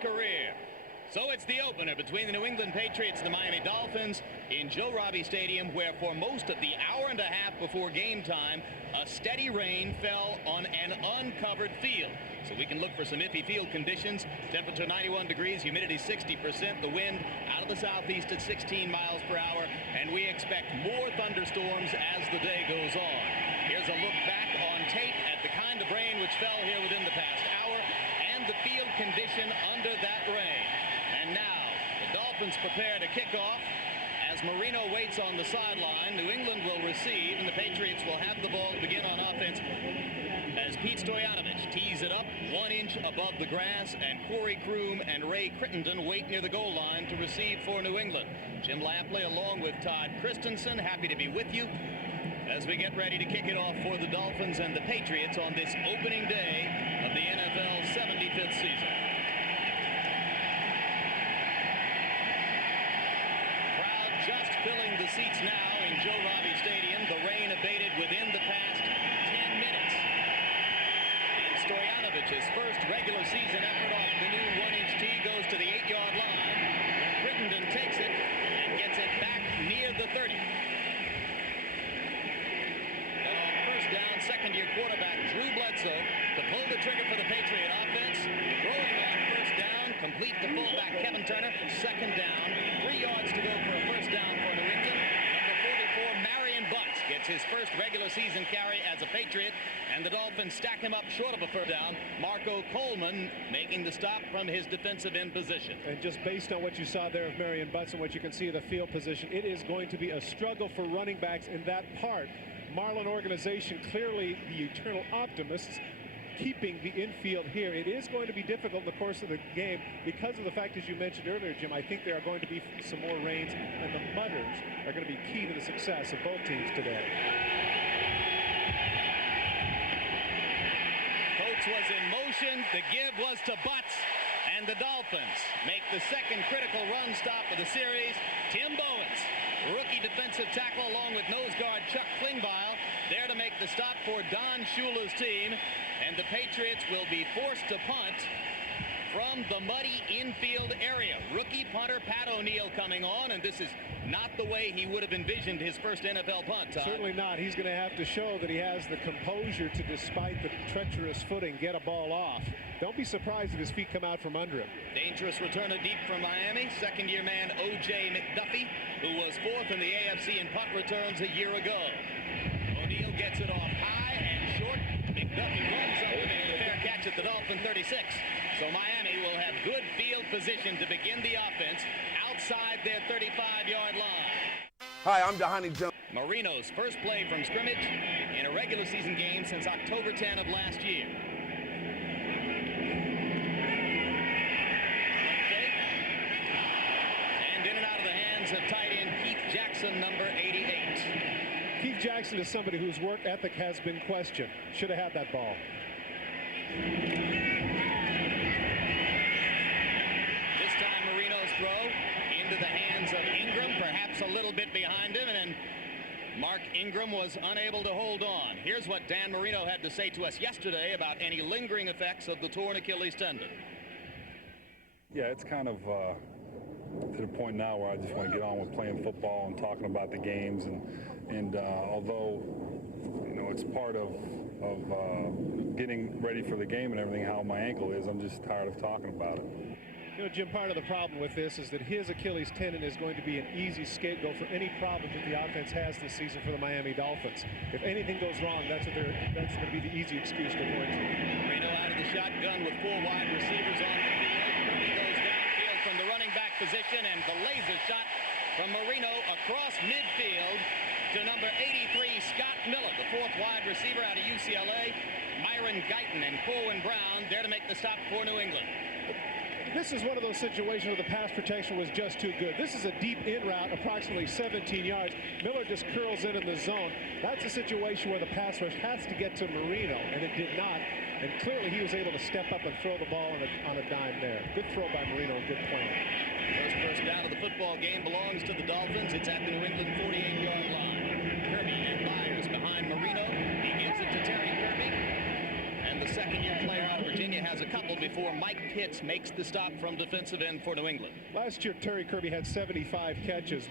career. So it's the opener between the New England Patriots and the Miami Dolphins in Joe Robbie Stadium, where for most of the hour and a half before game time, a steady rain fell on an uncovered field. So we can look for some iffy field conditions. Temperature 91 degrees, humidity 60%, the wind out of the southeast at 16 miles per hour, and we expect more thunderstorms as the day goes on. Here's a look back on tape at the kind of rain which fell here within the past hour and the field condition under that rain. And now the Dolphins prepare to kick off. As Marino waits on the sideline, New England will receive, and the Patriots will have the ball to begin on offense as Pete Stoyanovich tees it up 1 inch above the grass, and Corey Kroom and Ray Crittenden wait near the goal line to receive for New England. Jim Lampley along with Todd Christensen, happy to be with you as we get ready to kick it off for the Dolphins and the Patriots on this opening day of the NFL's 75th season. Just filling the seats now in Joe Robbie Stadium. The rain abated within the past 10 minutes. And Stoyanovich's first regular season effort off the new 1-inch tee goes to the 8-yard line. Crittenden takes it and gets it back near the 30. And on first down, second-year quarterback Drew Bledsoe to pull the trigger for the Patriot offense. Throwing on first down, complete to fullback Kevin Turner. Second down, 3 yards to go for a first down for New England. Number 44, Marion Butts, gets his first regular season carry as a Patriot, and the Dolphins stack him up short of a first down. Marco Coleman making the stop from his defensive end position. And just based on what you saw there of Marion Butts and what you can see of the field position, it is going to be a struggle for running backs in that part. Marlin organization, clearly the eternal optimists, keeping the infield here. It is going to be difficult in the course of the game because of the fact, as you mentioned earlier, Jim, I think there are going to be some more rains, and the mudders are going to be key to the success of both teams today. Coates was in motion. The give was to Butts, and the Dolphins make the second critical run stop of the series. Tim Bowens, rookie defensive tackle, along with nose guard Chuck Klingbeil, there to make the stop for Don Shula's team. And the Patriots will be forced to punt from the muddy infield area. Rookie punter Pat O'Neill coming on, and this is not the way he would have envisioned his first NFL punt, Todd. Certainly not. He's going to have to show that he has the composure to, despite the treacherous footing, get a ball off. Don't be surprised if his feet come out from under him. Dangerous returner deep from Miami. Second-year man O.J. McDuffie, who was fourth in the AFC in punt returns a year ago. O'Neill gets it off high and short. McDuffie runs up to make the fair catch at the Dolphin 36. So Miami will have good field position to begin the offense outside their 35-yard line. Hi, I'm Dhani Jones. Marino's first play from scrimmage in a regular season game since October 10 of last year. And in and out of the hands of tight end Keith Jackson, number 88. Keith Jackson is somebody whose work ethic has been questioned. Should have had that ball. This time Marino's throw into the hands of Ingram, perhaps a little bit behind him, and Mark Ingram was unable to hold on. Here's what Dan Marino had to say to us yesterday about any lingering effects of the torn Achilles tendon. Yeah, it's kind of to the point now where I just want to get on with playing football and talking about the games, and although it's part of getting ready for the game and everything, how my ankle is, I'm just tired of talking about it. Jim, part of the problem with this is that his Achilles tendon is going to be an easy scapegoat for any problem that the offense has this season for the Miami Dolphins. If anything goes wrong, that's going to be the easy excuse to point to. Marino out of the shotgun with 4 wide receivers on the field. He goes downfield from the running back position, and the laser shot from Marino across midfield to number 83, Scott Miller, the 4th wide receiver out of UCLA. Myron Guyton and Corwin Brown there to make the stop for New England. This is one of those situations where the pass protection was just too good. This is a deep in route, approximately 17 yards. Miller just curls in the zone. That's a situation where the pass rush has to get to Marino, and it did not. And clearly he was able to step up and throw the ball on a dime there. Good throw by Marino, good plan. First down of the football game belongs to the Dolphins. It's at the New England 48-yard line. Kirby and Myers behind Marino. He gives it to Terry Kirby. And and the second-year player out of Virginia has a couple before Mike Pitts makes the stop from defensive end for New England. Last year, Terry Kirby had 75 catches,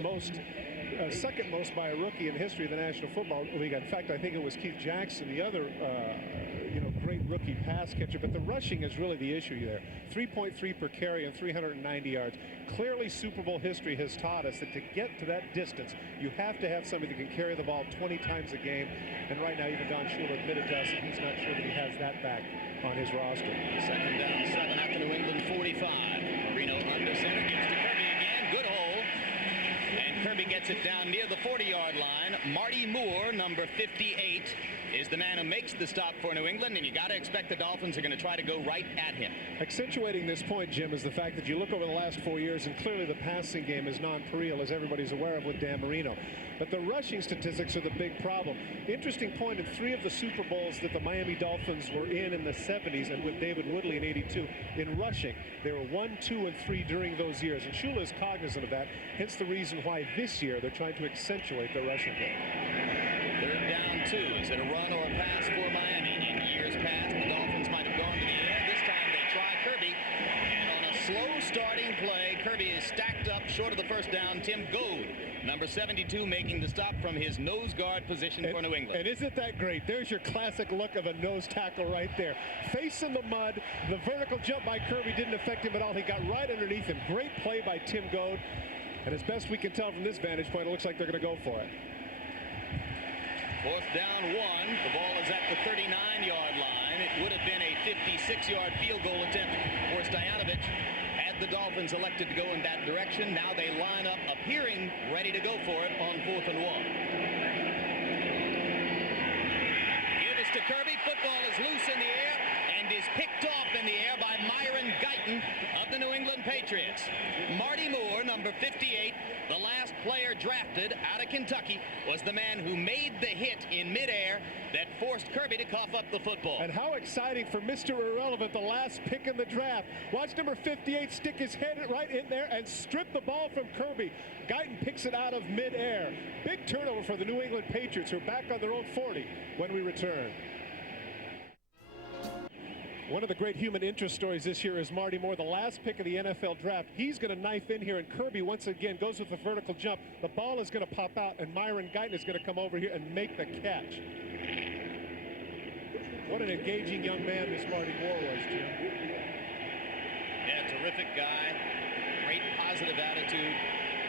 second most by a rookie in history of the National Football League. In fact, I think it was Keith Jackson, the other great rookie pass catcher. But the rushing is really the issue there. 3.3 per carry and 390 yards. Clearly, Super Bowl history has taught us that to get to that distance, you have to have somebody that can carry the ball 20 times a game. And right now, even Don Shula admitted to us that he's not sure that he has that back on his roster. Second down, 7 at the New England 45. Marino under center, gives to Kirby again. Good hole. And Kirby gets it down near the 40-yard line. Marty Moore, number 58, is the man who makes the stop for New England, and you got to expect the Dolphins are going to try to go right at him. Accentuating this point, Jim, is the fact that you look over the last 4 years, and clearly the passing game is non-pareil, as everybody's aware of with Dan Marino. But the rushing statistics are the big problem. Interesting point, in 3 of the Super Bowls that the Miami Dolphins were in the 70s, and with David Woodley in 82, in rushing, they were 1, 2, and 3 during those years. And Shula is cognizant of that, hence the reason why this year they're trying to accentuate the rushing game. Third down 2. Is it a run or a pass for Miami? In years past, the Dolphins might have gone to the air. This time they try Kirby. And on a slow starting play, Kirby is stacked up short of the first down. Tim Goad, number 72, making the stop from his nose guard position for New England. And isn't that great? There's your classic look of a nose tackle right there. Face in the mud. The vertical jump by Kirby didn't affect him at all. He got right underneath him. Great play by Tim Goad. And as best we can tell from this vantage point, it looks like they're going to go for it. Fourth down 1. The ball is at the 39-yard line. It would have been a 56-yard field goal attempt for Stoyanovich had the Dolphins elected to go in that direction. Now they line up, appearing ready to go for it on 4th and 1. Give this to Kirby. Football is loose in the air and is picked off in the air by Myron Guyton of the New England Patriots. Marty Moore, number 58, the last player drafted out of Kentucky, was the man who made the hit in midair that forced Kirby to cough up the football. And how exciting for Mr. Irrelevant, the last pick in the draft. Watch number 58 stick his head right in there and strip the ball from Kirby. Guyton picks it out of midair. Big turnover for the New England Patriots, who are back on their own 40 when we return. One of the great human interest stories this year is Marty Moore, the last pick of the NFL draft. He's going to knife in here, and Kirby once again goes with the vertical jump. The ball is going to pop out, and Myron Guyton is going to come over here and make the catch. What an engaging young man this Marty Moore was, Jim. Yeah, terrific guy. Great positive attitude.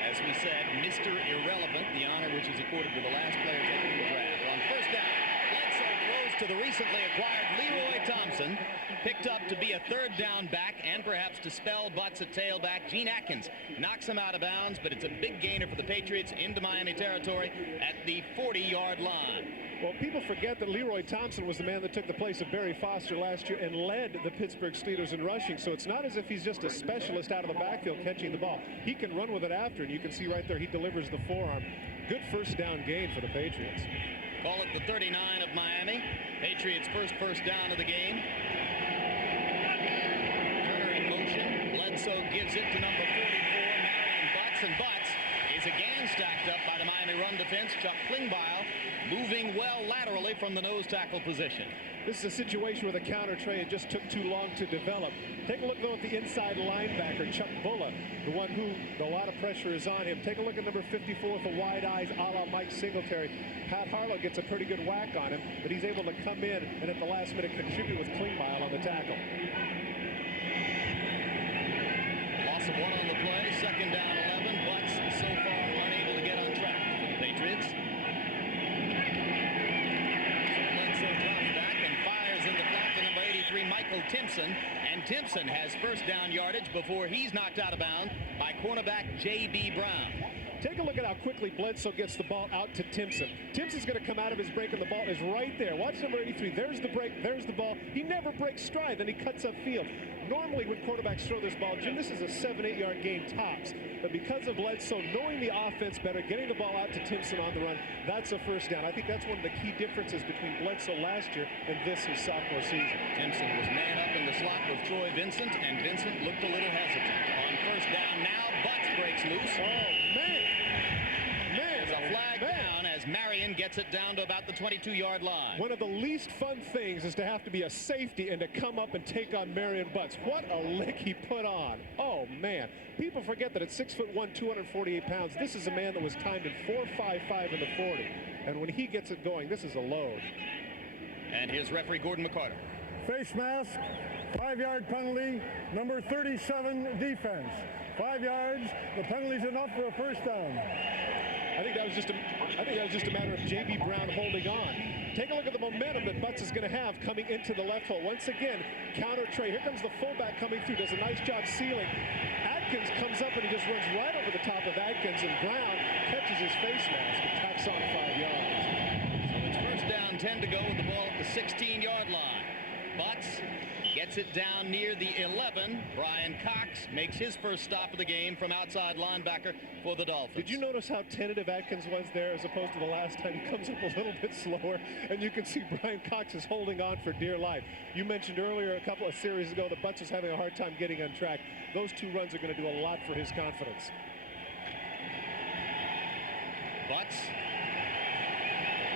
As we said, Mr. Irrelevant, the honor which is accorded to the last player taken in the draft. On first down, Bledsoe throws to the recently acquired Leroy Thompson. Picked up to be a third down back and perhaps to spell butts at tailback. Gene Atkins knocks him out of bounds, but it's a big gainer for the Patriots into Miami territory at the 40-yard line. Well, people forget that Leroy Thompson was the man that took the place of Barry Foster last year and led the Pittsburgh Steelers in rushing. So it's not as if he's just a specialist out of the backfield catching the ball. He can run with it after, and you can see right there he delivers the forearm. Good first down gain for the Patriots. Call it the 39 of Miami. Patriots' first down of the game. Turner in motion. Bledsoe gives it to number 44, Marion Butts, and Butts is again stacked up by the Miami run defense. Chuck Klingbeil moving well laterally from the nose tackle position. This is a situation where the counter trade just took too long to develop. Take a look, though, at the inside linebacker, Chuck Bulla, the one who a lot of pressure is on him. Take a look at number 54 with the wide eyes, a la Mike Singletary. Pat Harlow gets a pretty good whack on him, but he's able to come in and at the last minute contribute with Klingbeil on the tackle. Loss of 1 on the play, second down 11. Butts so far unable to get on track for the Patriots. Michael Timpson, and Timpson has first down yardage before he's knocked out of bounds by cornerback J.B. Brown. Take a look at how quickly Bledsoe gets the ball out to Timpson. Timpson's going to come out of his break, and the ball is right there. Watch number 83. There's the break. There's the ball. He never breaks stride. Then he cuts upfield. Normally, when quarterbacks throw this ball, Jim, this is a 7-8 yard gain tops. But because of Bledsoe knowing the offense better, getting the ball out to Timpson on the run, that's a first down. I think that's one of the key differences between Bledsoe last year and this, his sophomore season. Timpson was man up in the slot with Troy Vincent, and Vincent looked a little hesitant. On first down now, Butts breaks loose. Oh, man. There's a flag down as Marion gets gets it down to about the 22-yard line. One of the least fun things is to have to be a safety and to come up and take on Marion Butts. What a lick he put on. Oh, man. People forget that at 6'1", 248 pounds, this is a man that was timed in 4.55 in the 40. And when he gets it going, this is a load. And here's referee Gordon McCarter. Face mask, 5-yard penalty, number 37 defense. 5 yards, the penalty's enough for a first down. I think that was just a matter of J.B. Brown holding on. Take a look at the momentum that Butts is going to have coming into the left hole. Once again, counter trade. Here comes the fullback coming through. Does a nice job sealing. Atkins comes up and he just runs right over the top of Atkins, and Brown catches his face mask and tacks on 5 yards. So it's first down, 10 to go with the ball at the 16-yard line. Butts gets it down near the 11. Brian Cox makes his first stop of the game from outside linebacker for the Dolphins. Did you notice how tentative Atkins was there as opposed to the last time? He comes up a little bit slower, and you can see Brian Cox is holding on for dear life. You mentioned earlier a couple of series ago that Butts was having a hard time getting on track. Those two runs are going to do a lot for his confidence. Butts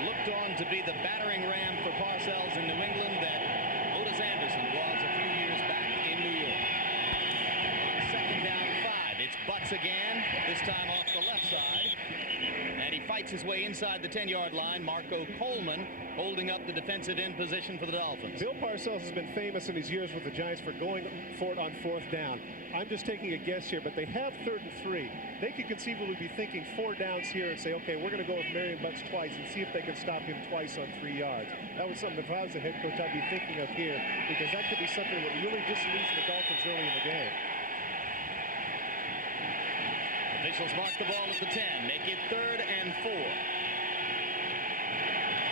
looked on to be the battering ram for Parcells in New England that Otis Anderson was a few years back in New York. On second down 5, it's Butts again, this time off the left side. And he fights his way inside the 10-yard line. Marco Coleman holding up the defensive end position for the Dolphins. Bill Parcells has been famous in his years with the Giants for going for it on 4th down. I'm just taking a guess here, but they have 3rd and 3. They could conceivably be thinking 4 downs here and say, okay, we're going to go with Marion Butts twice and see if they can stop him twice on 3 yards. That was something, if I was the head coach, I'd be thinking of here, because that could be something that really disillusioned the Dolphins early in the game. Officials mark the ball at the 10, make it 3rd and 4.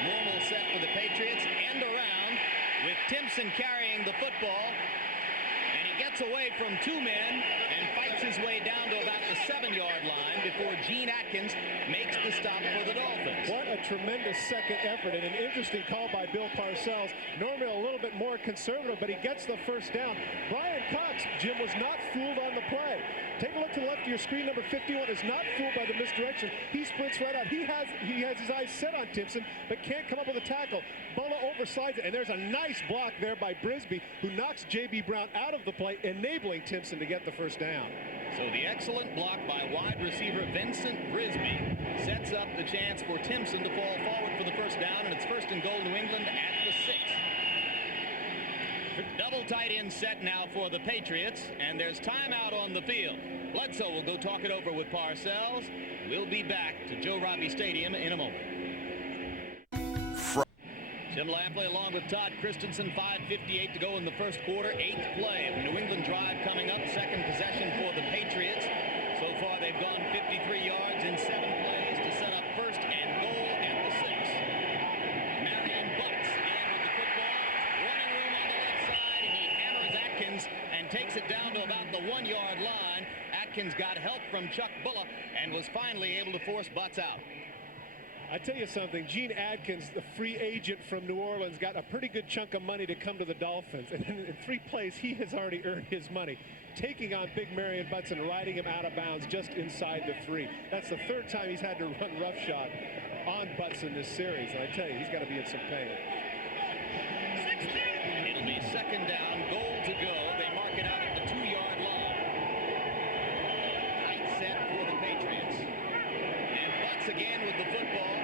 Normal set for the Patriots, end around with Timpson carrying the football. Gets away from 2 men and fights his way down to about the 7-yard line before Gene Atkins makes the stop for the Dolphins. What a tremendous second effort and an interesting call by Bill Parcells. Normally a little bit more conservative, but he gets the first down. Brian Cox, Jim, was not fooled on the play. Take a look to the left of your screen. Number 51 is not fooled by the misdirection. He sprints right out. He has his eyes set on Timpson, but can't come up with a tackle. Bulla oversides it, and there's a nice block there by Brisby, who knocks J.B. Brown out of the play, enabling Timpson to get the first down. So the excellent block by wide receiver Vincent Brisby sets up the chance for Timpson to fall forward for the first down, and it's 1st and goal New England at the 6. Double tight end set now for the Patriots, and there's timeout on the field. Bledsoe will go talk it over with Parcells. We'll be back to Joe Robbie Stadium in a moment. Jim Lampley along with Todd Christensen, 5:58 to go in the first quarter, 8th play of New England drive coming up, second possession for the Patriots. So far they've gone 53 yards in 7 plays to set up 1st and goal at the 6. Marion Butts in with the football, running room on the left side, and he hammers Atkins and takes it down to about the 1-yard line. Atkins got help from Chuck Bulla and was finally able to force Butts out. I tell you something, Gene Atkins, the free agent from New Orleans, got a pretty good chunk of money to come to the Dolphins. And in 3 plays, he has already earned his money, taking on big Marion Butts and riding him out of bounds just inside the 3. That's the 3rd time he's had to run roughshod on Butts in this series. And I tell you, he's got to be in some pain. It'll be 2nd down, goal to go. They mark it out at the 2-yard line. Tight set for the Patriots. And Butts again with the football.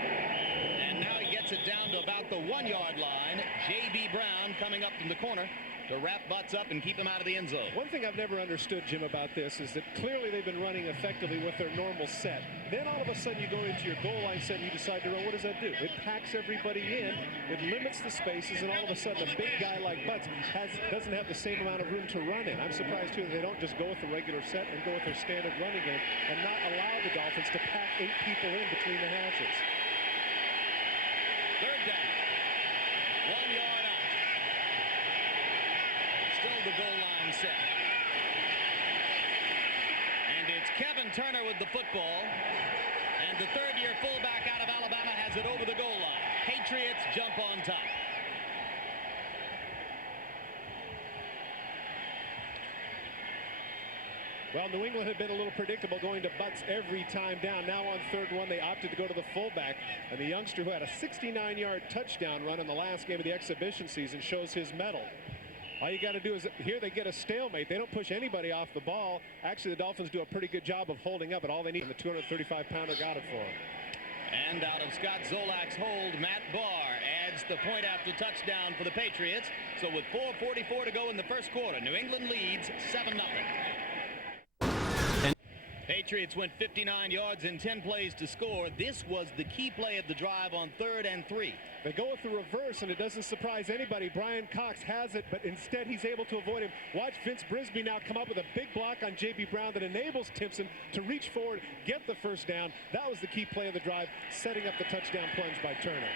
And now he gets it down to about the 1-yard line. J.B. Brown coming up from the corner to wrap Butts up and keep him out of the end zone. One thing I've never understood, Jim, about this is that clearly they've been running effectively with their normal set. Then all of a sudden you go into your goal line set and you decide to run. What does that do? It packs everybody in, it limits the spaces, and all of a sudden a big guy like Butts doesn't have the same amount of room to run in. I'm surprised, too, that they don't just go with the regular set and go with their standard running game and not allow the Dolphins to pack 8 people in between the hashes. 3rd down. 1 yard out. Still the goal line set. And it's Kevin Turner with the football. And the 3rd-year fullback out of Alabama has it over the goal line. Patriots jump on top. Well, New England had been a little predictable, going to Butts every time down. Now on 3rd and 1, they opted to go to the fullback. And the youngster who had a 69-yard touchdown run in the last game of the exhibition season shows his mettle. All you got to do is, here they get a stalemate. They don't push anybody off the ball. Actually, the Dolphins do a pretty good job of holding up, but all they need, and the 235-pounder got it for them. And out of Scott Zolak's hold, Matt Barr adds the point after touchdown for the Patriots. So with 4:44 to go in the first quarter, New England leads 7-0. Patriots went 59 yards in 10 plays to score. This was the key play of the drive on 3rd and 3. They go with the reverse, and it doesn't surprise anybody. Brian Cox has it, but instead he's able to avoid him. Watch Vince Brisby now come up with a big block on J.B. Brown that enables Timpson to reach forward, get the first down. That was the key play of the drive, setting up the touchdown plunge by Turner.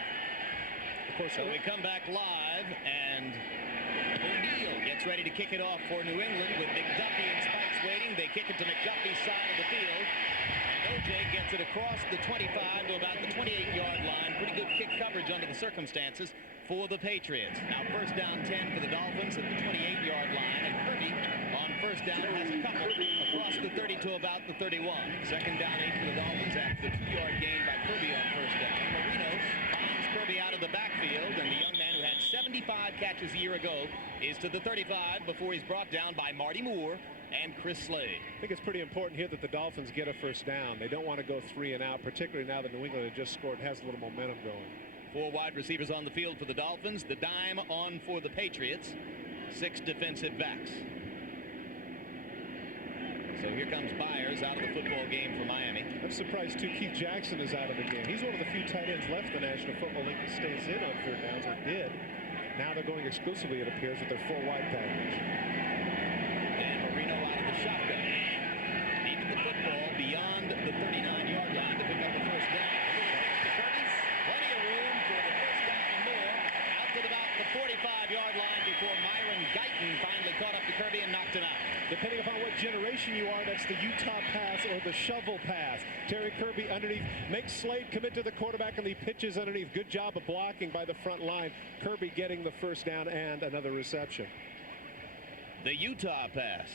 Of course, so we come back live, and O'Neal gets ready to kick it off for New England with McDuffie and Spikes waiting. They kick it to McDuffie's side of the field. OJ gets it across the 25 to about the 28-yard line. Pretty good kick coverage under the circumstances for the Patriots. Now 1st down 10 for the Dolphins at the 28-yard line. And Kirby on 1st down has a couple across the 30 to about the 31. 2nd down 8 for the Dolphins after the 2-yard gain by Kirby on 1st down. Marino finds Kirby out of the backfield, and the young man who had 75 catches a year ago is to the 35 before he's brought down by Marty Moore and Chris Slade. I think it's pretty important here that the Dolphins get a first down. They don't want to go 3 and out, particularly now that New England had just scored, has a little momentum going. 4 wide receivers on the field for the Dolphins. The dime on for the Patriots. 6 defensive backs. So here comes Byers out of the football game for Miami. I'm surprised too Keith Jackson is out of the game. He's one of the few tight ends left in the National Football League that stays in on 3rd downs, or did. Now they're going exclusively, it appears, with their 4 wide package. Shotgun. Even the football beyond the 39-yard line to pick up the first down. Plenty of room for the first down and more. Out to about the 45-yard line before Myron Guyton finally caught up to Kirby and knocked him out. Depending upon what generation you are, that's the Utah pass or the shovel pass. Terry Kirby underneath makes Slade commit to the quarterback, and he pitches underneath. Good job of blocking by the front line. Kirby getting the first down and another reception. The Utah pass.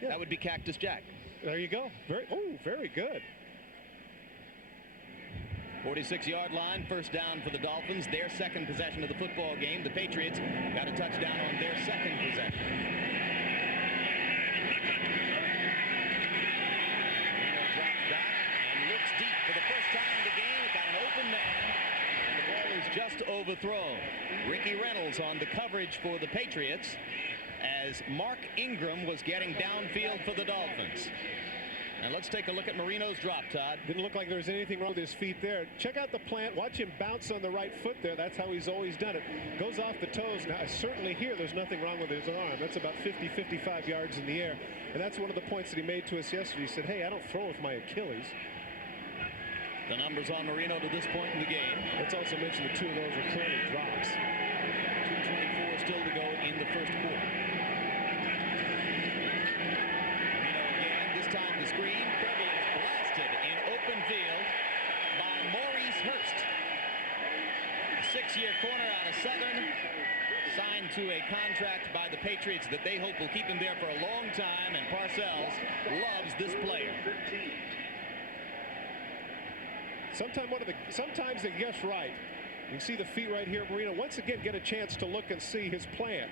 Yeah. That would be Cactus Jack. There you go. Very good. 46-yard line, first down for the Dolphins. Their 2nd possession of the football game. The Patriots got a touchdown on their 2nd possession. Marino drops back and looks deep for the first time in the game. Got an open man, and the ball is just overthrown. Ricky Reynolds on the coverage for the Patriots, as Mark Ingram was getting downfield for the Dolphins. And let's take a look at Marino's drop, Todd. Didn't look like there was anything wrong with his feet there. Check out the plant. Watch him bounce on the right foot there. That's how he's always done it. Goes off the toes. Now, I certainly hear there's nothing wrong with his arm. That's about 50, 55 yards in the air. And that's one of the points that he made to us yesterday. He said, hey, I don't throw with my Achilles. The numbers on Marino to this point in the game. Let's also mention the 2 of those are clearly drops. 2:24 still to go in the first quarter. Time the screen. Kirby is blasted in open field by Maurice Hurst. A 6-year corner out of Southern, signed to a contract by the Patriots that they hope will keep him there for a long time, and Parcells loves this player. Sometimes they guess right. You can see the feet right here. Marino once again get a chance to look and see his plan.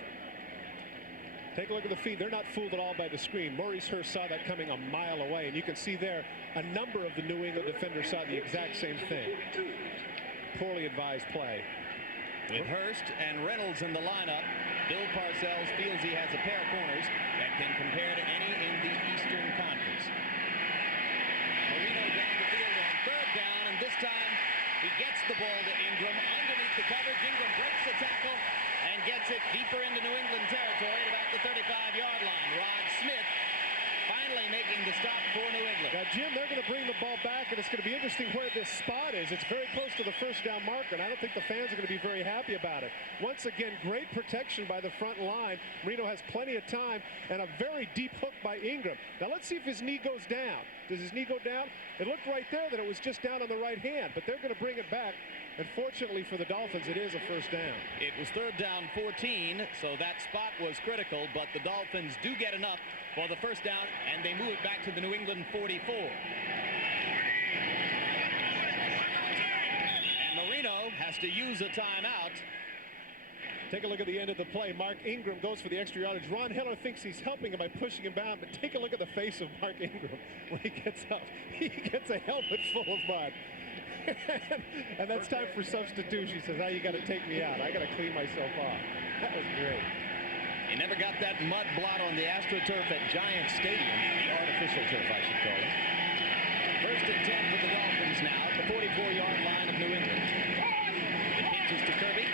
Take a look at the feet. They're not fooled at all by the screen. Maurice Hurst saw that coming a mile away, and you can see there a number of the New England defenders saw the exact same thing. Poorly advised play. With Hurst and Reynolds in the lineup, Bill Parcells feels he has a pair of corners that can compare to any in the Eastern Conference. Marino down the field on 3rd down, and this time he gets the ball to Ingram underneath the coverage. Ingram breaks the tackle and gets it deeper into New England territory at about the 35-yard line. Rod Smith finally making the stop for New England. Now, Jim, they're going to bring the ball back, and it's going to be interesting where this spot is. It's very close to the first down marker, and I don't think the fans are going to be very happy about it. Once again, great protection by the front line. Marino has plenty of time, and a very deep hook by Ingram. Now, let's see if his knee goes down. Does his knee go down? It looked right there that it was just down on the right hand, but they're going to bring it back. And fortunately for the Dolphins, it is a first down. It was 3rd down 14, so that spot was critical, but the Dolphins do get enough for the first down, and they move it back to the New England 44. And Marino has to use a timeout. Take a look at the end of the play. Mark Ingram goes for the extra yardage. Ron Hiller thinks he's helping him by pushing him down, but take a look at the face of Mark Ingram when he gets up. He gets a helmet full of mud. And that's time for substitution. He says, "Now you got to take me out. I got to clean myself off." That was great. You never got that mud blot on the AstroTurf at Giant Stadium, the artificial turf, I should call it. 1st and 10 for the Dolphins now at the 44-yard line of New England. The pitch is to Kirby.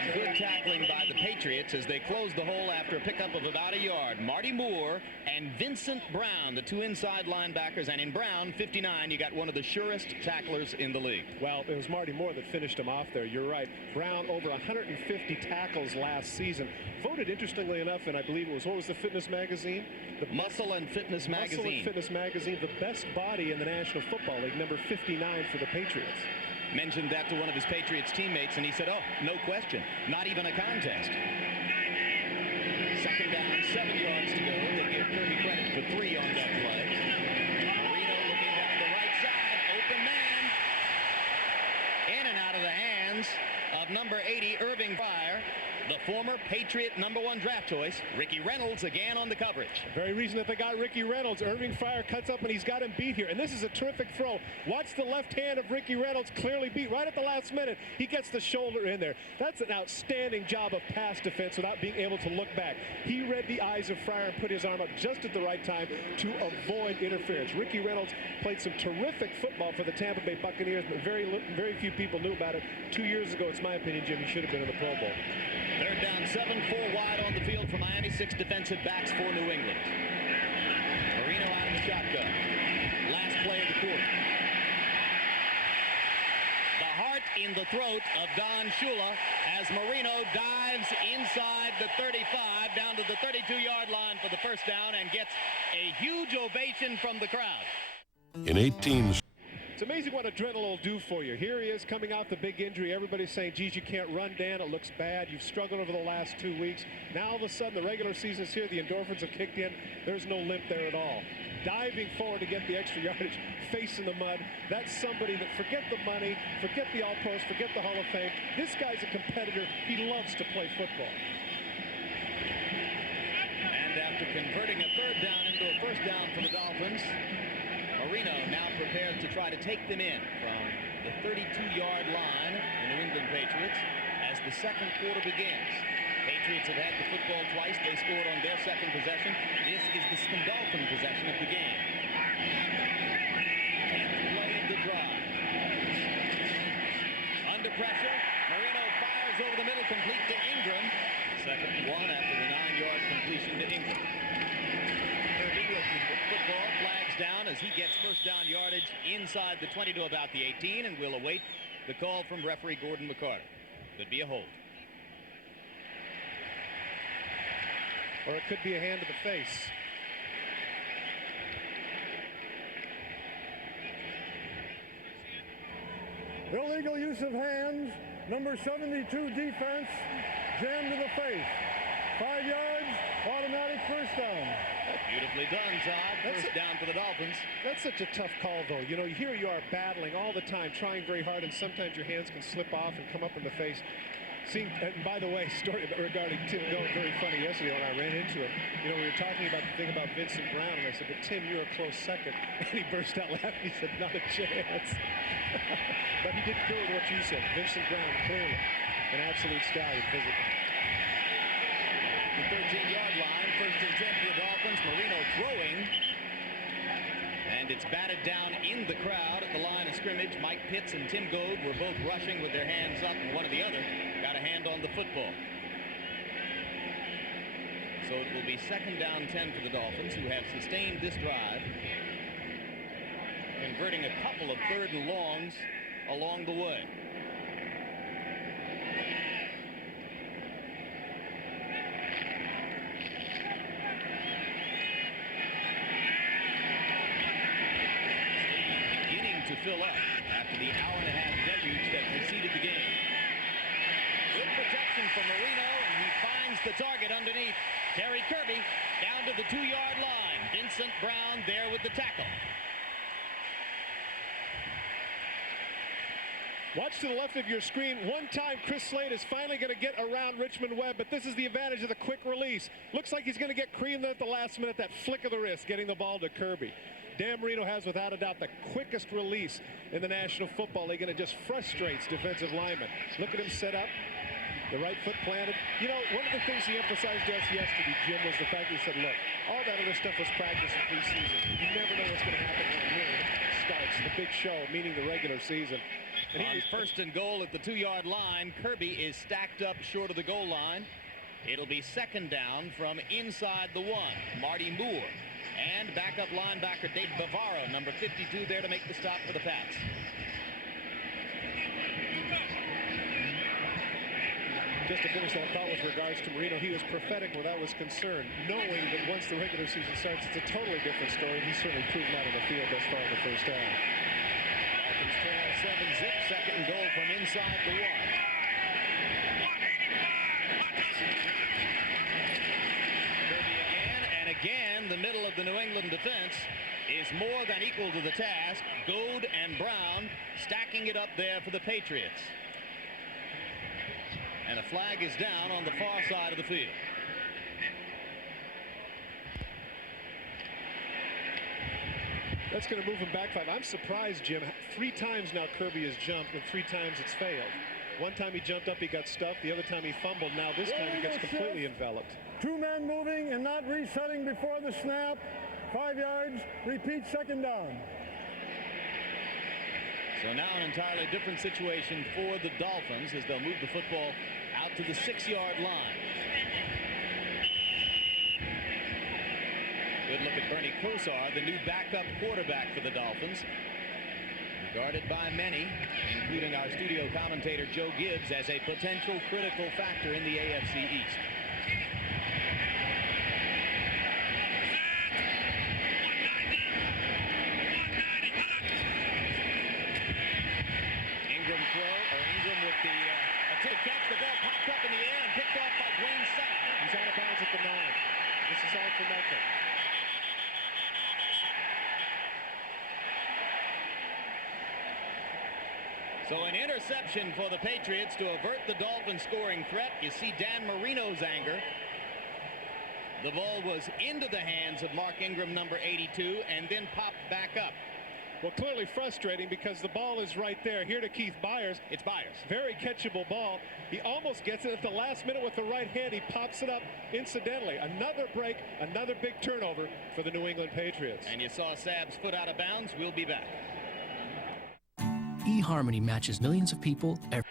And good tackling by the Patriots as they close the hole after a pickup of about a yard. Marty Moore and Vincent Brown, the 2 inside linebackers. And in Brown, 59, you got one of the surest tacklers in the league. Well, it was Marty Moore that finished him off there. You're right. Brown over 150 tackles last season. Voted, interestingly enough, and I believe it was, what was the fitness magazine? The Muscle and Fitness magazine. Muscle and Fitness magazine, the best body in the National Football League, number 59 for the Patriots. Mentioned that to one of his Patriots teammates, and he said, "Oh, no question. Not even a contest." 2nd down, 7 yards to go. They give Kirby credit for 3 on that play. Marino looking down the right side. Open man. In and out of the hands of number 80, Irving Fire. The former Patriot #1 draft choice, Ricky Reynolds, again on the coverage. The very reason that they got Ricky Reynolds. Irving Fire cuts up and he's got him beat here. And this is a terrific throw. Watch the left hand of Ricky Reynolds clearly beat right at the last minute. He gets the shoulder in there. That's an outstanding job of pass defense without being able to look back. He read the eyes of Fire and put his arm up just at the right time to avoid interference. Ricky Reynolds played some terrific football for the Tampa Bay Buccaneers, but very few people knew about it. 2 years ago, it's my opinion, Jim, he should have been in the Pro Bowl. 3rd down, 7, 4 wide on the field for Miami. 6 defensive backs for New England. Marino out of the shotgun. Last play of the quarter. The heart in the throat of Don Shula as Marino dives inside the 35 down to the 32-yard line for the first down and gets a huge ovation from the crowd. In 18. It's amazing what adrenaline will do for you. Here he is coming off the big injury. Everybody's saying, geez, you can't run, Dan. It looks bad. You've struggled over the last 2 weeks. Now, all of a sudden, the regular season's here. The endorphins have kicked in. There's no limp there at all. Diving forward to get the extra yardage, face in the mud. That's somebody that, forget the money, forget the All-Pros, forget the Hall of Fame. This guy's a competitor. He loves to play football. And after converting a 3rd down into a 1st down for the Dolphins, Marino now prepared to try to take them in from the 32-yard line, the New England Patriots, as the 2nd quarter begins. Patriots have had the football twice. They scored on their 2nd possession. This is the Dolphin possession of the game. 10th play of the drive. Under pressure, Marino fires over the middle, complete to Ingram. 2nd and 1 after the 9-yard completion to Ingram. Kirby with the football, flags down as he gets first down yardage inside the 20 to about the 18, and we'll await the call from referee Gordon McCarter. Could be a hold. Or it could be a hand to the face. Illegal use of hands. Number 72 defense. Jammed to the face. 5 yards. Automatic first down. Beautifully done, Todd. First down for the Dolphins. That's such a tough call, though. You know, here you are battling all the time, trying very hard, and sometimes your hands can slip off and come up in the face. And by the way, story regarding Tim going very funny yesterday when I ran into him. You know, we were talking about the thing about Vincent Brown, and I said, but Tim, you're a close second. And he burst out laughing. He said, not a chance. But he did go with what you said. Vincent Brown, clearly an absolute stallion physically. The 13-yard line, 1st and 10 for the Dolphins. Marino throwing. And it's batted down in the crowd at the line of scrimmage. Mike Pitts and Tim Goad were both rushing with their hands up, and one or the other got a hand on the football. So it will be 2nd down 10 for the Dolphins, who have sustained this drive, converting a couple of 3rd and longs along the way. Fill up after the hour-and-a-half looking for Marino, and he finds the target underneath. Terry Kirby down to the 2-yard line. Vincent Brown there with the tackle. Watch to the left of your screen. One time, Chris Slade is finally going to get around Richmond Webb, but this is the advantage of the quick release. Looks like he's going to get creamed at the last minute. That flick of the wrist, getting the ball to Kirby. Dan Marino has, without a doubt, the quickest release in the National Football League, and it just frustrates defensive linemen. Look at him set up. The right foot planted. You know, one of the things he emphasized to us yesterday, Jim, was the fact that he said, look, all that other stuff was practice in preseason. You never know what's going to happen when it really starts. The big show, meaning the regular season. And on first and goal at the 2-yard line, Kirby is stacked up short of the goal line. It'll be second down from inside the 1. Marty Moore and backup linebacker Dave Bavaro, number 52, there to make the stop for the Pats. Just to finish that thought with regards to Marino, he was prophetic where that was concerned, knowing that once the regular season starts, it's a totally different story. He's certainly proven that on the field thus far in the first half. Dolphins trail 7-zip, second and goal from inside the 1. Kirby again, and again, the middle of the New England defense is more than equal to the task. Goad and Brown stacking it up there for the Patriots. And a flag is down on the far side of the field. That's going to move him back 5. I'm surprised, Jim. 3 times now Kirby has jumped, and 3 times it's failed. One time he jumped up, he got stuffed. The other time he fumbled. Now this time he gets completely enveloped. 2 men moving and not resetting before the snap. 5 yards. Repeat, second down. So now an entirely different situation for the Dolphins as they'll move the football out to the 6-yard line. Good look at Bernie Kosar, the new backup quarterback for the Dolphins. Regarded by many, including our studio commentator Joe Gibbs, as a potential critical factor in the AFC East. Ingram with the catch. The ball popped up in the air and picked off by Dwayne Sapp. He's out of bounds at the 9. This is all for nothing. So an interception for the Patriots to avert the Dolphins scoring threat. You see Dan Marino's anger. The ball was into the hands of Mark Ingram, number 82, and then popped back up. Well, clearly frustrating because the ball is right there. Here to Keith Byers. It's Byers. Very catchable ball. He almost gets it at the last minute with the right hand. He pops it up incidentally. Another break, another big turnover for the New England Patriots. And you saw Sabb's foot out of bounds. We'll be back. eHarmony matches millions of people every.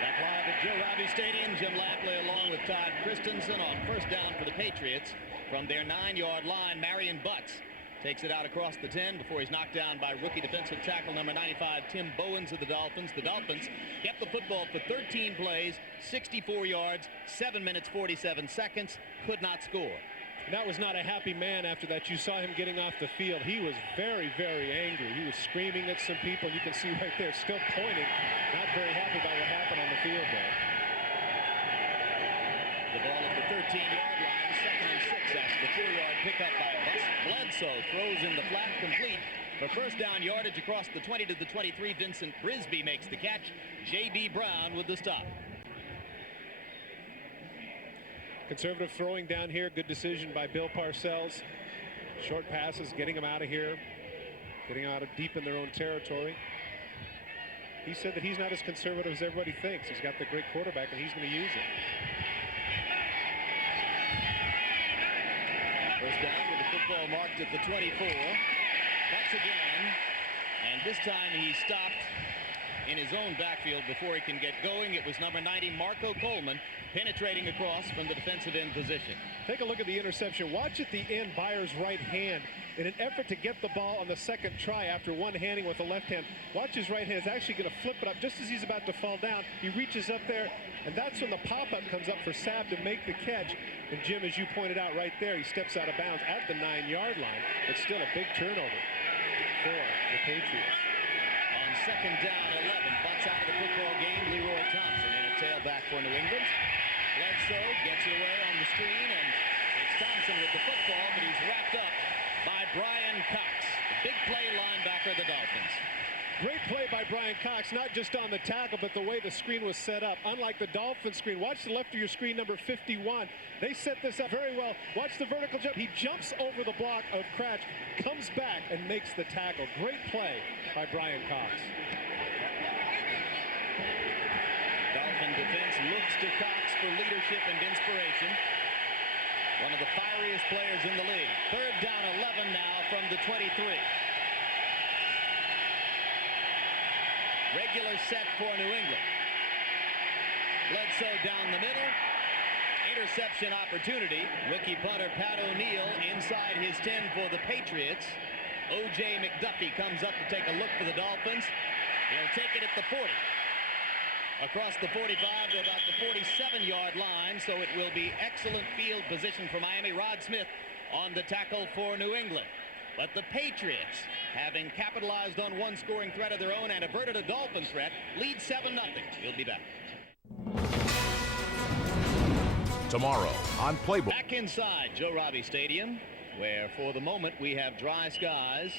Back live at Joe Robbie Stadium, Jim Lampley along with Todd Christensen on first down for the Patriots. From their 9-yard line, Marion Butts takes it out across the 10 before he's knocked down by rookie defensive tackle number 95, Tim Bowens of the Dolphins. The Dolphins kept the football for 13 plays, 64 yards, 7 minutes, 47 seconds, could not score. And that was not a happy man after that. You saw him getting off the field. He was very, very angry. He was screaming at some people. You can see right there, still pointing. Not very happy about what happened on the field there. The ball at the 13-yard line, second and 6 after the 4-yard pickup by Bledsoe. Throws in the flat, complete. For first down yardage across the 20 to the 23, Vincent Brisby makes the catch. J.B. Brown with the stop. Conservative throwing down here. Good decision by Bill Parcells. Short passes, getting them out of here. Getting out of deep in their own territory. He said that he's not as conservative as everybody thinks. He's got the great quarterback, and he's going to use it. Goes down with the football marked at the 24. Butts again. And this time he stopped in his own backfield before he can get going. It was number 90, Marco Coleman, penetrating across from the defensive end position. Take a look at the interception. Watch at the end Byers' right hand in an effort to get the ball on the second try after one-handing with the left hand. Watch his right hand is actually going to flip it up just as he's about to fall down. He reaches up there, and that's when the pop-up comes up for Sapp to make the catch. And Jim, as you pointed out right there, he steps out of bounds at the 9-yard line. It's still a big turnover for the Patriots. On second down, 11, Butts out of the football game. back for New England. Bledsoe gets it away on the screen, and it's Thompson with the football, but he's wrapped up by Brian Cox, the big play linebacker of the Dolphins. Great play by Brian Cox, not just on the tackle, but the way the screen was set up. Unlike the Dolphins screen, watch the left of your screen, number 51. They set this up very well. Watch the vertical jump. He jumps over the block of Cratch, comes back, and makes the tackle. Great play by Brian Cox. Dolphin defense looks to Cox for leadership and inspiration. One of the fieriest players in the league. 3rd down 11 now from the 23. Regular set for New England. Bledsoe down the middle. Interception opportunity. Rookie punter Pat O'Neill inside his 10 for the Patriots. O.J. McDuffie comes up to take a look for the Dolphins. He'll take it at the 40. Across the 45 to about the 47-yard line, so it will be excellent field position for Miami. Rod Smith on the tackle for New England. But the Patriots, having capitalized on one scoring threat of their own and averted a Dolphin threat, lead 7-0. We'll be back. Tomorrow on Playbook. Back inside Joe Robbie Stadium, where for the moment we have dry skies.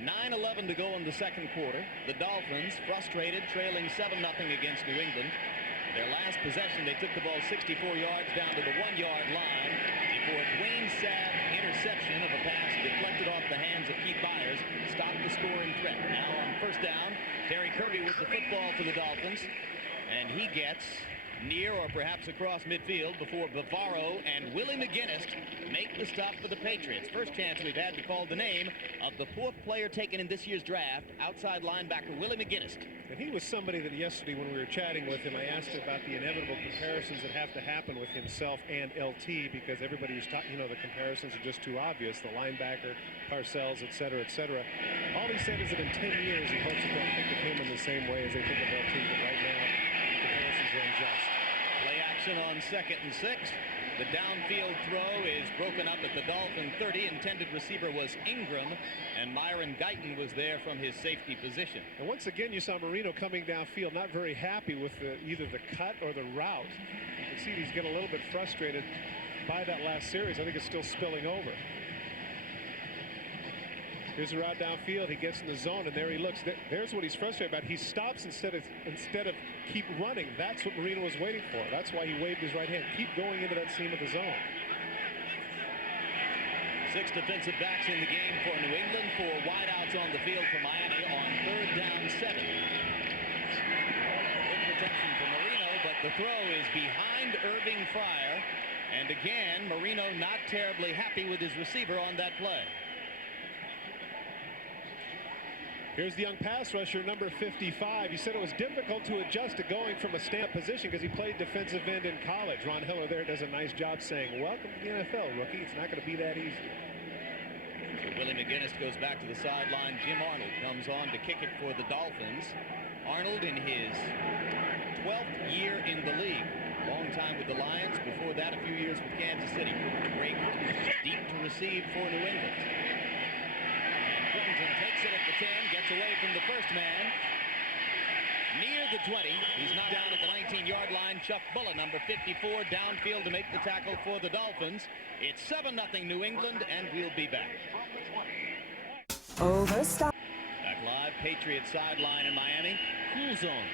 9:11 to go in the second quarter. The Dolphins, frustrated, trailing 7-0 against New England. Their last possession, they took the ball 64 yards down to the 1-yard line before Dwayne Sabb interception of a pass deflected off the hands of Keith Byers stopped the scoring threat. Now on 1st down, Terry Kirby with the football for the Dolphins, and he gets near or perhaps across midfield before Bavaro and Willie McGinnis make the stop for the Patriots. First chance we've had to call the name of the 4th player taken in this year's draft, outside linebacker Willie McGinnis. And he was somebody that yesterday when we were chatting with him, I asked about the inevitable comparisons that have to happen with himself and LT, because everybody was talking, you know, the comparisons are just too obvious. The linebacker, Parcells, et cetera, et cetera. All he said is that in 10 years he hopes they don't think of him in the same way as they think of LT, but right now comparisons are unjust. Play action on 2nd and 6. The downfield throw is broken up at the Dolphin 30. Intended receiver was Ingram, and Myron Guyton was there from his safety position. And once again, you saw Marino coming downfield, not very happy with either the cut or the route. You can see he's getting a little bit frustrated by that last series. I think it's still spilling over. Here's the route downfield. He gets in the zone, and there he looks. There's what he's frustrated about. He stops instead of keep running. That's what Marino was waiting for. That's why he waved his right hand. Keep going into that seam of the zone. 6 defensive backs in the game for New England. 4 wideouts on the field for Miami on 3rd down 7. Good protection for Marino, but the throw is behind Irving Fryer. And again, Marino not terribly happy with his receiver on that play. Here's the young pass rusher, number 55. He said it was difficult to adjust to going from a stand-up position because he played defensive end in college. Ron Hiller there does a nice job saying, welcome to the NFL, rookie. It's not going to be that easy. So Willie McGinnis goes back to the sideline. Jim Arnold comes on to kick it for the Dolphins. Arnold in his 12th year in the league. Long time with the Lions. Before that, a few years with Kansas City. Ray Curtin deep to receive for New England. Christensen takes it at the 10, gets away from the first man. Near the 20, he's knocked down at the 19-yard line. Chuck Bullough, number 54, downfield to make the tackle for the Dolphins. It's 7-0 New England, and we'll be back. Overstop. Back live, Patriots sideline in Miami. Cool zone.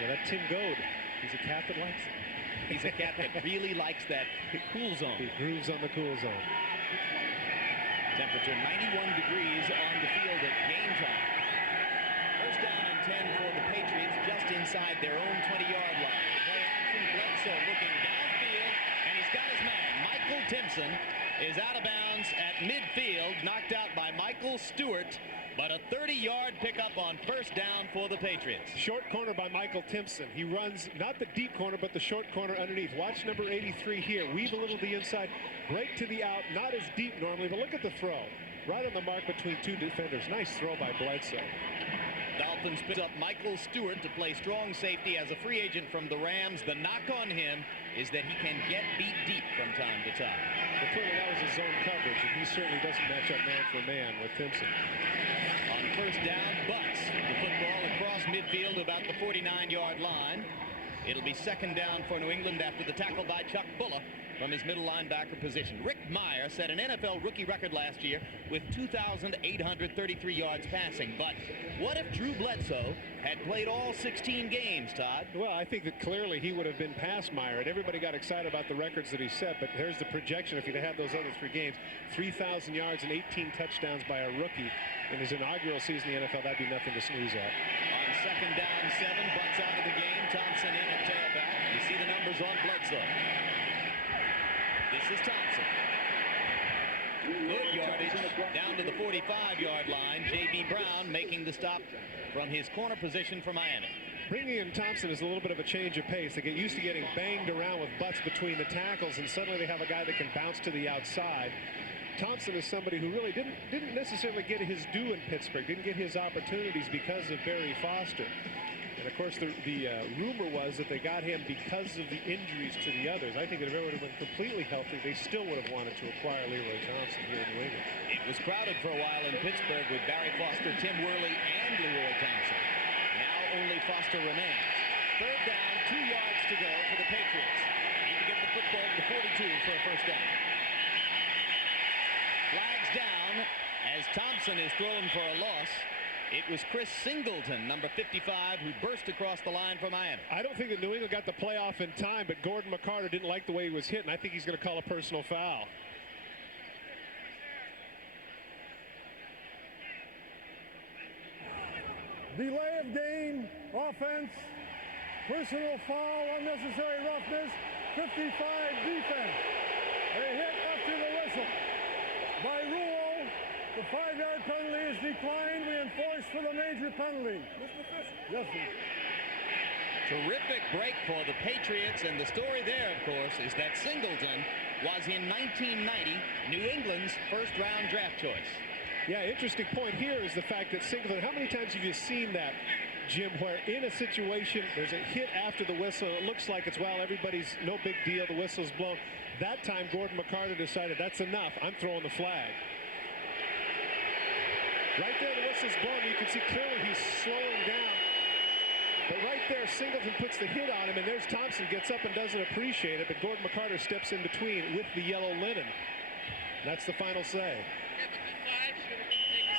Yeah, that Tim Goad, he's a cat that likes it. He's a cat that really likes that cool zone. He grooves on the cool zone. Temperature 91 degrees on the field at game time. 1st down and 10 for the Patriots just inside their own 20-yard line. Play action, Bledsoe looking downfield, and he's got his man. Michael Timpson is out of bounds at midfield, knocked out by Michael Stewart, but a 30-yard pickup on 1st down for the Patriots. Short corner by Michael Timpson. He runs not the deep corner, but the short corner underneath. Watch number 83 here. Weave a little to the inside, break to the out. Not as deep normally, but look at the throw. Right on the mark between 2 defenders. Nice throw by Bledsoe. Dolphins picked up Michael Stewart to play strong safety as a free agent from the Rams. The knock on him is that he can get beat deep from time to time. But clearly that was his zone coverage, and he certainly doesn't match up man for man with Timpson. On 1st down, Butts, the football across midfield to about the 49-yard line. It'll be second down for New England after the tackle by Chuck Bulla from his middle linebacker position. Rick Meyer set an NFL rookie record last year with 2,833 yards passing. But what if Drew Bledsoe had played all 16 games, Todd? Well, I think that clearly he would have been past Meyer, and everybody got excited about the records that he set, but there's the projection if he'd had those other 3 games. 3,000 yards and 18 touchdowns by a rookie in his inaugural season in the NFL. That'd be nothing to sneeze at. On second down 7, butts out of the game. Thompson in at tailback. You see the numbers on Bledsoe. This is Thompson. Good yardage down to the 45-yard line. J.B. Brown making the stop from his corner position for Miami. Bringing in Thompson is a little bit of a change of pace. They get used to getting banged around with butts between the tackles, and suddenly they have a guy that can bounce to the outside. Thompson is somebody who really didn't necessarily get his due in Pittsburgh, didn't get his opportunities because of Barry Foster. And of course, the rumor was that they got him because of the injuries to the others. I think that if everyone would have been completely healthy, they still would have wanted to acquire Leroy Thompson here in New England. It was crowded for a while in Pittsburgh with Barry Foster, Tim Worley, and Leroy Thompson. Now only Foster remains. Third down, 2 yards to go for the Patriots. Need to get the football to the 42 for a first down. Flags down as Thompson is thrown for a loss. It was Chris Singleton, number 55, who burst across the line for Miami. I don't think that New England got the playoff in time, but Gordon McCarter didn't like the way he was hit, and I think he's going to call a personal foul. Delay of game, offense, personal foul, unnecessary roughness, 55 defense. A hit after the whistle. By rule, the 5-yard penalty is declined. We enforce for the major penalty. Yes, sir. Terrific break for the Patriots, and the story there, of course, is that Singleton was in 1990 New England's first-round draft choice. Yeah, interesting point here is the fact that Singleton, how many times have you seen that, Jim, where in a situation there's a hit after the whistle, it looks like it's, well, everybody's no big deal, the whistle's blown. That time Gordon McCarter decided that's enough, I'm throwing the flag. Right there, the whistle's blown. You can see clearly he's slowing down. But right there, Singleton puts the hit on him, and there's Thompson, gets up and doesn't appreciate it, but Gordon McCarter steps in between with the yellow linen. That's the final say.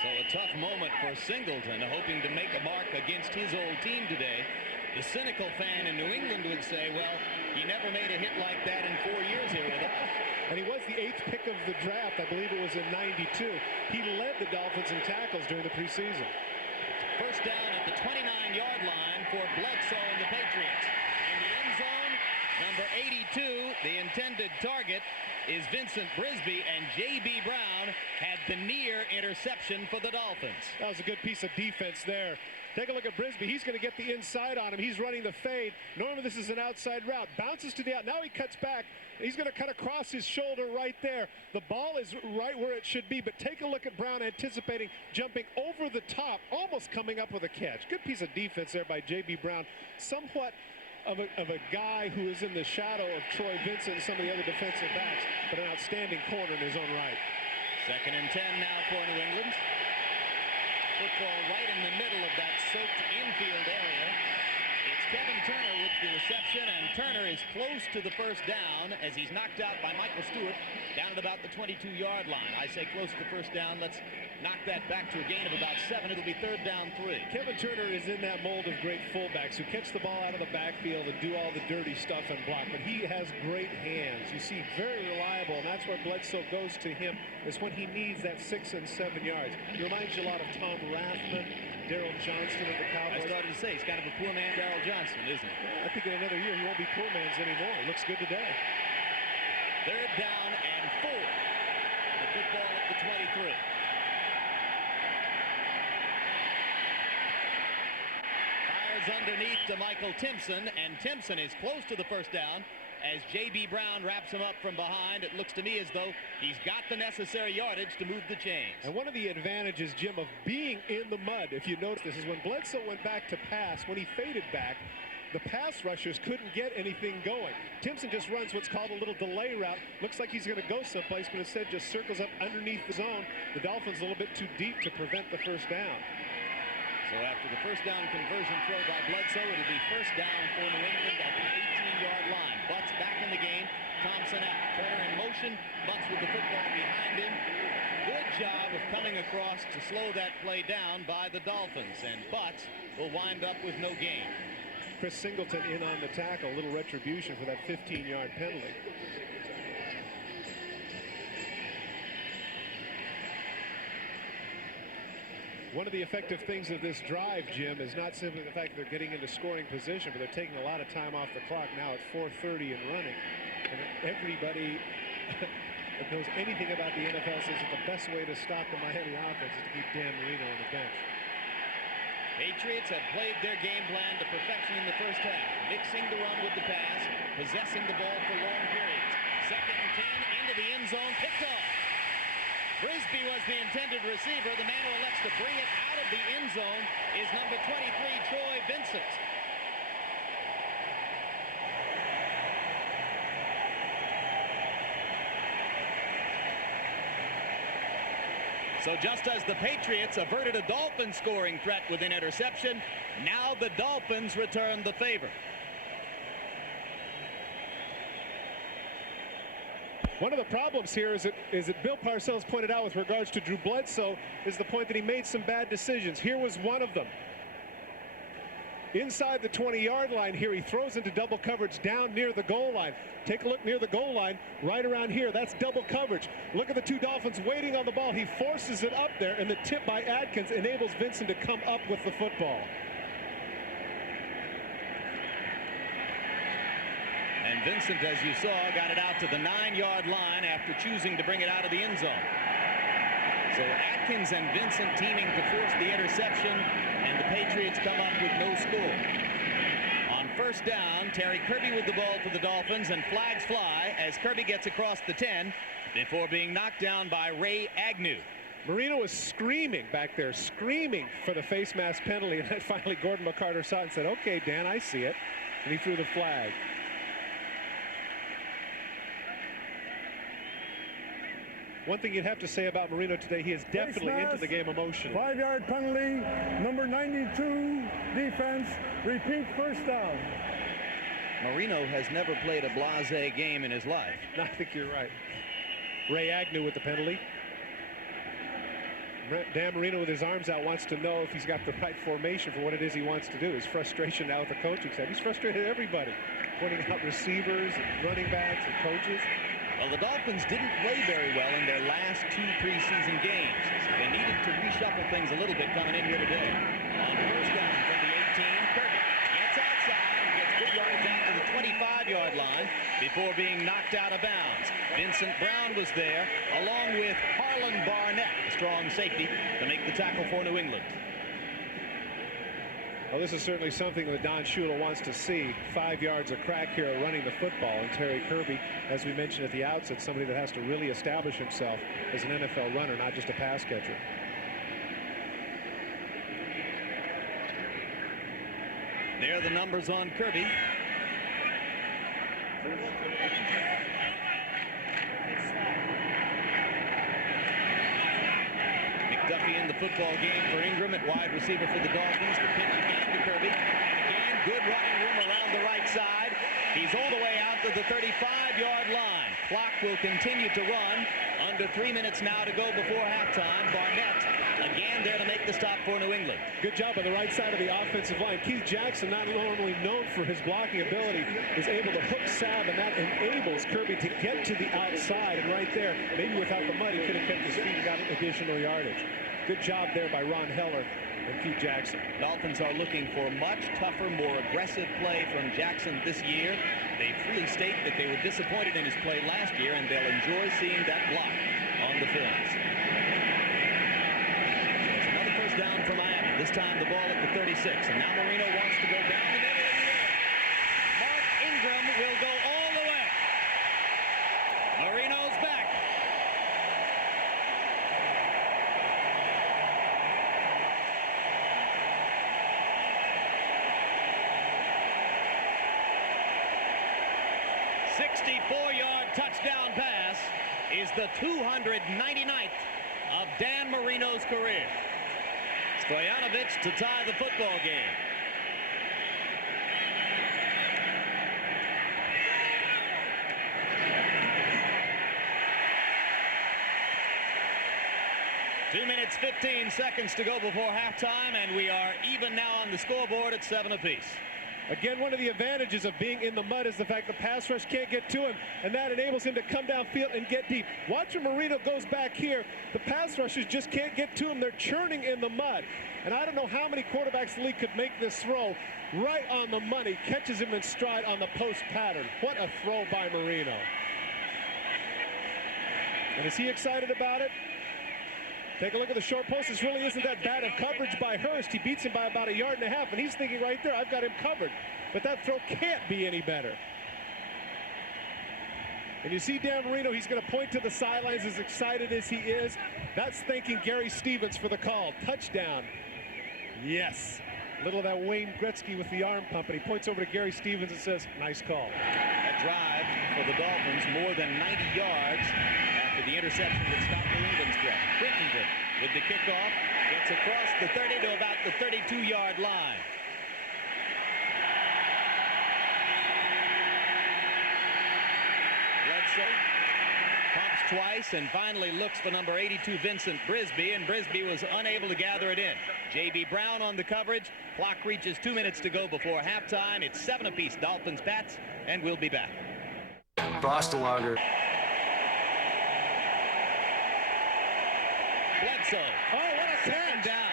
So a tough moment for Singleton, hoping to make a mark against his old team today. The cynical fan in New England would say, well, he never made a hit like that in 4 years here with us. And he was the 8th pick of the draft. I believe it was in '92. He led the Dolphins in tackles during the preseason. First down at the 29-yard line for Bledsoe and the Patriots. In the end zone, number 82, the intended target is Vincent Brisby, and J.B. Brown had the near interception for the Dolphins. That was a good piece of defense there. Take a look at Brisby. He's going to get the inside on him. He's running the fade. Normally this is an outside route. Bounces to the out. Now he cuts back. He's going to cut across his shoulder right there. The ball is right where it should be, but take a look at Brown anticipating, jumping over the top, almost coming up with a catch. Good piece of defense there by J.B. Brown. Somewhat of a guy who is in the shadow of Troy Vincent and some of the other defensive backs, but an outstanding corner in his own right. Second and 10 now for New England. Football right in the middle of that soaked infield area. It's Kevin Turner with the reception, and Turner is close to the first down as he's knocked out by Michael Stewart down at about the 22-yard line. I say close to the first down. Let's knock that back to a gain of about 7. It'll be third down 3. Kevin Turner is in that mold of great fullbacks who catch the ball out of the backfield and do all the dirty stuff and block, but he has great hands. You see, very reliable, and that's where Bledsoe goes to him, is when he needs that 6 and 7 yards. He reminds you a lot of Tom Rathman, Daryl Johnston of the Cowboys. I started to say, he's kind of a poor man Daryl Johnston, isn't he? I think in another year he won't be poor man's anymore. He looks good today. Third down and 4. The football at the 23. Underneath to Michael Timpson, and Timpson is close to the first down as J.B. Brown wraps him up from behind. It looks to me as though he's got the necessary yardage to move the chains. And one of the advantages, Jim, of being in the mud, if you notice this, is when Bledsoe went back to pass, when he faded back, the pass rushers couldn't get anything going. Timpson just runs what's called a little delay route. Looks like he's going to go someplace, but instead just circles up underneath the zone. The Dolphins a little bit too deep to prevent the first down. So after the first down conversion throw by Bledsoe, it'll be first down for New England at the 18-yard line. Butts back in the game. Thompson out. Turner in motion. Butts with the football behind him. Good job of coming across to slow that play down by the Dolphins. And Butts will wind up with no gain. Chris Singleton in on the tackle. A little retribution for that 15-yard penalty. One of the effective things of this drive, Jim, is not simply the fact that they're getting into scoring position, but they're taking a lot of time off the clock now at 4:30 and running. And everybody that knows anything about the NFL says that the best way to stop the Miami offense is to keep Dan Marino on the bench. Patriots have played their game plan to perfection in the first half, mixing the run with the pass, possessing the ball for long periods. 2nd and 10 into the end zone, picked off. Brisby was the intended receiver. The man who elects to bring it out of the end zone is number 23, Troy Vincent. So just as the Patriots averted a Dolphin scoring threat with an interception, now the Dolphins return the favor. One of the problems here is that Bill Parcells pointed out with regards to Drew Bledsoe is the point that he made some bad decisions. Here was one of them. Inside the 20-yard line here, he throws into double coverage down near the goal line. Take a look near the goal line, right around here. That's double coverage. Look at the two Dolphins waiting on the ball. He forces it up there, and the tip by Adkins enables Vincent to come up with the football. And Vincent, as you saw, got it out to the 9-yard line after choosing to bring it out of the end zone. So Adkins and Vincent teaming to force the interception, and the Patriots come up with no score. On first down, Terry Kirby with the ball for the Dolphins, and flags fly as Kirby gets across the 10 before being knocked down by Ray Agnew. Marino was screaming back there, screaming for the face mask penalty, and then finally Gordon McCarter saw it and said, "Okay, Dan, I see it," and he threw the flag. One thing you'd have to say about Marino today, he is definitely into the game emotionally. 5-yard penalty, number 92, defense, repeat first down. Marino has never played a blasé game in his life. I think you're right. Ray Agnew with the penalty. Dan Marino with his arms out wants to know if he's got the right formation for what it is he wants to do. His frustration now with the coaching staff. He's frustrated at everybody, pointing out receivers and running backs and coaches. Well, the Dolphins didn't play very well in their last 2 preseason games. So they needed to reshuffle things a little bit coming in here today. On first down from the 18, Kirby gets outside and gets good yards out to the 25-yard line before being knocked out of bounds. Vincent Brown was there, along with Harlan Barnett, a strong safety, to make the tackle for New England. Well, this is certainly something that Don Shula wants to see. 5 yards of crack here running the football. And Terry Kirby, as we mentioned at the outset, somebody that has to really establish himself as an NFL runner, not just a pass catcher. There are the numbers on Kirby. McDuffie in the football game for Ingram at wide receiver for the Dolphins. The pitch again to Kirby. Again, good running room around the right side. He's all the way out to the 35-yard line. Clock will continue to run. Under 3 minutes now to go before halftime. Barnett again there to make the stop for New England. Good job on the right side of the offensive line. Keith Jackson, not normally known for his blocking ability, is able to hook Sab, and that enables Kirby to get to the outside. And right there, maybe without the mud, he could have kept his feet and got additional yardage. Good job there by Ron Heller and Keith Jackson. Dolphins are looking for much tougher, more aggressive play from Jackson this year. They freely state that they were disappointed in his play last year, and they'll enjoy seeing that block on the films. There's another first down for Miami. This time the ball at the 36, and now Marino wants to go down the middle of the air. Mark Ingram will go all the way. Marino's back. A 64-yard touchdown pass is the 299th of Dan Marino's career. Stoyanovich to tie the football game. Two minutes, 15 seconds to go before halftime, and we are even now on the scoreboard at 7 apiece. Again, one of the advantages of being in the mud is the fact the pass rush can't get to him, and that enables him to come downfield and get deep. Watch when Marino goes back here. The pass rushers just can't get to him. They're churning in the mud. And I don't know how many quarterbacks in the league could make this throw right on the money. Catches him in stride on the post pattern. What a throw by Marino. And is he excited about it? Take a look at the short post. This really isn't that bad of coverage by Hurst. He beats him by about 1.5 yards, and he's thinking right there, I've got him covered. But that throw can't be any better. And you see Dan Marino, he's going to point to the sidelines as excited as he is. That's thanking Gary Stevens for the call. Touchdown. Yes. Little of that Wayne Gretzky with the arm pump, and he points over to Gary Stevens and says, nice call. A drive for the Dolphins, more than 90 yards after the interception that stopped New England's threat. Christensen with the kickoff gets across the 30 to about the 32-yard line. Bledsoe pumps twice and finally looks for number 82 Vincent Brisby, and Brisby was unable to gather it in. J.B. Brown on the coverage. Clock reaches 2 minutes to go before halftime. It's 7 apiece, Dolphins, Pats, and we'll be back. Boston longer. Bledsoe. Oh, what a catch! Down.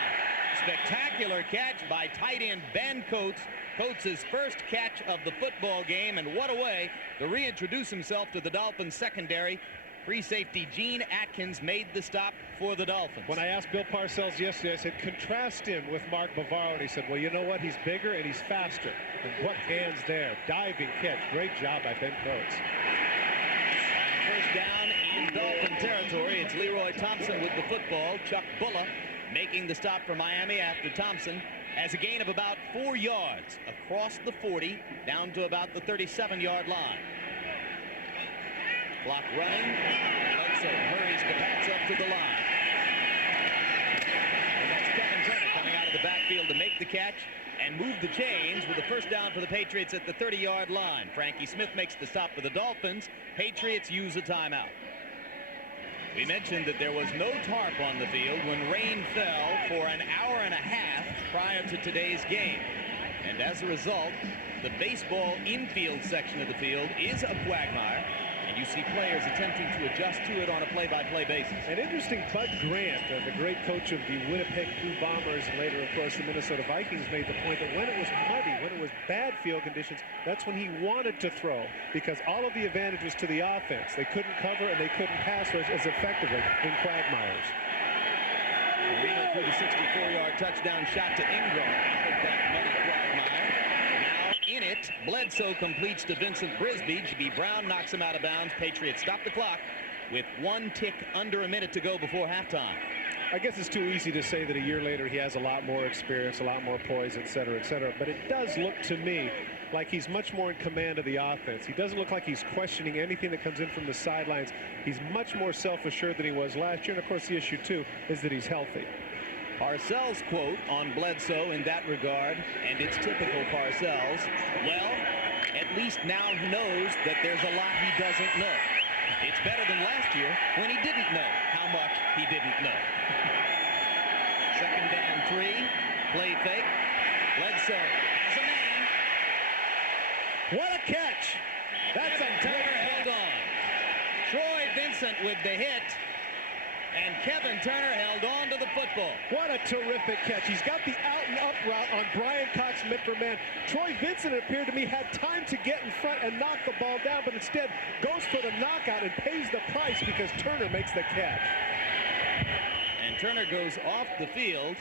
Spectacular catch by tight end Ben Coates. Coates' first catch of the football game, and what a way to reintroduce himself to the Dolphins secondary. Free safety Gene Atkins made the stop for the Dolphins. When I asked Bill Parcells yesterday, I said, contrast him with Mark Bavaro, and he said, well, you know what? He's bigger and he's faster. And what hands there. Diving catch. Great job by Ben Coates. First down in Dolphin territory. It's Leroy Thompson with the football. Chuck Bulla making the stop for Miami after Thompson has a gain of about 4 yards across the 40 down to about the 37-yard line. Clock running. Bledsoe hurries the Pats up to the line. And that's Kevin Turner coming out of the backfield to make the catch and move the chains with a first down for the Patriots at the 30-yard line. Frankie Smith makes the stop for the Dolphins. Patriots use a timeout. We mentioned that there was no tarp on the field when rain fell for an hour and a half prior to today's game. And as a result, the baseball infield section of the field is a quagmire. And you see players attempting to adjust to it on a play-by-play basis. An interesting Bud Grant, the great coach of the Winnipeg Blue Bombers and later, of course, the Minnesota Vikings, made the point that when it was muddy, when it was bad field conditions, that's when he wanted to throw, because all of the advantage was to the offense. They couldn't cover and they couldn't pass rush as effectively in quagmires. Marino threw the 64-yard touchdown shot to Ingram out of that muddy quagmire. In it, Bledsoe completes to Vincent Brisby. J.B. Brown knocks him out of bounds. Patriots stop the clock with 1 tick under a minute to go before halftime. I guess it's too easy to say that a year later he has a lot more experience, a lot more poise, et cetera, but it does look to me like he's much more in command of the offense. He doesn't look like he's questioning anything that comes in from the sidelines. He's much more self-assured than he was last year, and of course the issue too is that he's healthy. Parcells' quote on Bledsoe in that regard, and it's typical Parcells, well, at least now he knows that there's a lot he doesn't know. It's better than last year when he didn't know how much he didn't know. Second down 3, play fake. Bledsoe has a man. What a catch! That's a Turner held on. Troy Vincent with the hit. And Kevin Turner held on to the football. What a terrific catch. He's got the out and up route on Brian Cox Mitterman. Troy Vincent, it appeared to me, had time to get in front and knock the ball down, but instead goes for the knockout and pays the price because Turner makes the catch. And Turner goes off the field.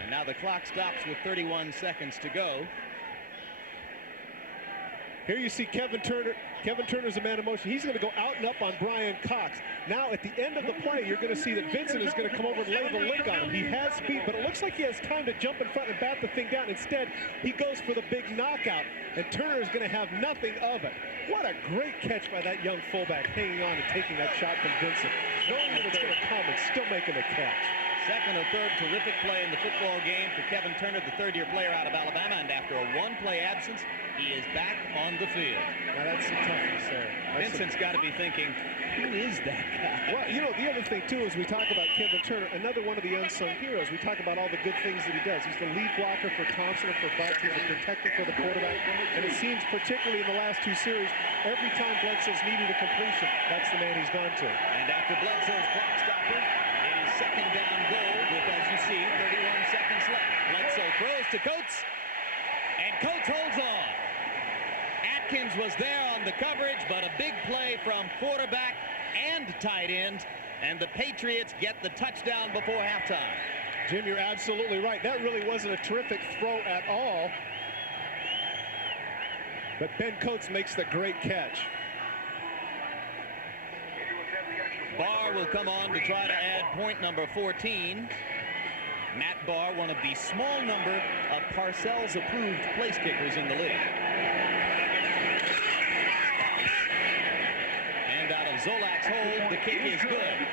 And now the clock stops with 31 seconds to go. Here you see Kevin Turner. Kevin Turner's a man of motion. He's going to go out and up on Brian Cox. Now, at the end of the play, you're going to see that Vincent is going to come over and lay the lick on him. He has speed, but it looks like he has time to jump in front and bat the thing down. Instead, he goes for the big knockout, and Turner is going to have nothing of it. What a great catch by that young fullback, hanging on and taking that shot from Vincent. Knowing that it's going to come and still making a catch. Second or third terrific play in the football game for Kevin Turner, the third-year player out of Alabama, and after a one-play absence, he is back on the field. Now that's some toughness there. Vincent's got to be thinking, who is that guy? Well, you know, the other thing, too, is we talk about Kevin Turner, another one of the unsung heroes. We talk about all the good things that he does. He's the lead blocker for Thompson and for Butts. He's a protector for the quarterback. And it seems, particularly in the last two series, every time Bledsoe's needed a completion, that's the man he's gone to. And after Bledsoe's clock stopper, it is second down goal with, as you see, 31 seconds left. Bledsoe throws to Coates, and Coates holds on. Atkins was there on the coverage, but a big play from quarterback and tight end, and the Patriots get the touchdown before halftime. Jim, you're absolutely right. That really wasn't a terrific throw at all. But Ben Coates makes the great catch. Barr will come on to try to add point number 14. Matt Barr, one of the small number of Parcells-approved place kickers in the league. And out of Zolak's hold, the kick is good.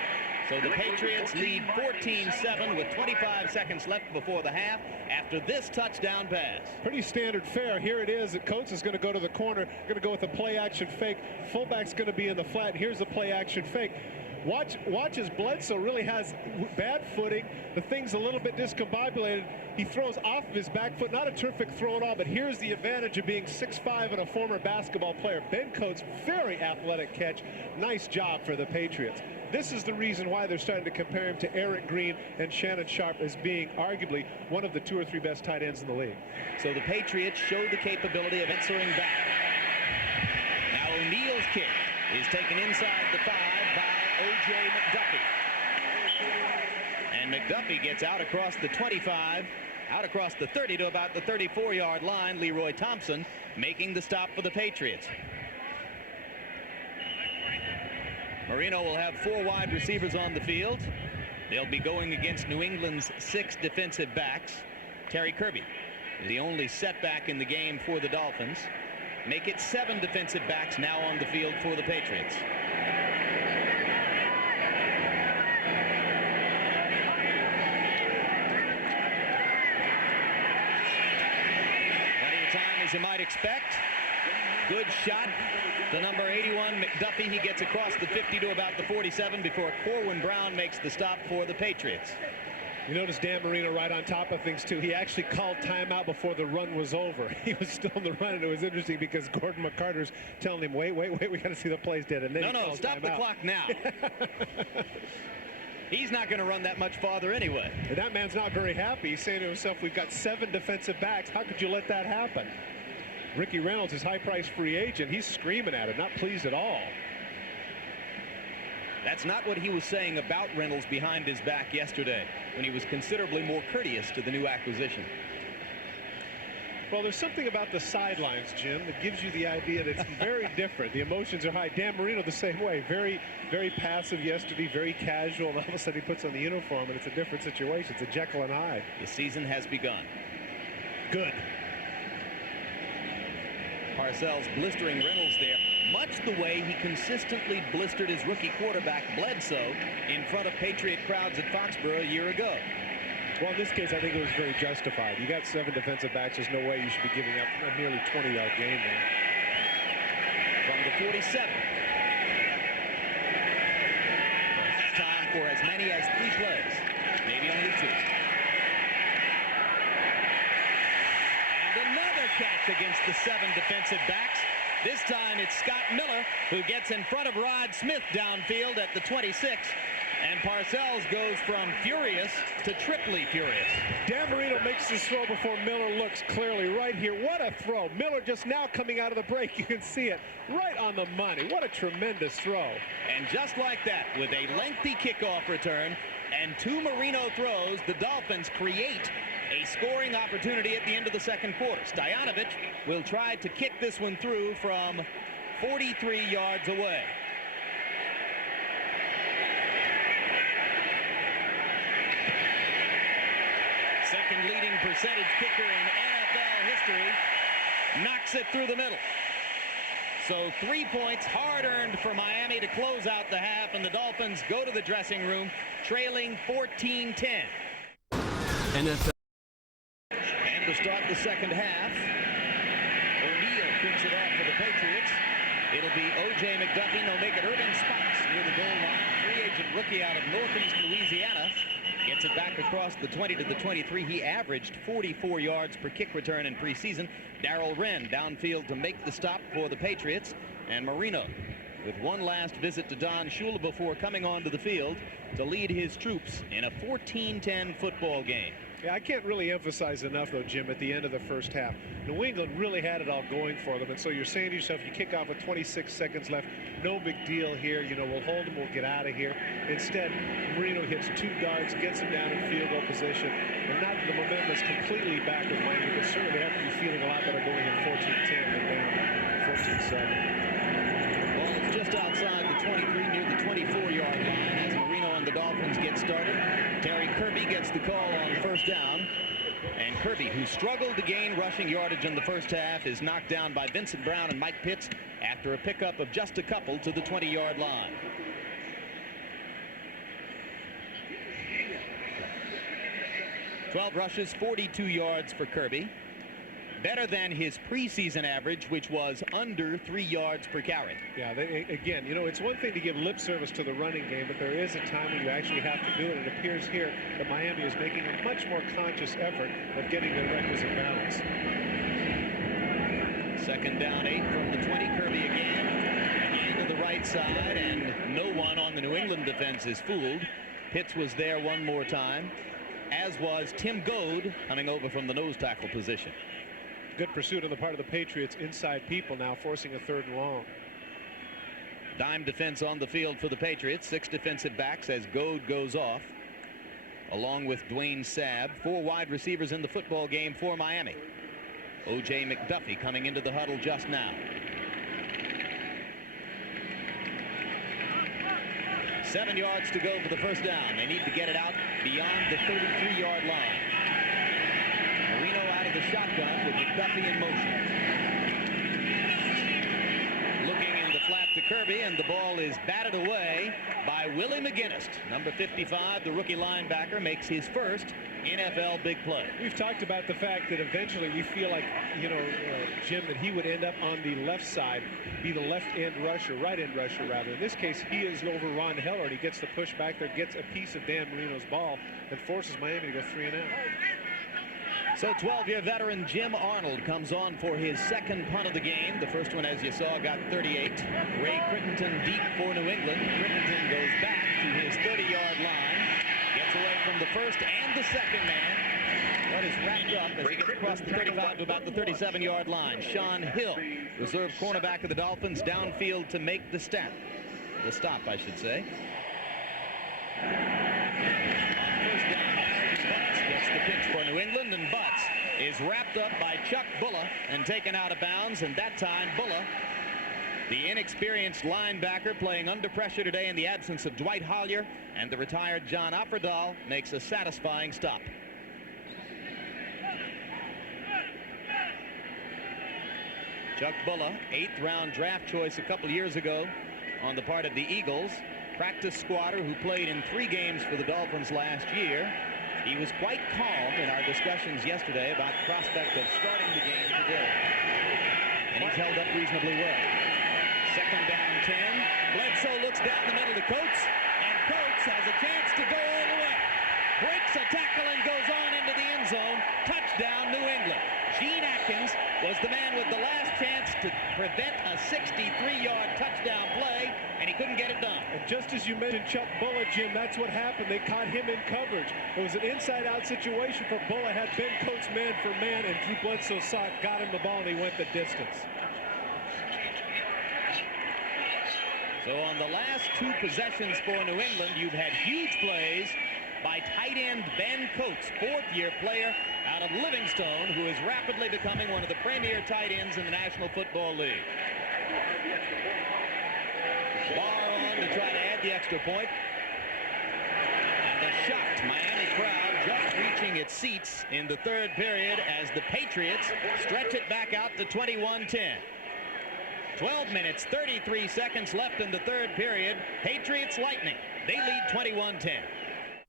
So the Patriots lead 14-7 with 25 seconds left before the half after this touchdown pass. Pretty standard fare. Here it is. Coates is going to go to the corner, going to go with a play-action fake. Fullback's going to be in the flat. Here's the play-action fake. Watch as Bledsoe really has bad footing. The thing's a little bit discombobulated. He throws off of his back foot. Not a terrific throw at all, but here's the advantage of being 6'5" and a former basketball player. Ben Coates, very athletic catch. Nice job for the Patriots. This is the reason why they're starting to compare him to Eric Green and Shannon Sharp as being arguably one of the 2 or 3 best tight ends in the league. So the Patriots show the capability of answering back. Now O'Neal's kick is taken inside the 5 by O.J. McDuffie. And McDuffie gets out across the 25, out across the 30 to about the 34-yard line. Leroy Thompson making the stop for the Patriots. Marino will have 4 wide receivers on the field. They'll be going against New England's 6 defensive backs. Terry Kirby is the only setback in the game for the Dolphins. Make it 7 defensive backs now on the field for the Patriots. Plenty of time, as you might expect. Good shot to number 81, McDuffie. He gets across the 50 to about the 47 before Corwin Brown makes the stop for the Patriots. You notice Dan Marino right on top of things, too. He actually called timeout before the run was over. He was still in the run, and it was interesting because Gordon McCarter's telling him, wait, we got to see the plays dead. And then no, stop the clock now. He's not going to run that much farther anyway. And that man's not very happy. He's saying to himself, we've got 7 defensive backs. How could you let that happen? Ricky Reynolds, his high-priced free agent, he's screaming at him, not pleased at all. That's not what he was saying about Reynolds behind his back yesterday, when he was considerably more courteous to the new acquisition. Well, there's something about the sidelines, Jim, that gives you the idea that it's very different. The emotions are high. Dan Marino the same way. Very, very passive yesterday, very casual, and all of a sudden he puts on the uniform, and it's a different situation. It's a Jekyll and Hyde. The season has begun. Good. Parcells blistering Reynolds there, much the way he consistently blistered his rookie quarterback Bledsoe in front of Patriot crowds at Foxborough a year ago. Well, in this case, I think it was very justified. You got 7 defensive backs. There's no way you should be giving up a nearly 20-yard gain there. From the 47. It's time for as many as 3 plays, maybe only 2. Catch against the 7 defensive backs. This time it's Scott Miller who gets in front of Rod Smith downfield at the 26. And Parcells goes from furious to triply furious. Dan Marino makes this throw before Miller looks clearly right here. What a throw. Miller just now coming out of the break. You can see it right on the money. What a tremendous throw. And just like that, with a lengthy kickoff return and 2 Marino throws, the Dolphins create a scoring opportunity at the end of the second quarter. Stojanovic will try to kick this one through from 43 yards away. Second leading percentage kicker in NFL history knocks it through the middle. So 3 points hard-earned for Miami to close out the half, and the Dolphins go to the dressing room trailing 14-10. NFL. And to start the second half, O'Neal kicks it off for the Patriots. It'll be O.J. McDuffie. They'll make it Irving Sparks near the goal line. Free agent rookie out of Northeast Louisiana. Gets it back across the 20 to the 23. He averaged 44 yards per kick return in preseason. Darrell Wren downfield to make the stop for the Patriots. And Marino with one last visit to Don Shula before coming onto the field to lead his troops in a 14-10 football game. Yeah, I can't really emphasize enough, though, Jim, at the end of the first half. New England really had it all going for them. And so you're saying to yourself, you kick off with 26 seconds left. No big deal here. You know, we'll hold them. We'll get out of here. Instead, Marino hits 2 darts, gets them down in field goal position. And not the momentum is completely back with Miami, but certainly they have to be feeling a lot better going in 14-10 than down 14-7. Well, it's just outside the 23 near the 24-yard line as Marino and the Dolphins get started. Terry Kirby gets the call on first down. And Kirby, who struggled to gain rushing yardage in the first half, is knocked down by Vincent Brown and Mike Pitts after a pickup of just a couple to the 20-yard line. "12 rushes, 42 yards for Kirby. Better than his preseason average, which was under 3 yards per carry. Yeah, again, you know, it's one thing to give lip service to the running game, but there is a time when you actually have to do it. It appears here that Miami is making a much more conscious effort of getting the requisite balance. Second down, 8 from the 20. Kirby again to the right side, and no one on the New England defense is fooled. Pitts was there one more time, as was Tim Goad coming over from the nose tackle position. Good pursuit on the part of the Patriots inside people now, forcing a 3rd and long. Dime defense on the field for the Patriots. 6 defensive backs as Goad goes off, along with Dwayne Sabb. 4 wide receivers in the football game for Miami. O.J. McDuffie coming into the huddle just now. 7 yards to go for the first down. They need to get it out beyond the 33-yard line. Marino out of the shotgun with McDuffie in motion. Looking in the flat to Kirby, and the ball is batted away by Willie McGinnis. Number 55, the rookie linebacker, makes his first NFL big play. We've talked about the fact that eventually we feel like, you know, Jim, that he would end up on the left side, be the left-end rusher, right-end rusher, rather. In this case, he is over Ron Heller, and he gets the push back there, gets a piece of Dan Marino's ball, and forces Miami to go 3 and out. So 12-year veteran Jim Arnold comes on for his second punt of the game. The first one, as you saw, got 38. Ray Christensen deep for New England. Christensen goes back to his 30-yard line. Gets away from the first and the second man. But is wrapped up as he gets across the 35 to about the 37-yard line. Sean Hill, reserve cornerback of the Dolphins, downfield to make the stop. The stop, I should say. First down, Butts gets the pitch for New England, and Butts is wrapped up by Chuck Bulla and taken out of bounds, and that time Bulla, the inexperienced linebacker playing under pressure today in the absence of Dwight Hollier and the retired John Offerdahl, makes a satisfying stop. Chuck Bulla, 8th-round draft choice a couple years ago on the part of the Eagles. Practice squatter who played in 3 games for the Dolphins last year. He was quite calm in our discussions yesterday about the prospect of starting the game today. And he's held up reasonably well. Second down 10. Bledsoe looks down the middle to Coates, and Coates has a chance to go all the way. Breaks a tackle and goes on into the end zone. Touchdown, New England. Gene Atkins was the man with the last chance to prevent a 63-yard touchdown play, and he couldn't get it done. And just as you mentioned Chuck Bulla, Jim, that's what happened. They caught him in coverage. It was an inside-out situation for Bulla. Had Ben Coates man for man, and Drew Bledsoe saw it, got him the ball, and he went the distance. So on the last 2 possessions for New England, you've had huge plays by tight end Ben Coates, 4th-year player out of Livingstone, who is rapidly becoming one of the premier tight ends in the National Football League. Barr on to try to add the extra point. And the shocked Miami crowd just reaching its seats in the third period as the Patriots stretch it back out to 21-10. 12 minutes, 33 seconds left in the third period. Patriots Lightning. They lead 21-10.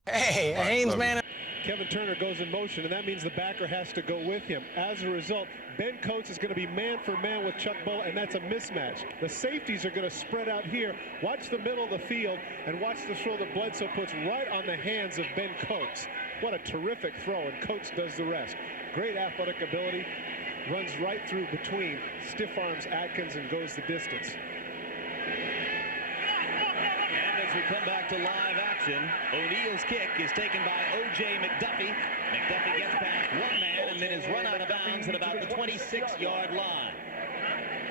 Hey, Haynes, man. Kevin Turner goes in motion, and that means the backer has to go with him. As a result, Ben Coates is going to be man for man with Chuck Bull, and that's a mismatch. The safeties are going to spread out here. Watch the middle of the field, and watch the throw that Bledsoe puts right on the hands of Ben Coates. What a terrific throw, and Coates does the rest. Great athletic ability. Runs right through between stiff arms Atkins and goes the distance. And as we come back to live action, O'Neill's kick is taken by O.J. McDuffie. McDuffie gets past one man and then is run out of bounds at about the 26-yard line.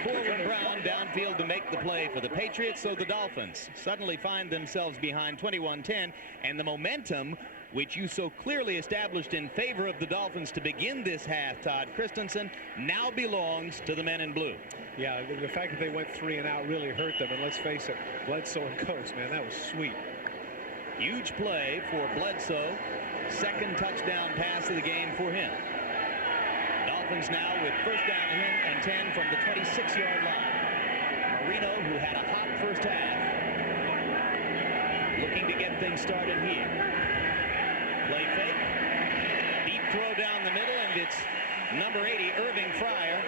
Corwin Brown downfield to make the play for the Patriots, so the Dolphins suddenly find themselves behind 21-10, and the momentum which you so clearly established in favor of the Dolphins to begin this half, Todd Christensen, now belongs to the men in blue. Yeah, the fact that they went 3 and out really hurt them, and let's face it, Bledsoe and Coates, man, that was sweet. Huge play for Bledsoe. Second touchdown pass of the game for him. Dolphins now with first down and 10 from the 26-yard line. Marino, who had a hot first half, looking to get things started here. Play fake. Deep throw down the middle, and it's number 80, Irving Fryer,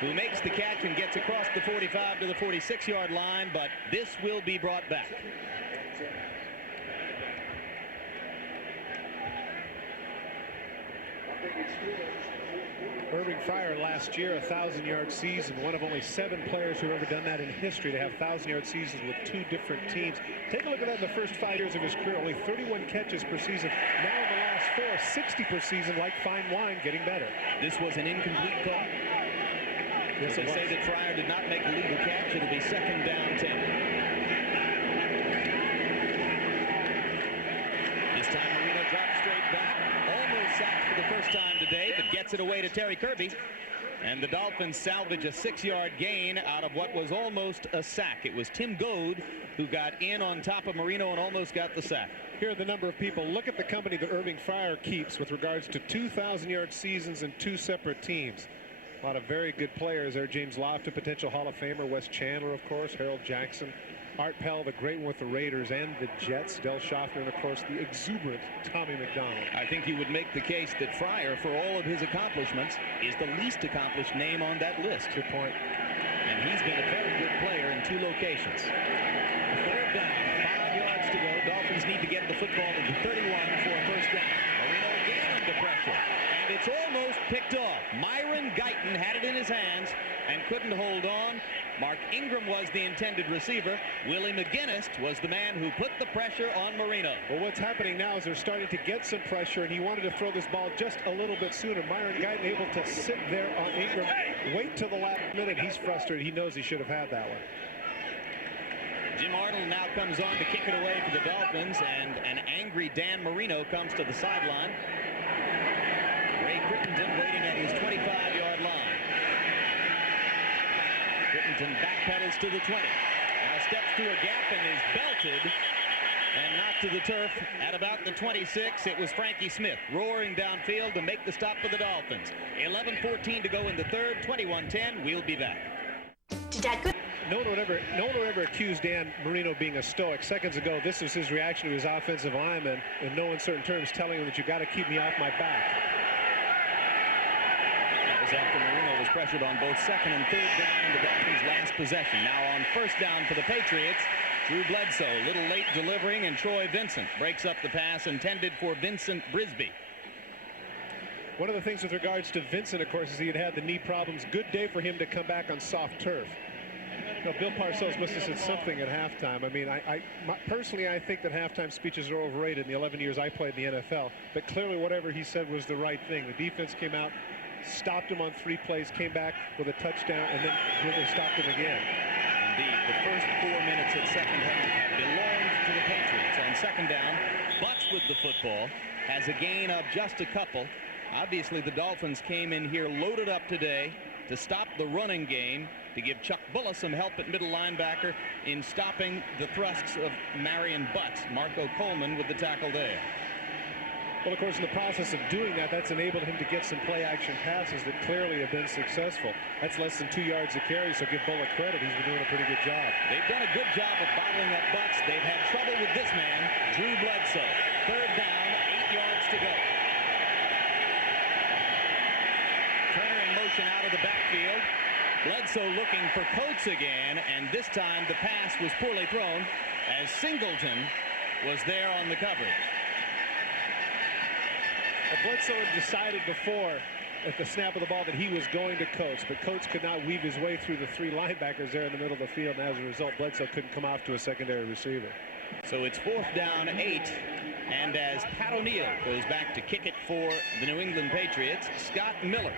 who makes the catch and gets across the 45 to the 46-yard line, but this will be brought back. Irving Fryer last year, a 1,000-yard season, one of only 7 players who have ever done that in history to have 1,000-yard seasons with 2 different teams. Take a look at that in the first 5 years of his career, only 31 catches per season. Now in the last 4, 60 per season, like fine wine, getting better. This was an incomplete call. Yes, they say that Fryer did not make a legal catch. It'll be second down 10. This time Marino drops straight back. Almost sacked for the first time today, but gets it away to Terry Kirby. And the Dolphins salvage a 6-yard gain out of what was almost a sack. It was Tim Goad who got in on top of Marino and almost got the sack. Here are the number of people. Look at the company that Irving Fryer keeps with regards to 2,000-yard seasons and 2 separate teams. A lot of very good players there. James Lofton, potential Hall of Famer. Wes Chandler, of course. Harold Jackson. Art Pell, the great one with the Raiders and the Jets. Del Schaffner, and of course the exuberant Tommy McDonald. I think you would make the case that Fryer, for all of his accomplishments, is the least accomplished name on that list. Good point. And he's been a very good player in 2 locations. Third down, 5 yards to go. Dolphins need to get the football to the 31 for a first down. Marino again under pressure. And it's almost picked off. Myron Guyton had it in his hands and couldn't hold on. Mark Ingram was the intended receiver. Willie McGinnis was the man who put the pressure on Marino. Well, what's happening now is they're starting to get some pressure, and he wanted to throw this ball just a little bit sooner. Myron Guyton able to sit there on Ingram, wait till the last minute. He's frustrated. He knows he should have had that one. Jim Arnold now comes on to kick it away for the Dolphins, and an angry Dan Marino comes to the sideline. Ray Christensen waiting at his 25-yard line. Christensen backpedals to the 20. Now steps through a gap and is belted and knocked to the turf at about the 26. It was Frankie Smith roaring downfield to make the stop for the Dolphins. 11:14 to go in the third. 21-10. We'll be back. No one would ever accuse Dan Marino of being a stoic. Seconds ago, this was his reaction to his offensive lineman in no uncertain terms, telling him that you got to keep me off my back. That was after Marino was pressured on both second and third down in the Dolphins' last possession. Now on first down for the Patriots, Drew Bledsoe, a little late delivering, and Troy Vincent breaks up the pass intended for Vincent Brisby. One of the things with regards to Vincent, of course, is he had had the knee problems. Good day for him to come back on soft turf. You know, Bill Parcells must have said something at halftime. I mean, personally, I think that halftime speeches are overrated in the 11 years I played in the NFL. But clearly, whatever he said was the right thing. The defense came out, stopped him on 3 plays, came back with a touchdown, and then really stopped him again. Indeed, the first 4 minutes of second half belonged to the Patriots. On second down, Butts with the football, has a gain of just a couple. Obviously, the Dolphins came in here loaded up today to stop the running game, to give Chuck Bullis some help at middle linebacker in stopping the thrusts of Marion Butts. Marco Coleman with the tackle there. Well, of course, in the process of doing that, that's enabled him to get some play-action passes that clearly have been successful. That's less than 2 yards a carry, so give Bullock credit. He's been doing a pretty good job. They've done a good job of bottling up Butts. They've had trouble with this man, Drew Bledsoe. Third down, 8 yards to go. Turner in motion out of the backfield. Bledsoe looking for Coates again, and this time the pass was poorly thrown as Singleton was there on the coverage. Bledsoe had decided before at the snap of the ball that he was going to Coates, but Coates could not weave his way through the 3 linebackers there in the middle of the field, and as a result, Bledsoe couldn't come off to a secondary receiver. So it's 4th down 8, and as Pat O'Neill goes back to kick it for the New England Patriots, Scott Miller,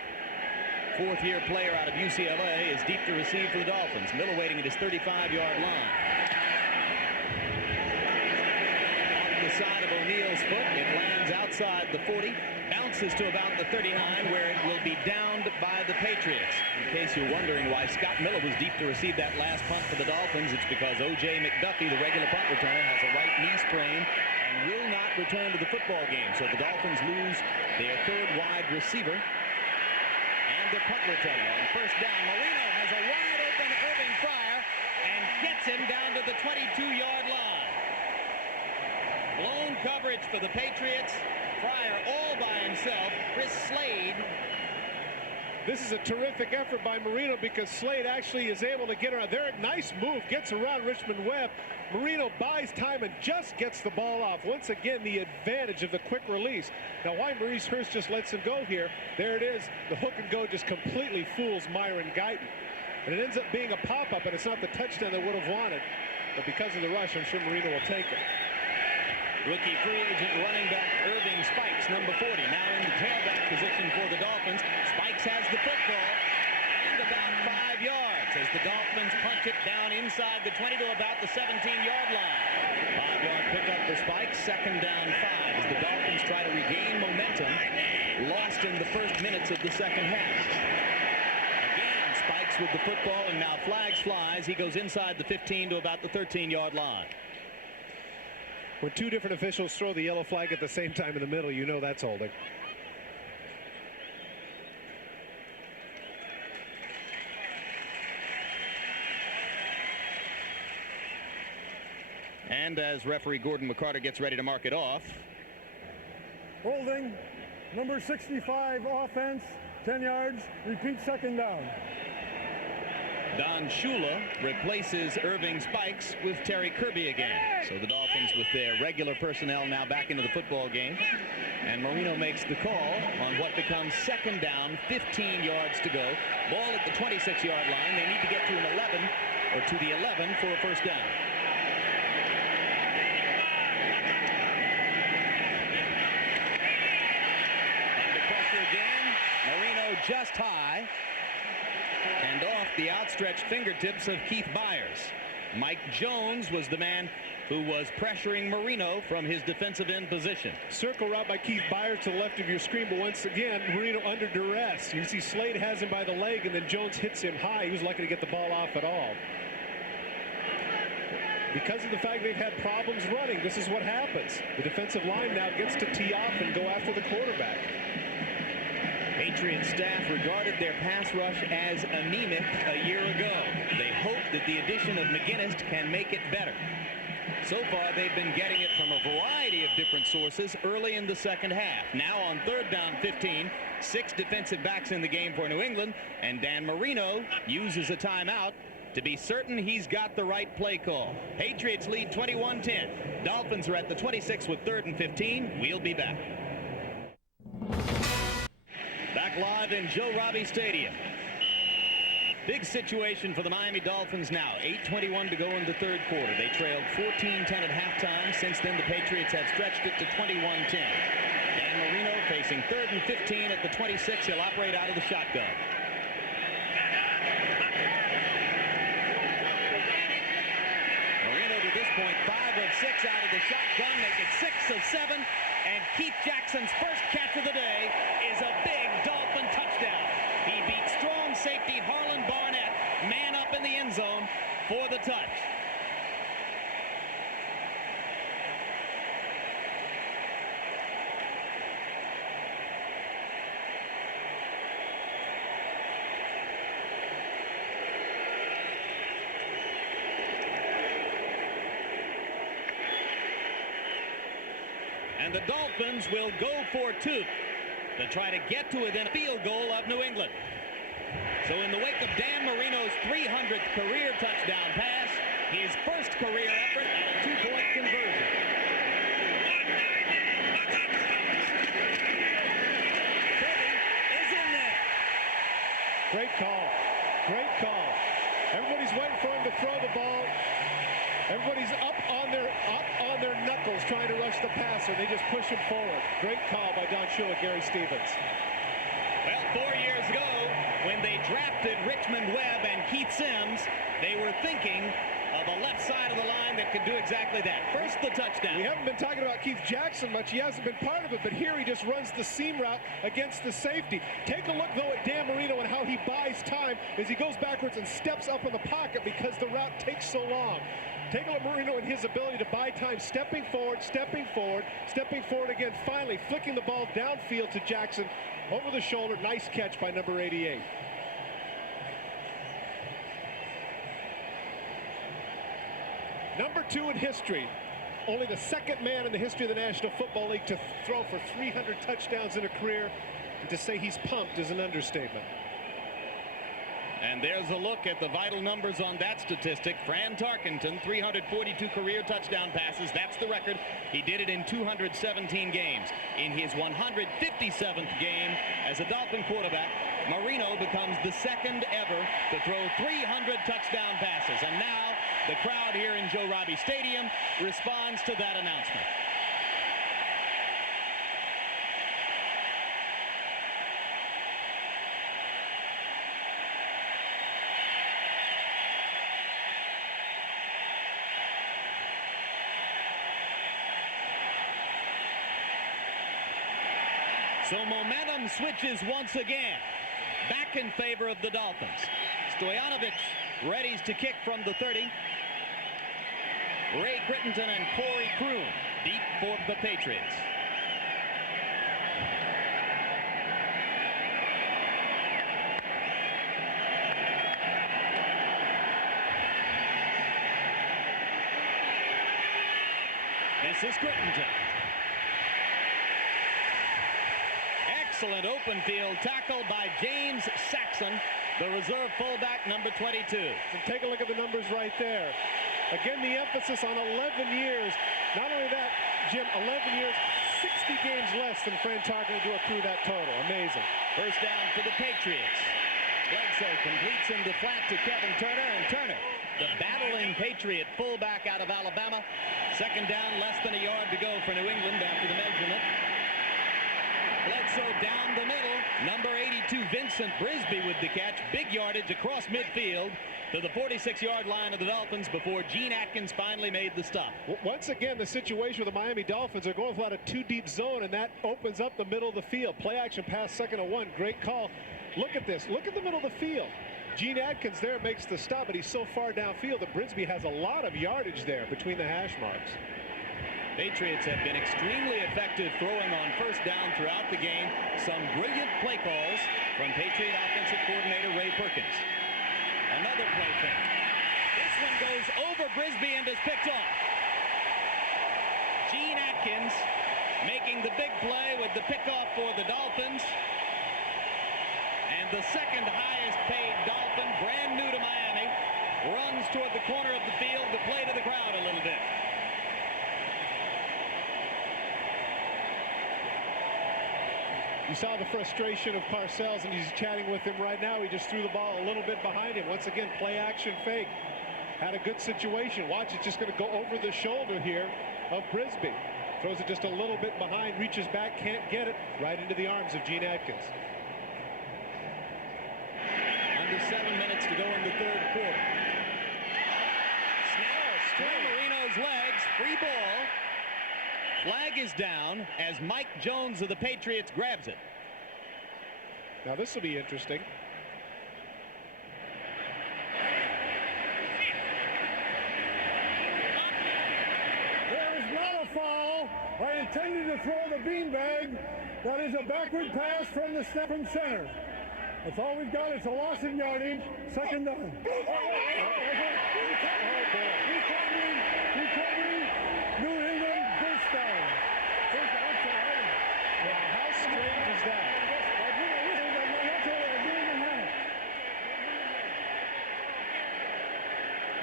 4th-year player out of UCLA, is deep to receive for the Dolphins. Miller waiting at his 35-yard line. Off the side of O'Neill's foot, it lands outside the 40, bounces to about the 39, where it will be downed by the Patriots. In case you're wondering why Scott Miller was deep to receive that last punt for the Dolphins, it's because O.J. McDuffie, the regular punt returner, has a right knee sprain and will not return to the football game. So the Dolphins lose their 3rd wide receiver and their punt returner. On 1st down, Marino has a wide open Irving Fryer and gets him down to the 22-yard line. Blown coverage for the Patriots. Fryer all by himself. Chris Slade. This is a terrific effort by Marino because Slade actually is able to get around there. Nice move, gets around Richmond Webb. Marino buys time and just gets the ball off. Once again, the advantage of the quick release. Now, why Maurice Hurst just lets him go here? There it is. The hook and go just completely fools Myron Guyton. And it ends up being a pop-up, and it's not the touchdown they would have wanted. But because of the rush, I'm sure Marino will take it. Rookie free agent running back Irving Spikes, number 40, now in the tailback position for the Dolphins. Spikes has the football and about 5 yards as the Dolphins punch it down inside the 20 to about the 17-yard line. 5-yard pickup for Spikes, 2nd down 5 as the Dolphins try to regain momentum lost in the first minutes of the second half. Again, Spikes with the football, and now flags flies. He goes inside the 15 to about the 13-yard line. When 2 different officials throw the yellow flag at the same time in the middle, you know that's holding. And as referee Gordon McCarter gets ready to mark it off. Holding, number 65, offense, 10 yards, repeat 2nd down. Don Shula replaces Irving Spikes with Terry Kirby again. So the Dolphins with their regular personnel now back into the football game. And Marino makes the call on what becomes 2nd down, 15 yards to go. Ball at the 26-yard line. They need to get to an 11 or to the 11 for a 1st down. Under pressure again. Marino just high. And off the outstretched fingertips of Keith Byers. Mike Jones was the man who was pressuring Marino from his defensive end position. Circle route by Keith Byers to the left of your screen, but once again, Marino under duress. You see Slade has him by the leg, and then Jones hits him high. He was lucky to get the ball off at all. Because of the fact they've had problems running, this is what happens. The defensive line now gets to tee off and go after the quarterback. Patriots staff regarded their pass rush as anemic a year ago. They hope that the addition of McGinnis can make it better. So far, they've been getting it from a variety of different sources early in the second half. Now on 3rd down 15, 6 defensive backs in the game for New England, and Dan Marino uses a timeout to be certain he's got the right play call. Patriots lead 21-10. Dolphins are at the 26 with 3rd and 15. We'll be back. Back live in Joe Robbie Stadium. Big situation for the Miami Dolphins now. 8:21 to go in the 3rd quarter. They trailed 14-10 at halftime. Since then, the Patriots have stretched it to 21-10. Dan Marino facing 3rd and 15 at the 26. He'll operate out of the shotgun. Marino to this point 5 of 6 out of the shotgun. Make it 6 of 7. And Keith Jackson's first catch of the day is a big Dolphin touchdown. He beat strong safety Harlan Barnett, man up in the end zone for the touch. And the Dolphins will go for two to try to get to within a field goal of New England. So in the wake of Dan Marino's 300th career touchdown pass, his first career effort at a two-point conversion. Is in there. Great call. Great call. Everybody's waiting for him to throw the ball. Everybody's up on their knuckles trying to rush the passer. They just push him forward. Great call by Don Shula, Gary Stevens. Well, 4 years ago, when they drafted Richmond Webb and Keith Sims, they were thinking of a left side of the line that could do exactly that. First, the touchdown. We haven't been talking about Keith Jackson much. He hasn't been part of it, but here he just runs the seam route against the safety. Take a look, though, at Dan Marino and how he buys time as he goes backwards and steps up in the pocket because the route takes so long. Take a look at Marino and his ability to buy time, stepping forward again, finally flicking the ball downfield to Jackson over the shoulder. Nice catch by number 88. Number 2 in history. Only the second man in the history of the National Football League to throw for 300 touchdowns in a career. And to say he's pumped is an understatement. And there's a look at the vital numbers on that statistic. Fran Tarkenton, 342 career touchdown passes. That's the record. He did it in 217 games. In his 157th game as a Dolphin quarterback, Marino becomes the second ever to throw 300 touchdown passes. And now the crowd here in Joe Robbie Stadium responds to that announcement. So momentum switches once again back in favor of the Dolphins. Stoyanovich readies to kick from the 30. Ray Christensen and Corey Kroon deep for the Patriots. This is Christensen. Excellent open field tackle by James Saxon, the reserve fullback, number 22. And take a look at the numbers right there. Again, the emphasis on 11 years. Not only that, Jim, 11 years, 60 games less than Fran Tarkenton to accrue that total. Amazing. First down for the Patriots. Bledsoe completes in the flat to Kevin Turner, and Turner, the battling Patriot fullback out of Alabama. Second down, less than a yard to go for New England after the measurement. Bledsoe down the middle. Number 82, Vincent Brisby with the catch. Big yardage across midfield to the 46-yard line of the Dolphins before Gene Atkins finally made the stop. Once again, the situation with the Miami Dolphins are going for a two-deep zone, and that opens up the middle of the field. Play action pass, 2nd and 1. Great call. Look at this. Look at the middle of the field. Gene Atkins there makes the stop, but he's so far downfield that Brisby has a lot of yardage there between the hash marks. Patriots have been extremely effective throwing on first down throughout the game. Some brilliant play calls from Patriot offensive coordinator Ray Perkins. Another play fake. This one goes over Brisby and is picked off. Gene Atkins making the big play with the pickoff for the Dolphins. And the second highest paid Dolphin, brand new to Miami, runs toward the corner of the field to play to the crowd a little bit. You saw the frustration of Parcells, and he's chatting with him right now. He just threw the ball a little bit behind him. Once again, play action fake. Had a good situation. Watch, it's just going to go over the shoulder here of Brisby. Throws it just a little bit behind, reaches back, can't get it. Right into the arms of Gene Atkins. Under 7 minutes to go in the third quarter. Snell through Marino's legs. Free ball. Flag is down as Mike Jones of the Patriots grabs it. Now this will be interesting. There is not a foul. I intended to throw the beanbag. That is a backward pass from the snap from center. That's all we've got. It's a loss in yardage. Second down. Recovery. New England first down. How strange is that?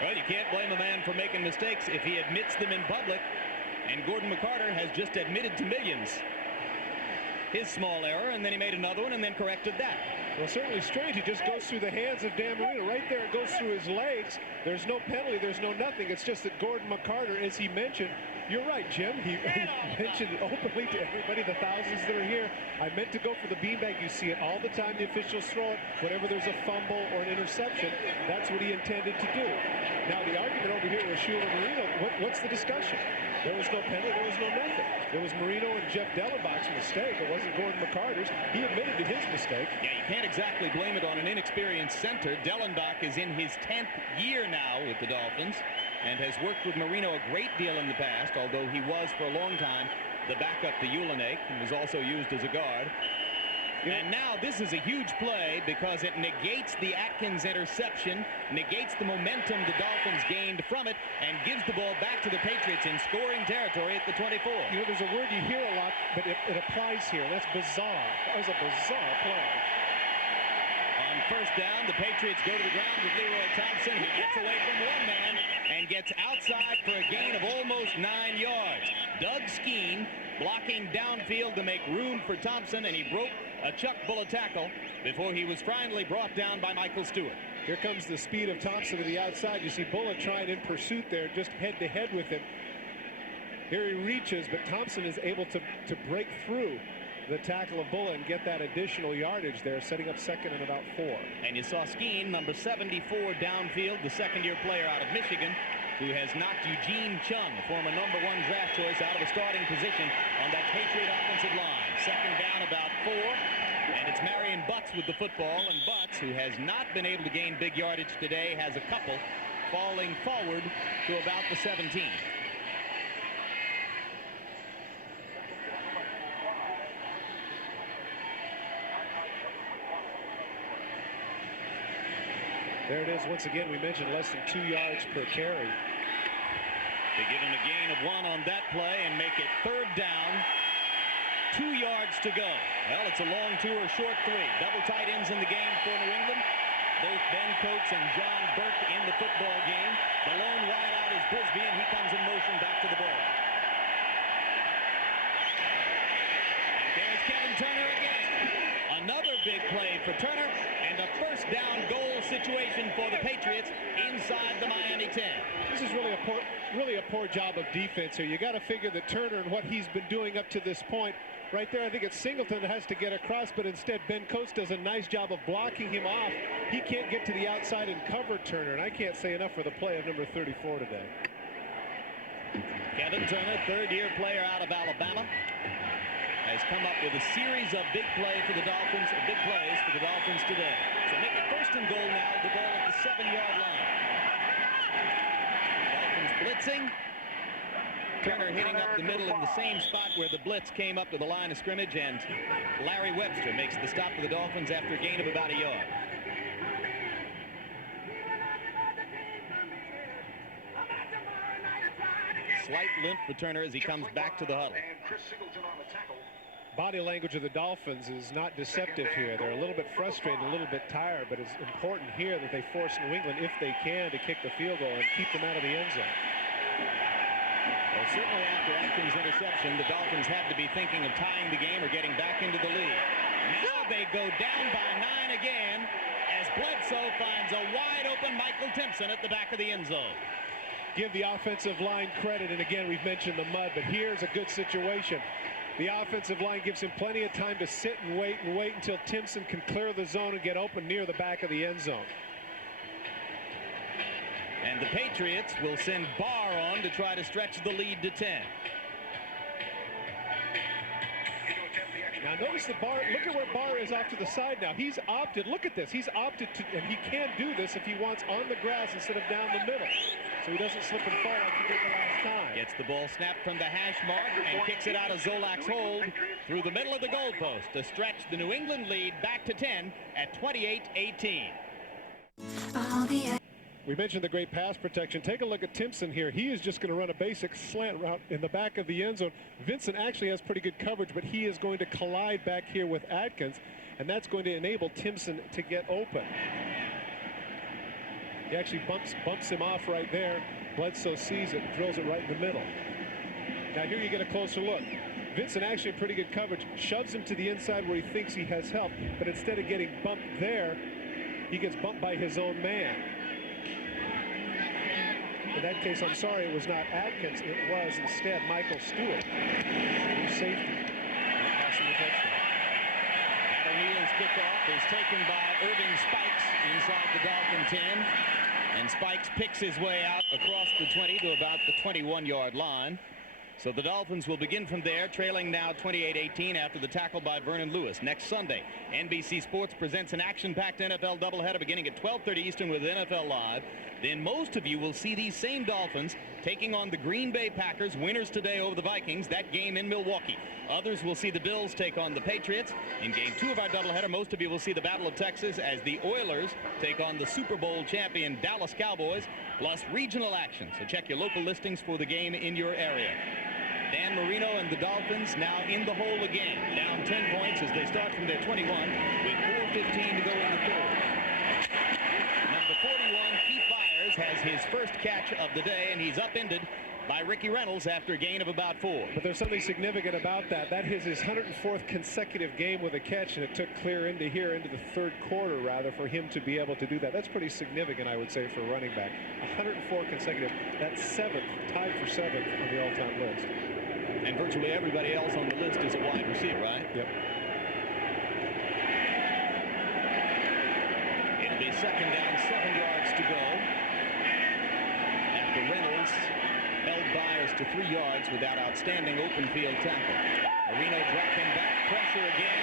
Well, you can't blame a man for making mistakes if he admits them in public. And Gordon McCarter has just admitted to millions his small error, and then he made another one and then corrected that. Well, certainly strange. He just goes through the hands of Dan Marino. Right there, it goes through his legs. There's no penalty. There's no nothing. It's just that Gordon McCarter, as he mentioned, you're right, Jim. He mentioned openly to everybody, the thousands that are here, I meant to go for the beanbag. You see it all the time. The officials throw it. Whenever there's a fumble or an interception, that's what he intended to do. Now, the argument over here with Shula Marino, what's the discussion? There was no penalty. There was no nothing. It was Marino and Jeff Dellenbach's mistake. It wasn't Gordon McCarter's. He admitted to his mistake. Yeah, you can't exactly blame it on an inexperienced center. Dellenbach is in his 10th year now with the Dolphins and has worked with Marino a great deal in the past, although he was for a long time the backup to Ulenek and was also used as a guard. And now this is a huge play because it negates the Atkins interception, negates the momentum the Dolphins gained from it, and gives the ball back to the Patriots in scoring territory at the 24. You know, there's a word you hear a lot, but it applies here. That's bizarre. That was a bizarre play. On first down, the Patriots go to the ground with Leroy Thompson. He gets away from one man and gets outside for a gain of almost 9 yards. Doug Skeen blocking downfield to make room for Thompson, and he broke a Chuck Bullet tackle before he was finally brought down by Michael Stewart. Here comes the speed of Thompson to the outside. You see Bullet trying in pursuit there, just head-to-head with him. Here he reaches, but Thompson is able to break through the tackle of Bullet and get that additional yardage there, setting up second and about 4. And you saw Skeen, number 74 downfield, the second-year player out of Michigan, who has knocked Eugene Chung, a former #1 draft choice, out of a starting position on that Patriot offensive line. Second down, about 4, and it's Marion Butts with the football, and Butts, who has not been able to gain big yardage today, has a couple, falling forward to about the 17. There it is once again. We mentioned less than 2 yards per carry. They give him a gain of 1 on that play and make it third down. 2 yards to go. Well, it's a long 2 or short 3. Double tight ends in the game for New England. Both Ben Coates and John Burke in the football game. The lone wideout is Brisby, and he comes in motion back to the ball. And there's Kevin Turner again. Another big play for Turner, and a first down goal situation for the Patriots inside the Miami 10. This is really a poor job of defense here. You got to figure that Turner and what he's been doing up to this point. Right there, I think it's Singleton that has to get across, but instead Ben Coates does a nice job of blocking him off. He can't get to the outside and cover Turner, and I can't say enough for the play of number 34 today. Kevin Turner, third-year player out of Alabama, has come up with a series of big plays for the Dolphins today. So make it first and goal now, the ball at the 7-yard line. Dolphins blitzing. Turner hitting up the middle in the same spot where the blitz came up to the line of scrimmage, and Larry Webster makes the stop for the Dolphins after a gain of about a yard. Slight limp for Turner as he comes back to the huddle. Body language of the Dolphins is not deceptive here. They're a little bit frustrated, a little bit tired, but it's important here that they force New England, if they can, to kick the field goal and keep them out of the end zone. Well, certainly after Atkins' interception, the Dolphins had to be thinking of tying the game or getting back into the lead. Now they go down by 9 again as Bledsoe finds a wide-open Michael Timpson at the back of the end zone. Give the offensive line credit, and again, we've mentioned the mud, but here's a good situation. The offensive line gives him plenty of time to sit and wait until Timpson can clear the zone and get open near the back of the end zone. And the Patriots will send Barr on to try to stretch the lead to 10. Now notice the Barr, look at where Barr is off to the side now. He's opted, look at this, he's opted to, and he can't do this if he wants on the grass instead of down the middle. So he doesn't slip and fall like he did the last time. Gets the ball snapped from the hash mark and kicks it out of Zolak's hold through the middle of the goalpost to stretch the New England lead back to 10 at 28-18. We mentioned the great pass protection. Take a look at Timpson here. He is just going to run a basic slant route in the back of the end zone. Vincent actually has pretty good coverage, but he is going to collide back here with Atkins, and that's going to enable Timpson to get open. He actually bumps him off right there. Bledsoe sees it, drills it right in the middle. Now here you get a closer look. Vincent actually in pretty good coverage, shoves him to the inside where he thinks he has help, but instead of getting bumped there, he gets bumped by his own man. In that case, I'm sorry, it was not Atkins. It was instead Michael Stewart, who's safety. Passing the touchdown. Matt O'Neill's kickoff is taken by Irving Spikes inside the Dolphin 10. And Spikes picks his way out across the 20 to about the 21-yard line. So the Dolphins will begin from there, trailing now 28-18 after the tackle by Vernon Lewis. Next Sunday, NBC Sports presents an action-packed NFL doubleheader beginning at 12:30 Eastern with NFL Live. Then most of you will see these same Dolphins taking on the Green Bay Packers, winners today over the Vikings, that game in Milwaukee. Others will see the Bills take on the Patriots. In game 2 of our doubleheader, most of you will see the Battle of Texas as the Oilers take on the Super Bowl champion Dallas Cowboys, plus regional action. So check your local listings for the game in your area. Dan Marino and the Dolphins now in the hole again, down 10 points as they start from their 21 with 4:15 to go in the third. Number 41, Keith Byers, has his first catch of the day, and he's upended by Ricky Reynolds after a gain of about 4. But there's something significant about that. That is his 104th consecutive game with a catch, and it took clear into the third quarter, rather, for him to be able to do that. That's pretty significant, I would say, for a running back. 104 consecutive. That's 7th, tied for 7th on the all-time list. And virtually everybody else on the list is a wide receiver, right? Yep. It'll be second down, 7 yards to go. After Reynolds held Byers to 3 yards with that outstanding open field tackle. Marino dropping back, pressure again.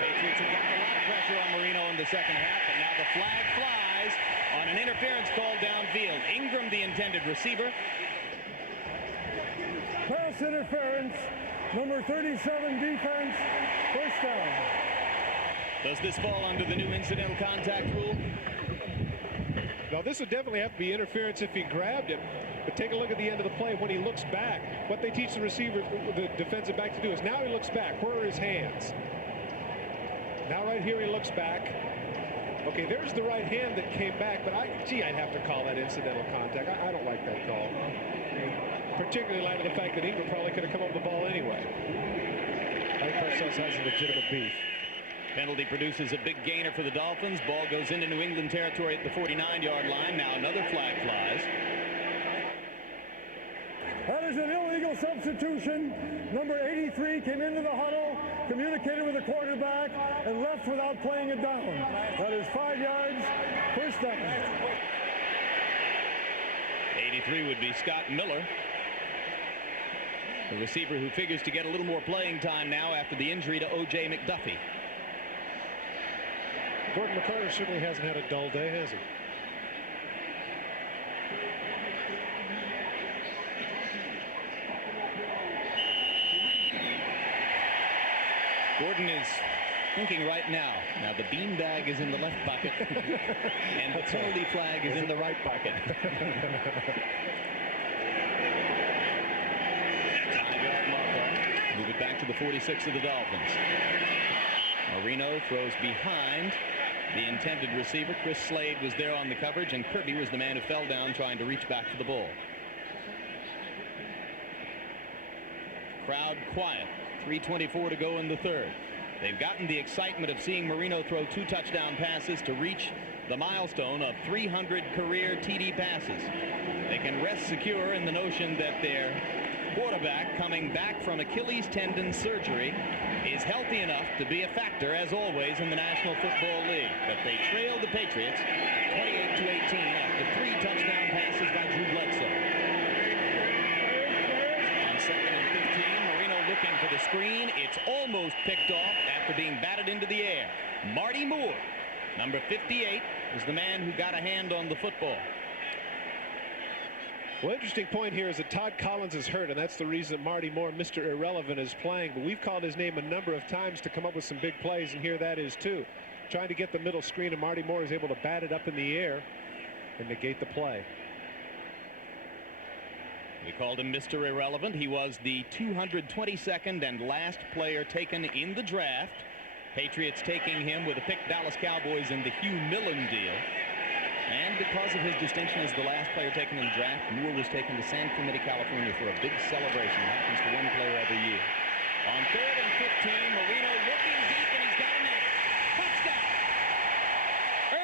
Patriots have got a lot of pressure on Marino in the second half, and now the flag flies on an interference call downfield. Ingram, the intended receiver. Pass interference, number 37 defense, first down. Does this fall under the new incidental contact rule? Well, this would definitely have to be interference if he grabbed it. But take a look at the end of the play when he looks back. What they teach the receiver, the defensive back to do is now he looks back. Where are his hands? Now right here he looks back. Okay, there's the right hand that came back, but I'd have to call that incidental contact. I don't like that call. Particularly in light of the fact that Ingram probably could have come up with the ball anyway. I think Parcells has a legitimate beef. Penalty produces a big gainer for the Dolphins. Ball goes into New England territory at the 49-yard line. Now another flag flies. That is an illegal substitution. Number 83 came into the huddle, communicated with the quarterback, and left without playing it down. That is 5 yards, first down. 83 would be Scott Miller, the receiver who figures to get a little more playing time now after the injury to O.J. McDuffie. Gordon McCarter certainly hasn't had a dull day, has he? Gordon is thinking right now. Now the beanbag is in the left pocket, and the penalty flag is in the right pocket. Move it back to the 46 of the Dolphins. Marino throws behind the intended receiver. Chris Slade was there on the coverage, and Kirby was the man who fell down trying to reach back for the ball. Crowd quiet. 3:24 to go in the third. They've gotten the excitement of seeing Marino throw 2 touchdown passes to reach the milestone of 300 career TD passes. They can rest secure in the notion that their quarterback, coming back from Achilles tendon surgery, is healthy enough to be a factor, as always, in the National Football League. But they trail the Patriots 28-18 after 3 touchdown passes by Drew Bledsoe. On 2nd and 15, Marino looks looking for the screen. It's almost picked off after being batted into the air. Marty Moore, number 58, is the man who got a hand on the football. Well, interesting point here is that Todd Collins is hurt, and that's the reason that Marty Moore, Mr. Irrelevant, is playing. But we've called his name a number of times to come up with some big plays, and here that is too. Trying to get the middle screen, and Marty Moore is able to bat it up in the air and negate the play. We called him Mr. Irrelevant. He was the 222nd and last player taken in the draft. Patriots taking him with a pick Dallas Cowboys in the Hugh Millen deal. And because of his distinction as the last player taken in the draft, Moore was taken to San Clemente, California for a big celebration. Happens to one player every year. On 3rd and 15, Marino looking deep, and he's got a man. Touchdown!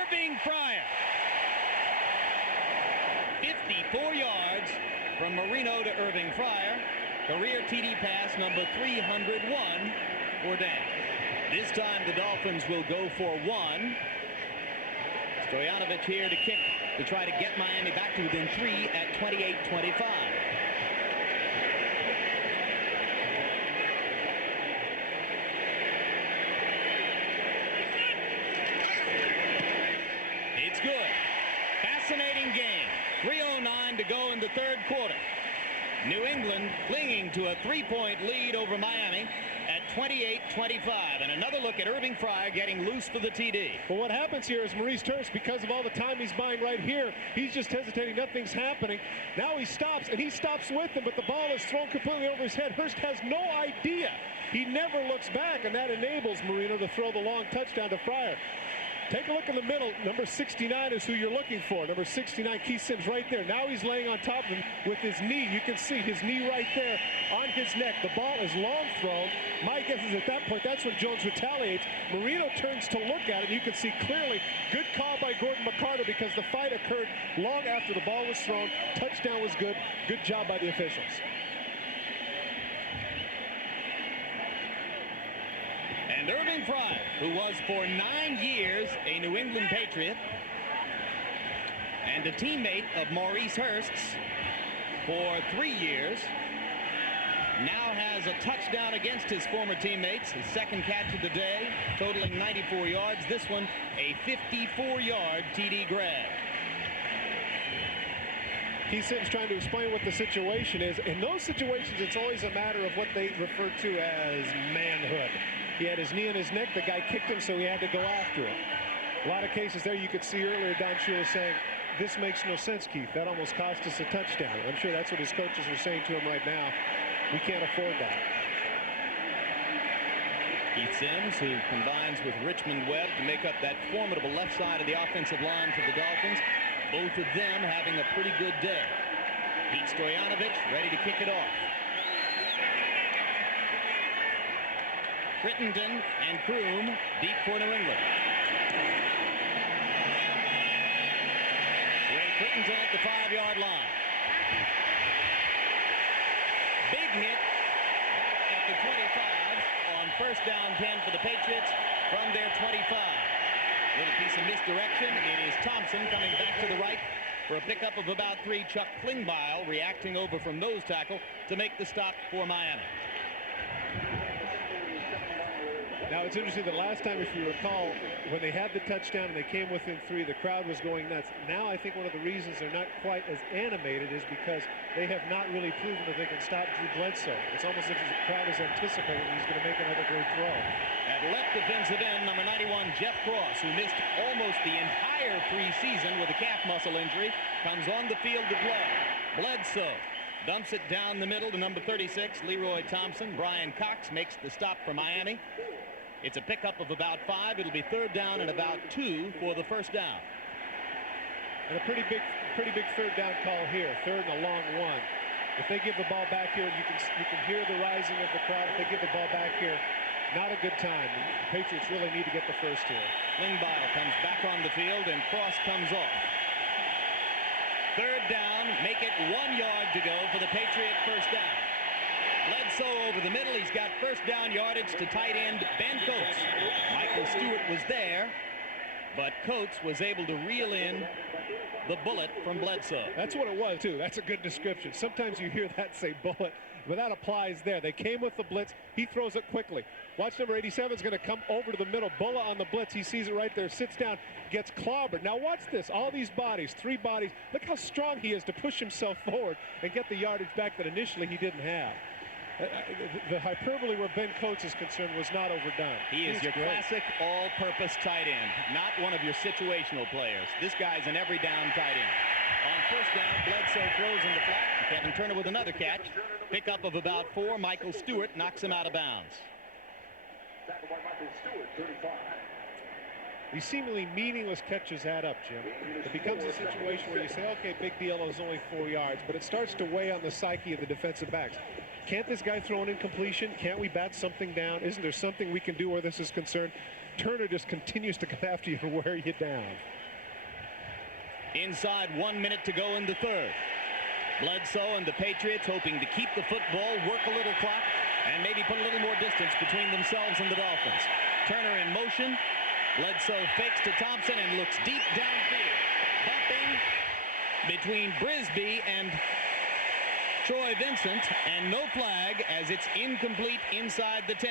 Irving Fryer. 54 yards from Marino to Irving Fryer. Career TD pass number 301 for Dan. This time the Dolphins will go for one. Stoyanovich here to kick to try to get Miami back to within 3 at 28-25. It's good. Fascinating game. 3:09 to go in the third quarter. New England clinging to a 3-point lead over Miami at 28-25. And another look at Irving Fryer getting loose for the TD. Well, what happens here is Maurice Hurst, because of all the time he's buying right here, he's just hesitating. Nothing's happening. Now he stops, and he stops with him, but the ball is thrown completely over his head. Hurst has no idea. He never looks back, and that enables Marino to throw the long touchdown to Fryer. Take a look in the middle. Number 69 is who you're looking for. Number 69, Keith Sims, right there. Now he's laying on top of him with his knee. You can see his knee right there on his neck. The ball is long thrown. My guess is at that point, that's when Jones retaliates. Marino turns to look at it. You can see clearly, good call by Gordon McCarter, because the fight occurred long after the ball was thrown. Touchdown was good. Good job by the officials. And Irving Fryer, who was for 9 years a New England Patriot and a teammate of Maurice Hurst's for 3 years, now has a touchdown against his former teammates. His second catch of the day, totaling 94 yards. This one, a 54-yard TD grab. Keith Sims trying to explain what the situation is. In those situations, it's always a matter of what they refer to as manhood. He had his knee on his neck. The guy kicked him, so he had to go after it. A lot of cases there you could see earlier Don Shula saying, this makes no sense, Keith. That almost cost us a touchdown. I'm sure that's what his coaches are saying to him right now. We can't afford that. Keith Sims, who combines with Richmond Webb to make up that formidable left side of the offensive line for the Dolphins. Both of them having a pretty good day. Pete Stoyanovich ready to kick it off. Christensen and Kroom deep for New England. Ray Christensen at the 5-yard line. Big hit at the 25 on first down 10 for the Patriots from their 25. Little piece of misdirection. It is Thompson coming back to the right for a pickup of about 3. Chuck Klingbeil reacting over from nose tackle to make the stop for Miami. Now, it's interesting, the last time, if you recall, when they had the touchdown and they came within 3, the crowd was going nuts. Now, I think one of the reasons they're not quite as animated is because they have not really proven that they can stop Drew Bledsoe. It's almost as if the crowd is anticipating he's going to make another great throw. At left defensive end, number 91, Jeff Cross, who missed almost the entire preseason with a calf muscle injury, comes on the field to play. Bledsoe dumps it down the middle to number 36, Leroy Thompson. Brian Cox makes the stop for Miami. It's a pickup of about 5. It'll be 3rd down and about 2 for the first down. And a pretty big 3rd down call here. 3rd and a long one. If they give the ball back here, you can hear the rising of the crowd. If they give the ball back here, not a good time. The Patriots really need to get the first here. Klingbeil comes back on the field and Cross comes off. 3rd down, make it 1 yard to go for the Patriot first down. Bledsoe over the middle. He's got first down yardage to tight end Ben Coates. Michael Stewart was there, but Coates was able to reel in the bullet from Bledsoe. That's what it was, too. That's a good description. Sometimes you hear that say bullet, but that applies there. They came with the blitz. He throws it quickly. Watch number 87 is going to come over to the middle. Bulla on the blitz. He sees it right there, sits down, gets clobbered. Now watch this. All these bodies, 3 bodies. Look how strong he is to push himself forward and get the yardage back that initially he didn't have. The hyperbole where Ben Coates is concerned was not overdone. He is your classic all-purpose tight end, not one of your situational players. This guy's an every-down tight end. On first down, Bledsoe throws in the flat. Kevin Turner with another catch. Pickup of about 4. Michael Stewart knocks him out of bounds. These seemingly meaningless catches add up, Jim. It becomes a situation where you say, okay, big deal, it was only 4 yards, but it starts to weigh on the psyche of the defensive backs. Can't this guy throw an incompletion? Can't we bat something down? Isn't there something we can do where this is concerned? Turner just continues to come after you and wear you down. Inside 1 minute to go in the third. Bledsoe and the Patriots hoping to keep the football, work a little clock, and maybe put a little more distance between themselves and the Dolphins. Turner in motion. Bledsoe fakes to Thompson and looks deep downfield. Bumping between Brisby and Troy Vincent, and no flag as it's incomplete inside the 10.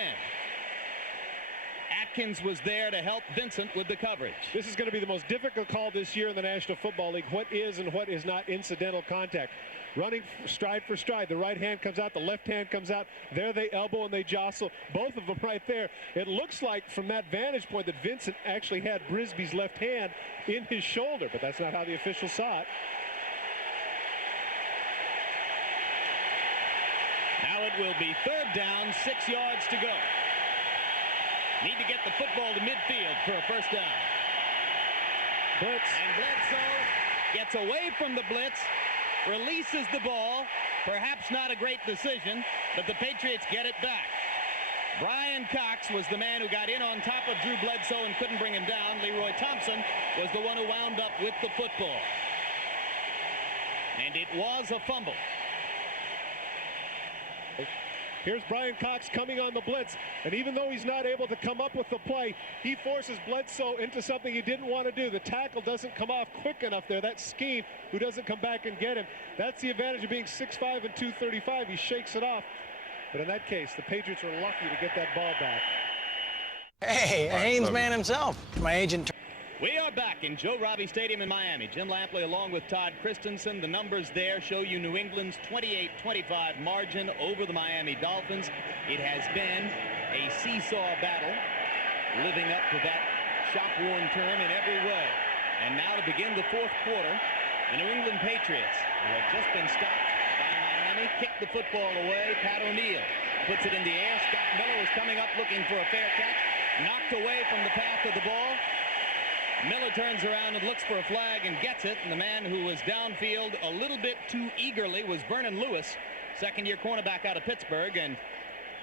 Atkins was there to help Vincent with the coverage. This is going to be the most difficult call this year in the National Football League. What is and what is not incidental contact. Running stride for stride. The right hand comes out, the left hand comes out. There they elbow and they jostle. Both of them right there. It looks like from that vantage point that Vincent actually had Brisby's left hand in his shoulder, but that's not how the official saw it. Now it will be third down, 6 yards to go. Need to get the football to midfield for a first down. Blitz. And Bledsoe gets away from the blitz, releases the ball. Perhaps not a great decision, but the Patriots get it back. Brian Cox was the man who got in on top of Drew Bledsoe and couldn't bring him down. Leroy Thompson was the one who wound up with the football. And it was a fumble. Here's Brian Cox coming on the blitz, and even though he's not able to come up with the play, he forces Bledsoe into something he didn't want to do. The tackle doesn't come off quick enough there. That Skeen, who doesn't come back and get him. That's the advantage of being 6'5" and 235. He shakes it off. But in that case, the Patriots are lucky to get that ball back. Hey, Haynes man himself, my agent. We are back in Joe Robbie Stadium in Miami. Jim Lampley along with Todd Christensen. The numbers there show you New England's 28-25 margin over the Miami Dolphins. It has been a seesaw battle, living up to that shop-worn term in every way. And now to begin the fourth quarter, the New England Patriots, who have just been stopped by Miami, kick the football away. Pat O'Neill puts it in the air. Scott Miller is coming up looking for a fair catch. Knocked away from the path of the ball. Miller turns around and looks for a flag and gets it. And the man who was downfield a little bit too eagerly was Vernon Lewis, second-year cornerback out of Pittsburgh, and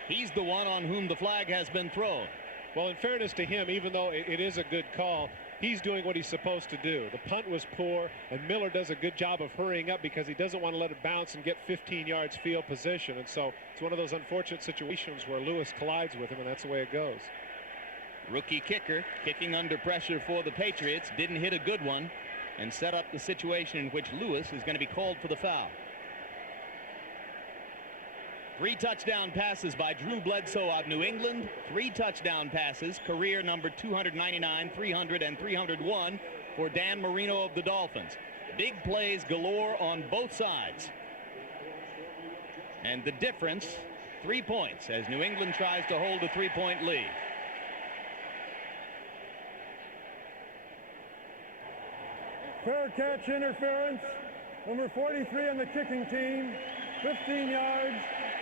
he's the one on whom the flag has been thrown. Well, in fairness to him, even though it is a good call, he's doing what he's supposed to do. The punt was poor, and Miller does a good job of hurrying up because he doesn't want to let it bounce and get 15 yards field position. And so it's one of those unfortunate situations where Lewis collides with him, and that's the way it goes. Rookie kicker kicking under pressure for the Patriots, didn't hit a good one and set up the situation in which Lewis is going to be called for the foul. 3 touchdown passes by Drew Bledsoe of New England, 3 touchdown passes, career number 299, 300, and 301 for Dan Marino of the Dolphins. Big plays galore on both sides. And the difference, 3 points as New England tries to hold a 3-point lead. Fair catch interference. Number 43 on the kicking team. 15 yards.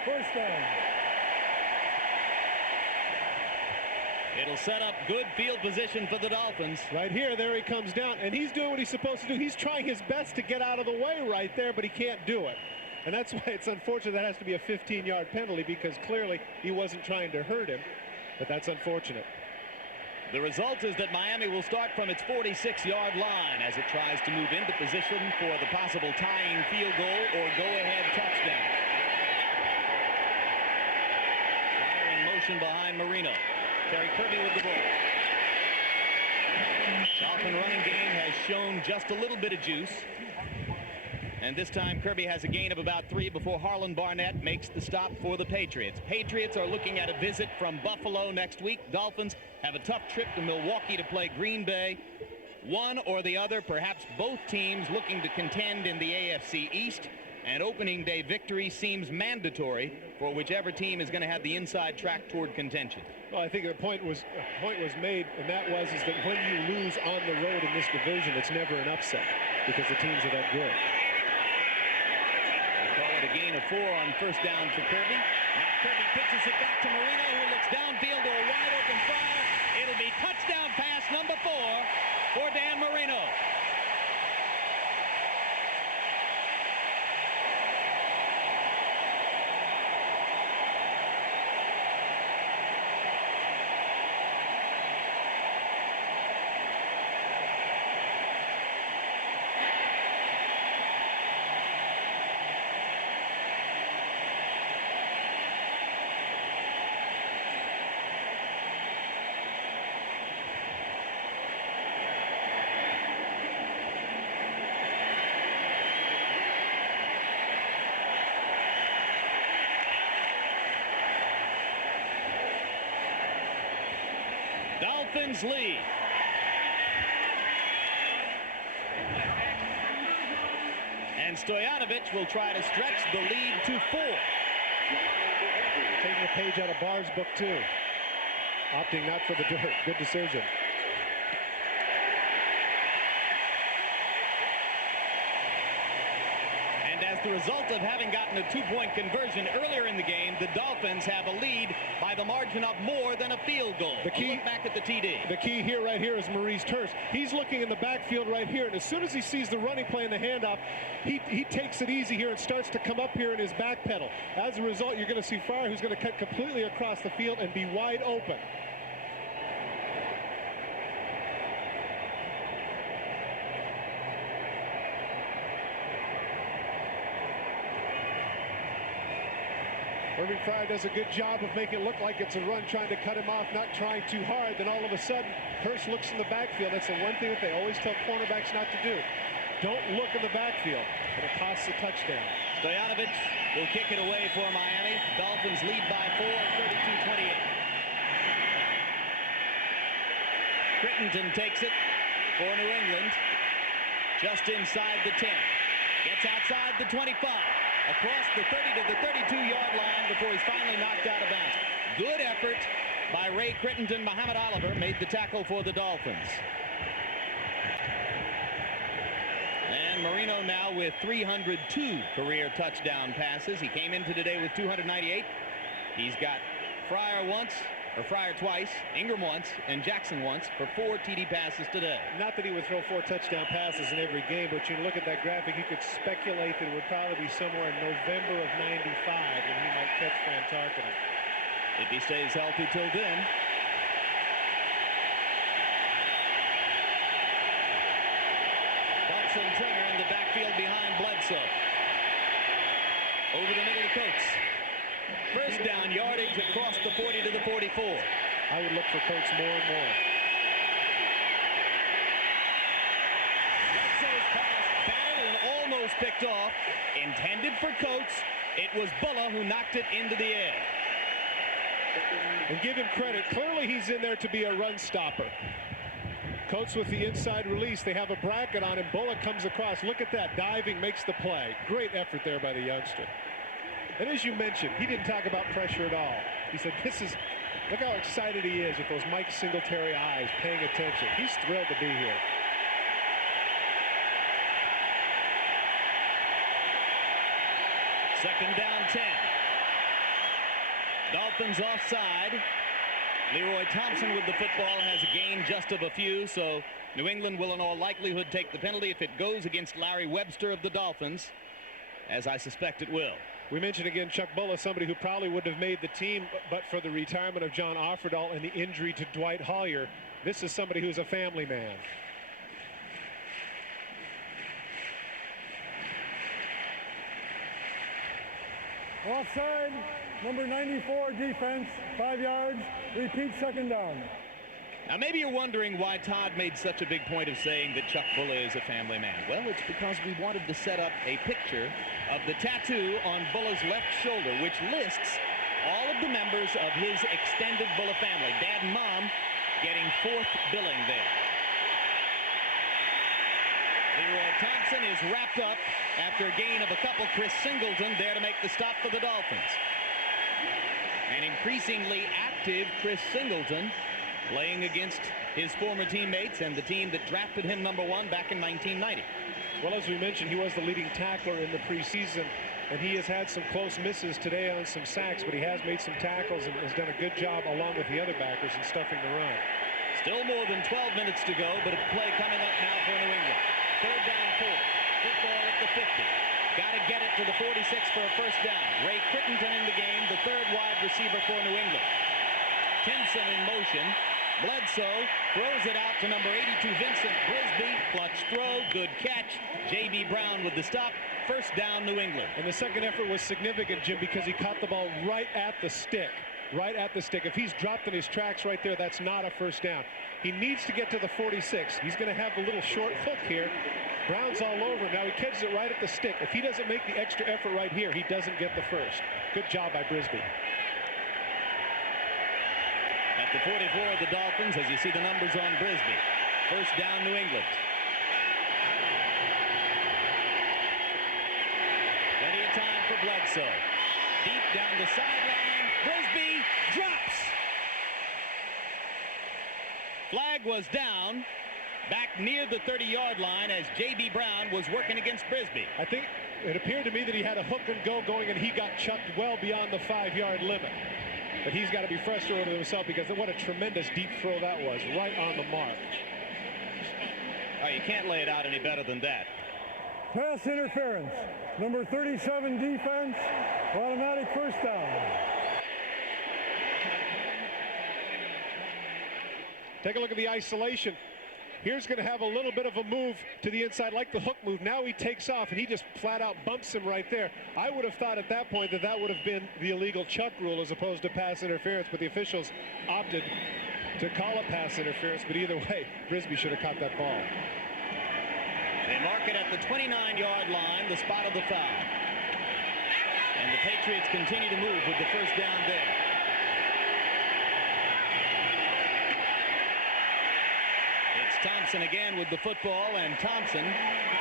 First down. It'll set up good field position for the Dolphins. Right here, there he comes down, and he's doing what he's supposed to do. He's trying his best to get out of the way right there, but he can't do it. And that's why it's unfortunate that has to be a 15-yard penalty, because clearly he wasn't trying to hurt him. But that's unfortunate. The result is that Miami will start from its 46-yard line as it tries to move into position for the possible tying field goal or go-ahead touchdown. Fire in motion behind Marino. Terry Kirby with the ball. Dolphin running game has shown just a little bit of juice. And this time Kirby has a gain of about 3 before Harlan Barnett makes the stop for the Patriots. Patriots are looking at a visit from Buffalo next week. Dolphins have a tough trip to Milwaukee to play Green Bay. One or the other, perhaps both teams looking to contend in the AFC East. An opening day victory seems mandatory for whichever team is going to have the inside track toward contention. Well, I think a point was made, and that was that when you lose on the road in this division, it's never an upset because the teams are that good. A gain of 4 on first down for Kirby. Now Kirby pitches it back to Marino, who looks downfield to a wide open fire. It'll be touchdown pass number 4 for Dan Marino. Dolphins lead. And Stojanovic will try to stretch the lead to 4. Taking a page out of Barr's book, too. Opting not for the dirt. Good decision. As the result of having gotten a 2-point conversion earlier in the game, the Dolphins have a lead by the margin of more than a field goal. The key, look back at the TD. The key here, right here, is Maurice Hurst. He's looking in the backfield right here, and as soon as he sees the running play and the handoff, he takes it easy here and starts to come up here in his back pedal. As a result, you're going to see Fryer, who's going to cut completely across the field and be wide open. Irving Fryer does a good job of making it look like it's a run, trying to cut him off, not trying too hard. Then all of a sudden, Hurst looks in the backfield. That's the one thing that they always tell cornerbacks not to do. Don't look in the backfield, but it costs a touchdown. Stojanovic will kick it away for Miami. Dolphins lead by 4, 32-28. Christensen takes it for New England. Just inside the 10. Gets outside the 25. Across the 30 to the 32-yard line before he's finally knocked out of bounds. Good effort by Ray Christensen. Muhammad Oliver made the tackle for the Dolphins. And Marino now with 302 career touchdown passes. He came into today with 298. He's got Fryer twice, Ingram once, and Jackson once for 4 TD passes today. Not that he would throw 4 touchdown passes in every game, but you look at that graphic, you could speculate that it would probably be somewhere in November of '95 when he might catch Fran Tarkenton. If he stays healthy till then. Bucks and Turner in the backfield behind Bledsoe. Over the middle to Coates. First down yardage across the 40 to the 44. I would look for Coates more and more. Bledsoe's pass batted and almost picked off. Intended for Coates. It was Bulla who knocked it into the air. And give him credit. Clearly he's in there to be a run stopper. Coates with the inside release. They have a bracket on him. Bulla comes across. Look at that. Diving makes the play. Great effort there by the youngster. And as you mentioned, he didn't talk about pressure at all. He said, look how excited he is with those Mike Singletary eyes paying attention. He's thrilled to be here. Second down 10. Dolphins offside. Leroy Thompson with the football has a gain just of a few, so New England will in all likelihood take the penalty if it goes against Larry Webster of the Dolphins, as I suspect it will. We mentioned again Chuck Bulla, somebody who probably wouldn't have made the team but for the retirement of John Offerdahl and the injury to Dwight Hollier. This is somebody who's a family man. Offside, number 94 defense, 5 yards. Repeat second down. Now, maybe you're wondering why Todd made such a big point of saying that Chuck Bulla is a family man. Well, it's because we wanted to set up a picture of the tattoo on Bulla's left shoulder, which lists all of the members of his extended Bulla family. Dad and Mom getting 4th billing there. Leroy Thompson is wrapped up after a gain of a couple. Chris Singleton there to make the stop for the Dolphins. An increasingly active Chris Singleton playing against his former teammates and the team that drafted him #1 back in 1990. Well, as we mentioned, he was the leading tackler in the preseason, and he has had some close misses today on some sacks, but he has made some tackles and has done a good job along with the other backers in stuffing the run. Still more than 12 minutes to go, but a play coming up now for New England. 3rd down 4. Football at the 50. Got to get it to the 46 for a first down. Ray Christensen in the game, the 3rd wide receiver for New England. Timpson in motion. Bledsoe throws it out to number 82, Vincent Brisby. Clutch throw, good catch. J.B. Brown with the stop. First down, New England. And the second effort was significant, Jim, because he caught the ball right at the stick. Right at the stick. If he's dropped in his tracks right there, that's not a first down. He needs to get to the 46. He's going to have a little short hook here. Brown's all over him. Now he catches it right at the stick. If he doesn't make the extra effort right here, he doesn't get the first. Good job by Brisby. At the 44 of the Dolphins, as you see the numbers on Brisby. First down, New England. Plenty of time for Bledsoe. Deep down the sideline. Brisby drops. Flag was down back near the 30-yard line as J.B. Brown was working against Brisby. I think it appeared to me that he had a hook and go going, and he got chucked well beyond the 5-yard limit. But he's got to be frustrated with himself because what a tremendous deep throw that was, right on the mark. Oh, you can't lay it out any better than that. Pass interference. Number 37 defense. Automatic first down. Take a look at the isolation. Here's going to have a little bit of a move to the inside, like the hook move. Now he takes off, and he just flat out bumps him right there. I would have thought at that point that would have been the illegal Chuck rule as opposed to pass interference, but the officials opted to call it pass interference. But either way, Brisby should have caught that ball. They mark it at the 29-yard line, the spot of the foul. And the Patriots continue to move with the first down there. Thompson again with the football, and Thompson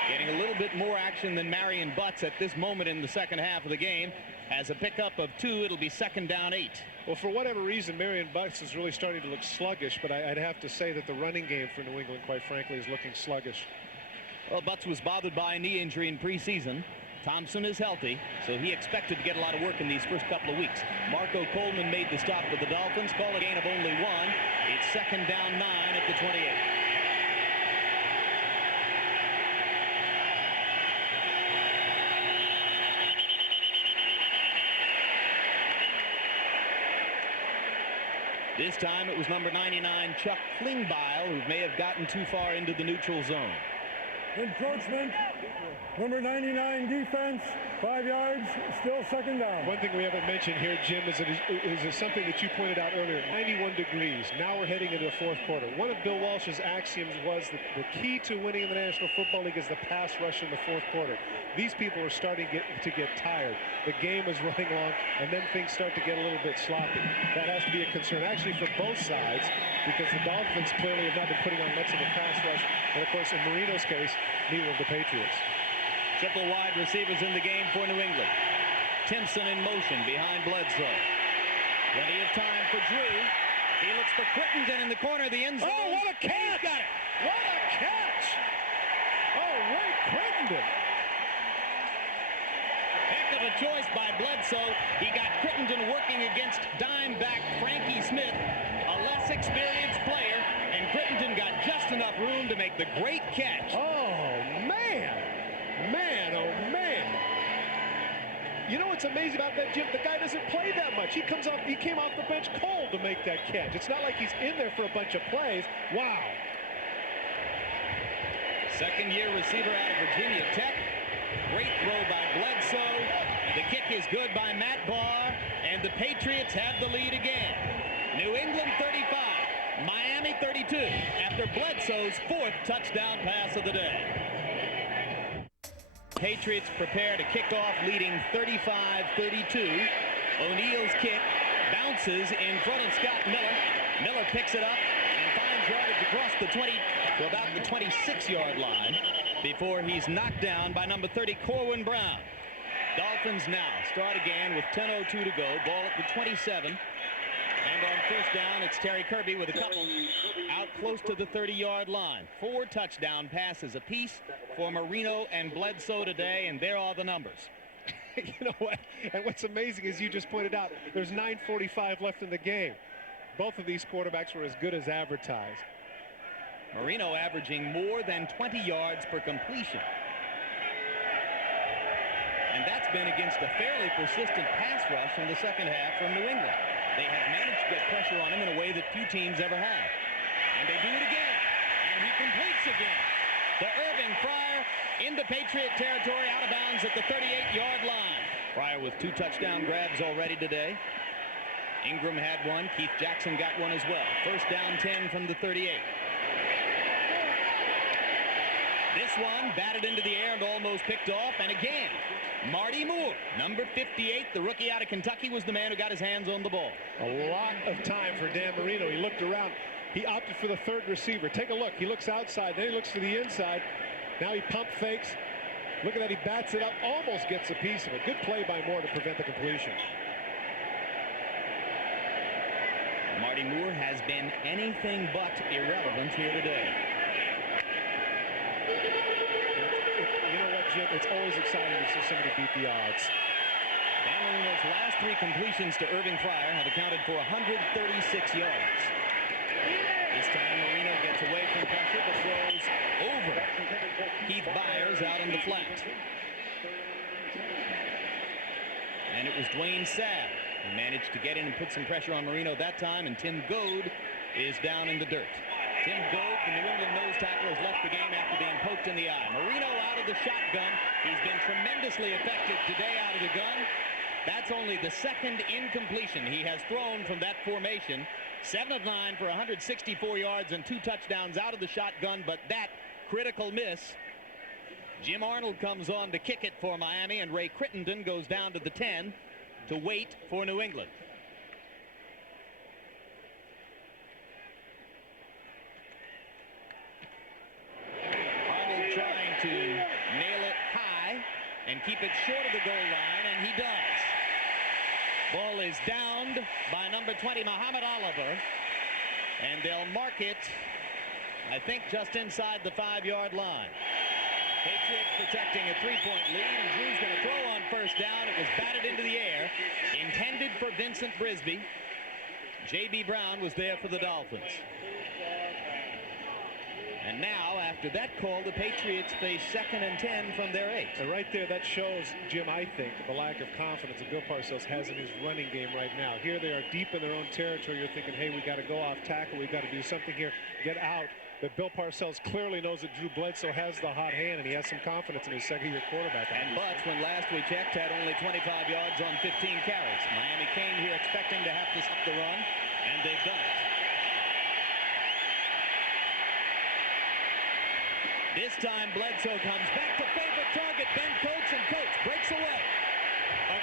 getting a little bit more action than Marion Butts at this moment in the second half of the game. Has a pickup of 2. It'll be 2nd down 8. Well, for whatever reason, Marion Butts is really starting to look sluggish, but I'd have to say that the running game for New England, quite frankly, is looking sluggish. Well, Butts was bothered by a knee injury in preseason. Thompson is healthy, so he expected to get a lot of work in these first couple of weeks. Marco Coleman made the stop for the Dolphins. Call a gain of only 1. It's 2nd down 9 at the 28. This time it was number 99, Chuck Klingbeil, who may have gotten too far into the neutral zone. Encroachment. Number 99 defense. 5 yards. Still 2nd down. One thing we haven't mentioned here, Jim, is something that you pointed out earlier. 91 degrees. Now we're heading into the 4th quarter. One of Bill Walsh's axioms was that the key to winning in the National Football League is the pass rush in the 4th quarter. These people are starting to get tired. The game is running long, and then things start to get a little bit sloppy. That has to be a concern, actually, for both sides, because the Dolphins clearly have not been putting on much of a pass rush. And, of course, in Marino's case, neither of the Patriots. Triple wide receivers in the game for New England. Timpson in motion behind Bledsoe. Plenty of time for Drew. He looks for Christensen in the corner of the end zone. Oh, what a catch! Got it. What a catch! Oh, Ray Christensen. Heck of a choice by Bledsoe. He got Christensen working against dime back Frankie Smith, a less experienced player, and Christensen got just enough room to make the great catch. Oh, man. Man, oh, man. You know what's amazing about that, Jim? The guy doesn't play that much. He came off the bench cold to make that catch. It's not like he's in there for a bunch of plays. Wow. Second-year receiver out of Virginia Tech. Great throw by Bledsoe. The kick is good by Matt Barr, and the Patriots have the lead again. New England 35, Miami 32 after Bledsoe's 4th touchdown pass of the day. Patriots prepare to kick off leading 35-32. O'Neill's kick bounces in front of Scott Miller. Miller picks it up and finds yardage across the 20 to about the 26-yard line before he's knocked down by number 30, Corwin Brown. Dolphins now start again with 10:02 to go. Ball at the 27. And on first down, it's Terry Kirby with a couple out close to the 30-yard line. 4 touchdown passes apiece for Marino and Bledsoe today, and there are the numbers. You know what? And what's amazing is you just pointed out there's 9:45 left in the game. Both of these quarterbacks were as good as advertised. Marino averaging more than 20 yards per completion. And that's been against a fairly persistent pass rush in the second half from New England. They have managed to get pressure on him in a way that few teams ever have. And they do it again. And he completes again. To Irving Fryer into Patriot territory, out of bounds at the 38-yard line. Fryer with 2 touchdown grabs already today. Ingram had one. Keith Jackson got one as well. First down 10 from the 38. This one batted into the air and almost picked off. And again, Marty Moore, number 58, the rookie out of Kentucky, was the man who got his hands on the ball. A lot of time for Dan Marino. He looked around. He opted for the 3rd receiver. Take a look. He looks outside. Then he looks to the inside. Now he pump fakes. Look at that. He bats it up. Almost gets a piece of it. Good play by Moore to prevent the completion. Marty Moore has been anything but irrelevant here today. You know what, Jim? It's always exciting to see somebody beat the odds. Dan Marino's last 3 completions to Irving Fryer have accounted for 136 yards. This time Marino gets away from pressure but throws over Keith Byers out in the flat. And it was Dwayne Sabb who managed to get in and put some pressure on Marino that time, and Tim Goad is down in the dirt. Tim Goad, the New England nose tackle, has left the game after being poked in the eye. Marino out of the shotgun. He's been tremendously effective today out of the gun. That's only the 2nd incompletion he has thrown from that formation. 7 of 9 for 164 yards and 2 touchdowns out of the shotgun, but that critical miss. Jim Arnold comes on to kick it for Miami, and Ray Crittenden goes down to the 10 to wait for New England. Arnold trying to nail it high and keep it short of the goal line, and he does. Ball is downed by number 20, Muhammad Oliver, and they'll mark it, I think, just inside the 5-yard line. Patriots protecting a 3-point lead, and Drew's going to throw on first down. It was batted into the air, intended for Vincent Brisby. J.B. Brown was there for the Dolphins. And now, after that call, the Patriots face 2nd and 10 from their 8. And right there, that shows, Jim, I think, the lack of confidence that Bill Parcells has in his running game right now. Here they are deep in their own territory. You're thinking, hey, we got to go off tackle. We've got to do something here, get out. But Bill Parcells clearly knows that Drew Bledsoe has the hot hand, and he has some confidence in his 2nd-year quarterback. And Butts, when last we checked, had only 25 yards on 15 carries. Miami came here expecting to have to stop the run, and they've done it. This time Bledsoe comes back to favorite target, Ben Coates, and Coates breaks away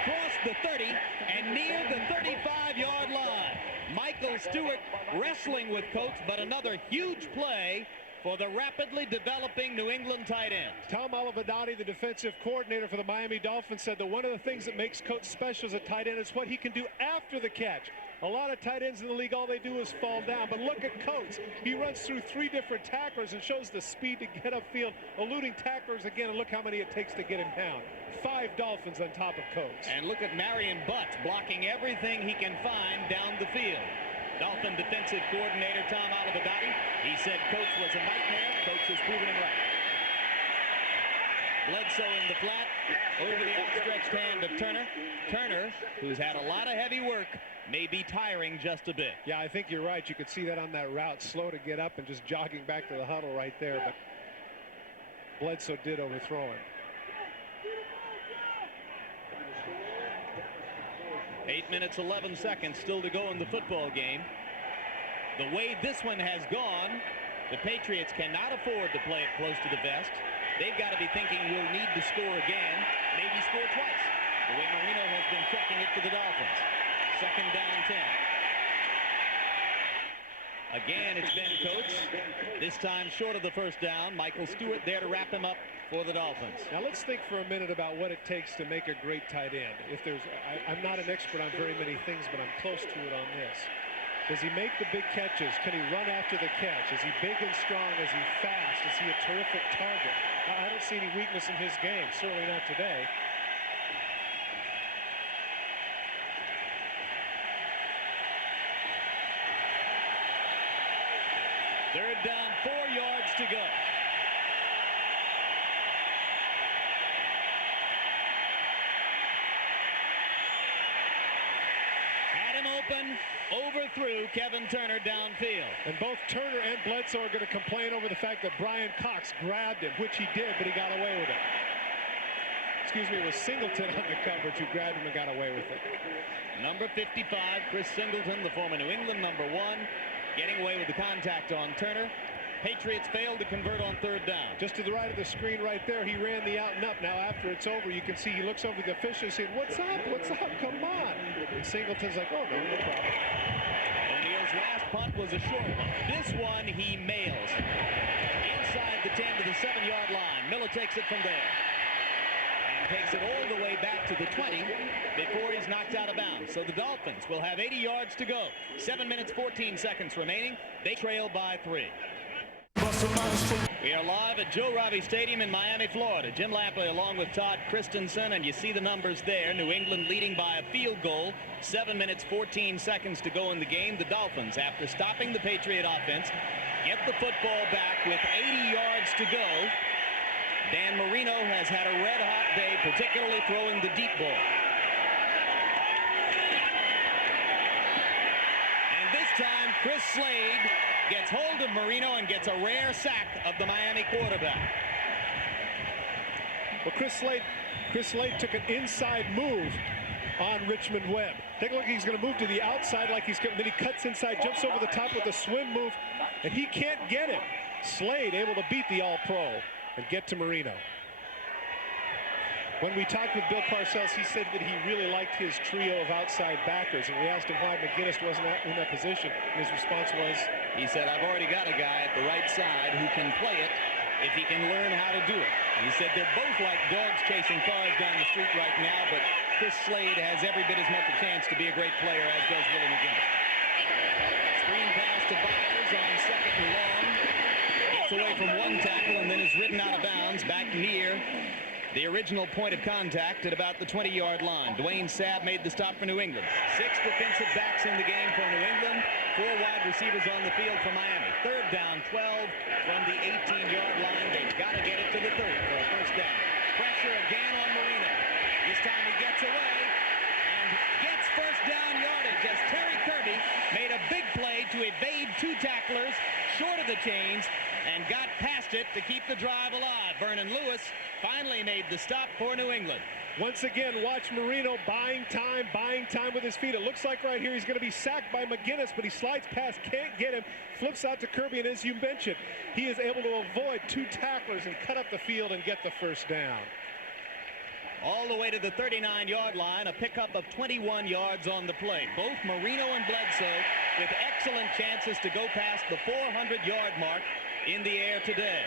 across the 30 and near the 35-yard line. Michael Stewart wrestling with Coates, but another huge play for the rapidly developing New England tight end. Tom Olivedati, the defensive coordinator for the Miami Dolphins, said that one of the things that makes Coates special as a tight end is what he can do after the catch. A lot of tight ends in the league, all they do is fall down. But look at Coates. He runs through 3 different tacklers and shows the speed to get upfield, eluding tacklers again, and look how many it takes to get him down. 5 Dolphins on top of Coates. And look at Marion Butts blocking everything he can find down the field. Dolphin defensive coordinator Tom Olivedati, he said Coates was a nightmare. Coates has proven him right. Bledsoe in the flat, over the outstretched hand of Turner. Turner, who's had a lot of heavy work, may be tiring just a bit. Yeah, I think you're right. You could see that on that route, slow to get up and just jogging back to the huddle right there. But Bledsoe did overthrow him. 8 minutes, 11 seconds still to go in the football game. The way this one has gone, the Patriots cannot afford to play it close to the vest. They've got to be thinking we'll need to score again, maybe score twice. The way Marino has been checking it for the Dolphins. Second down 10. Again, it's Ben Coates. This time short of the first down. Michael Stewart there to wrap him up for the Dolphins. Now let's think for a minute about what it takes to make a great tight end. I'm not an expert on very many things, but I'm close to it on this. Does he make the big catches? Can he run after the catch? Is he big and strong? Is he fast? Is he a terrific target? I don't see any weakness in his game, certainly not today. Third down, 4 yards to go. Had him open, overthrew Kevin Turner downfield. And both Turner and Bledsoe are going to complain over the fact that Brian Cox grabbed him, which he did, but he got away with it. Excuse me, it was Singleton on the coverage who grabbed him and got away with it. Number 55, Chris Singleton, the former New England number 1, getting away with the contact on Turner. Patriots failed to convert on third down. Just to the right of the screen right there, he ran the out and up. Now after it's over, you can see he looks over the official saying, "What's up? What's up? Come on." And Singleton's like, "Oh, no problem." O'Neill's last punt was a short one. This one he mails inside the 10 to the 7-yard line. Miller takes it from there and takes it all the way back to the 20 before he's knocked out of bounds. So the Dolphins will have 80 yards to go. 7 minutes, 14 seconds remaining. They trail by 3. We are live at Joe Robbie Stadium in Miami, Florida. Jim Lampley along with Todd Christensen, and you see the numbers there. New England leading by a field goal. 7 minutes, 14 seconds to go in the game. The Dolphins, after stopping the Patriot offense, get the football back with 80 yards to go. Dan Marino has had a red-hot day, particularly throwing the deep ball. And this time, Chris Slade gets hold of Marino and gets a rare sack of the Miami quarterback. Well, Chris Slade took an inside move on Richmond Webb. Take a look, he's going to move to the outside like he's going, then he cuts inside, jumps over the top with a swim move, and he can't get him. Slade able to beat the All-Pro and get to Marino. When we talked with Bill Parcells, he said that he really liked his trio of outside backers, and we asked him why McGinnis wasn't in that position, and his response was, he said, "I've already got a guy at the right side who can play it if he can learn how to do it." And he said they're both like dogs chasing cars down the street right now, but Chris Slade has every bit as much a chance to be a great player as does Willie McGinnis. Screen pass to Byers on second and long. Gets away from one tackle and then is ridden out of bounds back near the original point of contact at about the 20-yard line. Dwayne Sabb made the stop for New England. 6 defensive backs in the game for New England. 4 wide receivers on the field for Miami. Third down, 12 from the 18-yard line. They've got to get it to the 30 for a first down. Pressure again on Marino. This time he gets away and gets first down yardage as Terry Kirby made a big play to evade 2 tacklers short of the chains and got past it to keep the drive alive. Vernon Lewis finally made the stop for New England. Once again, watch Marino buying time with his feet. It looks like right here he's going to be sacked by McGinnis, but he slides past, can't get him, flips out to Kirby, and as you mentioned, he is able to avoid 2 tacklers and cut up the field and get the first down. All the way to the 39-yard line, a pickup of 21 yards on the play. Both Marino and Bledsoe with excellent chances to go past the 400-yard mark in the air today.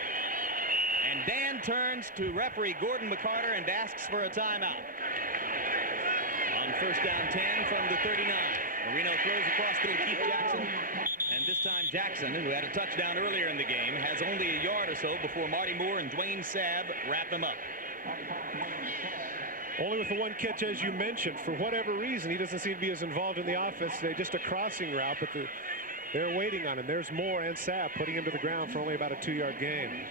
And Dan turns to referee Gordon McCarter and asks for a timeout. On first down 10 from the 39. Marino throws across to Keith Jackson. And this time Jackson, who had a touchdown earlier in the game, has only a yard or so before Marty Moore and Dwayne Sabb wrap him up. Only with the 1 catch, as you mentioned. For whatever reason, he doesn't seem to be as involved in the offense today. Just a crossing route, but they're waiting on him. There's Moore and Sabb putting him to the ground for only about a 2-yard gain.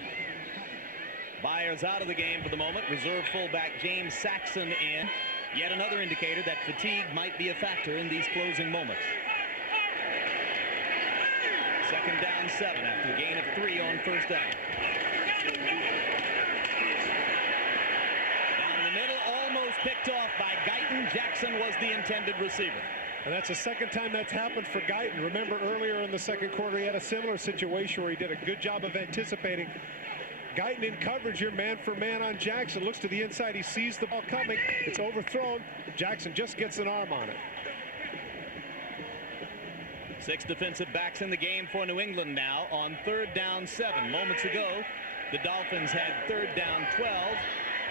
Byers out of the game for the moment. Reserve fullback James Saxon in. Yet another indicator that fatigue might be a factor in these closing moments. Second down 7 after a gain of 3 on first down. Down the middle, almost picked off by Guyton. Jackson was the intended receiver. And that's the second time that's happened for Guyton. Remember earlier in the second quarter, he had a similar situation where he did a good job of anticipating. Guyton in coverage here, man for man on Jackson. Looks to the inside. He sees the ball coming. It's overthrown. Jackson just gets an arm on it. 6 defensive backs in the game for New England now on 3rd down 7. Moments ago, the Dolphins had 3rd down 12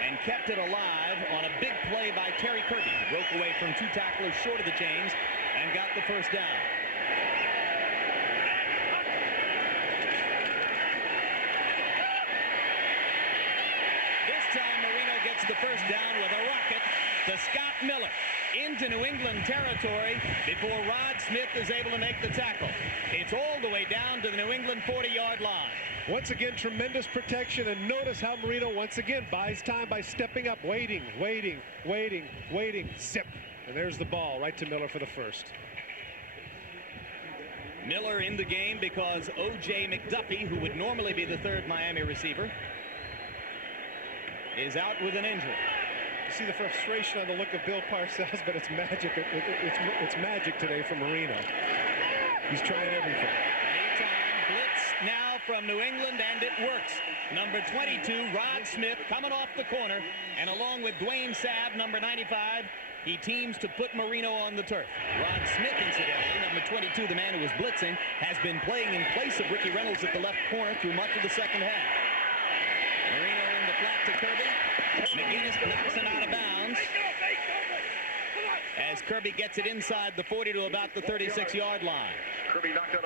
and kept it alive on a big play by Terry Kirby. He broke away from 2 tacklers short of the chains and got the first down. This time Marino gets the first down with a rocket to Scott Miller into New England territory before Rod Smith is able to make the tackle. It's all the way down to the New England 40-yard line. Once again, tremendous protection, and notice how Marino once again buys time by stepping up, waiting, zip. And there's the ball right to Miller for the first. Miller in the game because O.J. McDuffie, who would normally be the 3rd Miami receiver, is out with an injury. You see the frustration on the look of Bill Parcells, but it's magic. It's magic today for Marino. He's trying everything. Anytime blitz now from New England, and it works. Number 22, Rod Smith, coming off the corner, and along with Dwayne Sabb, number 95, he teams to put Marino on the turf. Rod Smith, incidentally, number 22, the man who was blitzing, has been playing in place of Ricky Reynolds at the left corner through much of the second half. Marino in the flat to Kirby. McGinnis knocks him out of bounds as Kirby gets it inside the 40 to about the 36-yard line.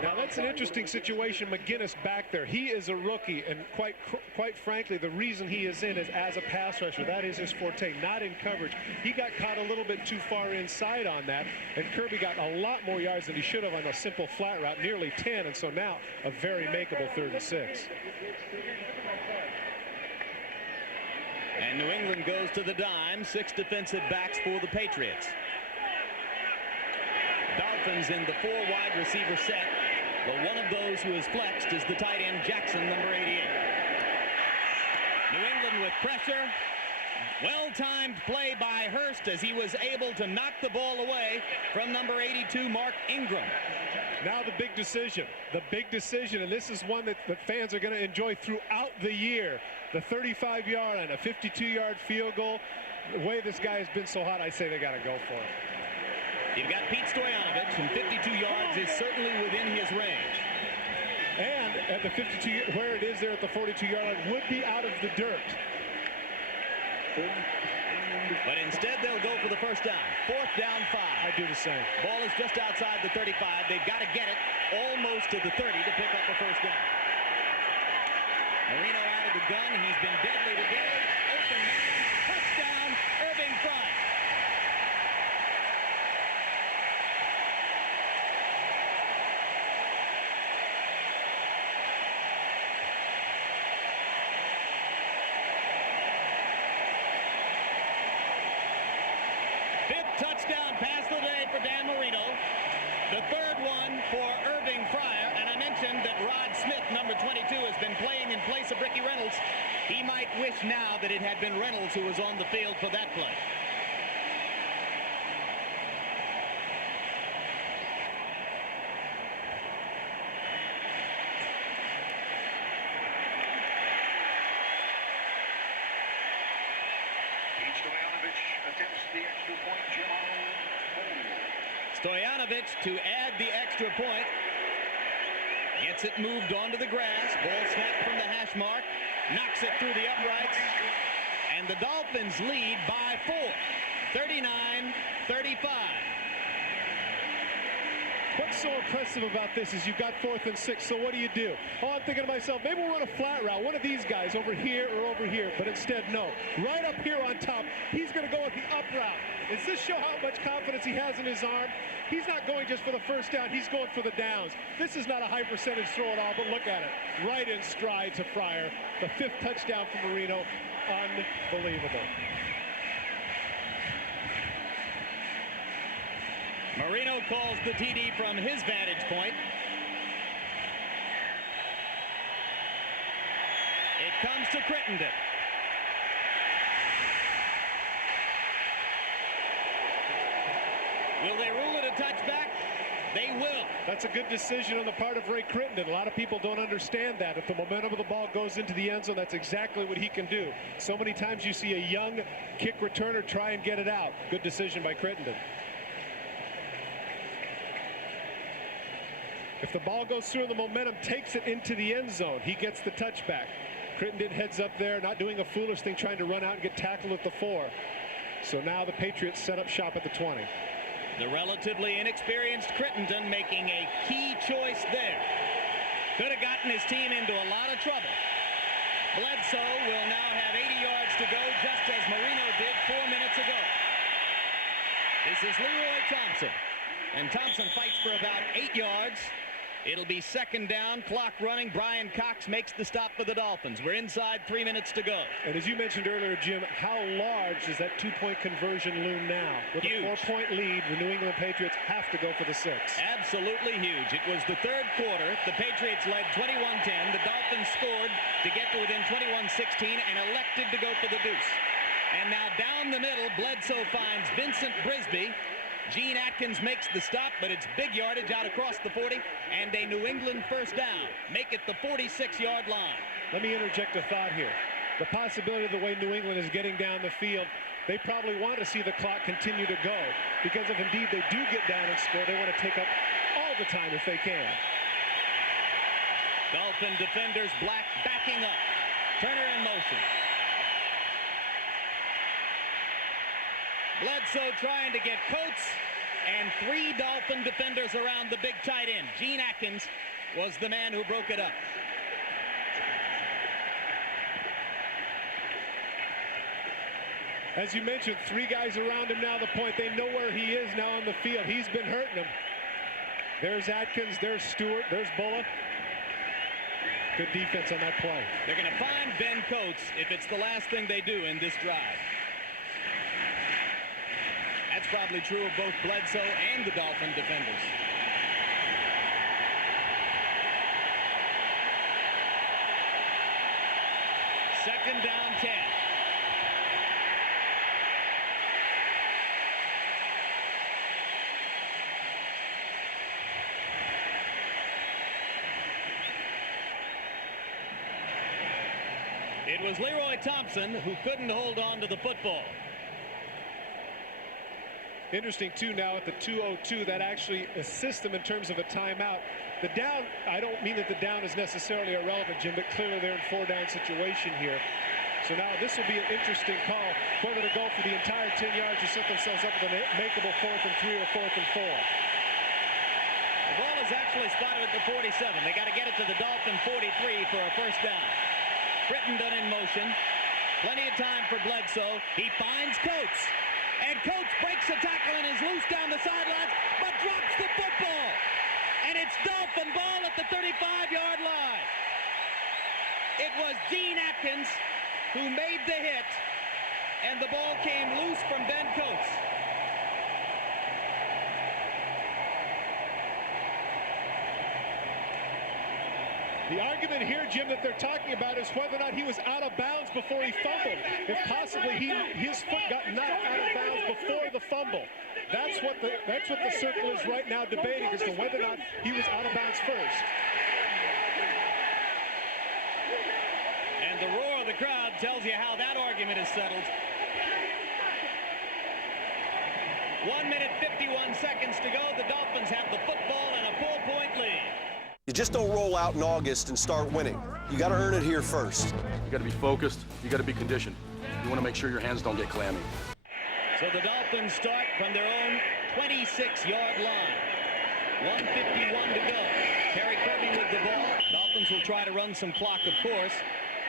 Now that's an interesting situation. McGinnis back there. He is a rookie, and quite frankly, the reason he is in is as a pass rusher. That is his forte, not in coverage. He got caught a little bit too far inside on that, and Kirby got a lot more yards than he should have on a simple flat route, nearly 10, and so now a very makeable 3rd and 6. And New England goes to the dime. 6 defensive backs for the Patriots. Dolphins in the 4 wide receiver set. But one of those who is flexed is the tight end Jackson, number 88. New England with pressure. Well-timed play by Hurst as he was able to knock the ball away from number 82, Mark Ingram. Now the big decision, and this is one that fans are going to enjoy throughout the year. The 35-yard and a 52-yard field goal. The way this guy has been so hot, I say they got to go for it. You've got Pete Stoyanovich, and 52 yards is certainly within his range. And at the 52, where it is there at the 42-yard line, would be out of the dirt. But instead, they'll go for the first down. 4th down 5. I do the same. Ball is just outside the 35. They've got to get it almost to the 30 to pick up the first down. Marino out of the gun. He's been deadly today. Open man. Touchdown, Irving Frye. Touchdown pass of the day for Dan Marino. The 3rd one for Irving Frye. And I mentioned that Rod Smith, number 22, has been playing in place of Ricky Reynolds. He might wish now that it had been Reynolds who was on the field for that play. Stoyanovich to add the extra point. Gets it moved onto the grass. Ball snapped from the hash mark. Knocks it through the uprights. And the Dolphins lead by 4. 39-35. What's so impressive about this is you've got 4th and 6, so what do? Oh, I'm thinking to myself, maybe we'll run a flat route, one of these guys over here or over here, but instead, no. Right up here on top, he's going to go with the up route. Does this show how much confidence he has in his arm? He's not going just for the first down, he's going for the downs. This is not a high percentage throw at all, but look at it. Right in stride to Fryer. The 5th touchdown for Marino. Unbelievable. Marino calls the TD from his vantage point. It comes to Crittenden. Will they rule it a touchback? They will. That's a good decision on the part of Ray Crittenden. A lot of people don't understand that. If the momentum of the ball goes into the end zone, that's exactly what he can do. So many times you see a young kick returner try and get it out. Good decision by Crittenden. If the ball goes through and the momentum takes it into the end zone, he gets the touchback. Crittenden heads up there, not doing a foolish thing, trying to run out and get tackled at the 4. So now the Patriots set up shop at the 20. The relatively inexperienced Crittenden making a key choice there. Could have gotten his team into a lot of trouble. Bledsoe will now have 80 yards to go, just as Marino did 4 minutes ago. This is Leroy Thompson. And Thompson fights for about 8 yards. It'll be second down, clock running. Brian Cox makes the stop for the Dolphins. We're inside 3 minutes to go. And as you mentioned earlier, Jim, how large does that 2-point conversion loom now? With huge. A 4-point lead, the New England Patriots have to go for the 6. Absolutely huge. It was the third quarter. The Patriots led 21-10. The Dolphins scored to get to within 21-16 and elected to go for the deuce. And now down the middle, Bledsoe finds Vincent Brisby. Gene Atkins makes the stop, but it's big yardage out across the 40 and a New England first down. Make it the 46-yard line. Let me interject a thought here. The possibility of the way New England is getting down the field, they probably want to see the clock continue to go, because if indeed they do get down and score, they want to take up all the time if they can. Dolphin defenders backing up. Turner in motion. Bledsoe trying to get Coates, and 3 Dolphin defenders around the big tight end. Gene Atkins was the man who broke it up. As you mentioned, 3 guys around him now. The point, they know where he is now on the field. He's been hurting them. There's Atkins, there's Stewart, there's Bullock. Good defense on that play. They're going to find Ben Coates if it's the last thing they do in this drive. That's probably true of both Bledsoe and the Dolphin defenders. Second down 10. It was Leroy Thompson who couldn't hold on to the football. Interesting, too, now at the 2:02, that actually assists them in terms of a timeout. The down, I don't mean that the down is necessarily irrelevant, Jim, but clearly they're in 4-down situation here. So now this will be an interesting call, whether to go for the entire 10 yards or set themselves up with a makeable 4th and 3 or 4th and 4. The ball is actually spotted at the 47. They got to get it to the Dolphin 43 for a first down. Crittenden in motion. Plenty of time for Bledsoe. He finds Coates. And Coates breaks the tackle and is loose down the sidelines, but drops the football. And it's Dolphin ball at the 35-yard line. It was Gene Atkins who made the hit, and the ball came loose from Ben Coates. The argument here, Jim, that they're talking about is whether or not he was out of bounds before he fumbled. If possibly his foot got knocked out of bounds before the fumble. That's what the circle is right now debating, as to whether or not he was out of bounds first. And the roar of the crowd tells you how that argument is settled. 1 minute, 51 seconds to go. The Dolphins have the football and a 4-point lead. You just don't roll out in August and start winning. You got to earn it here first. You got to be focused. You got to be conditioned. You want to make sure your hands don't get clammy. So the Dolphins start from their own 26-yard line. 1:51 to go. Terry Kirby with the ball. Dolphins will try to run some clock, of course.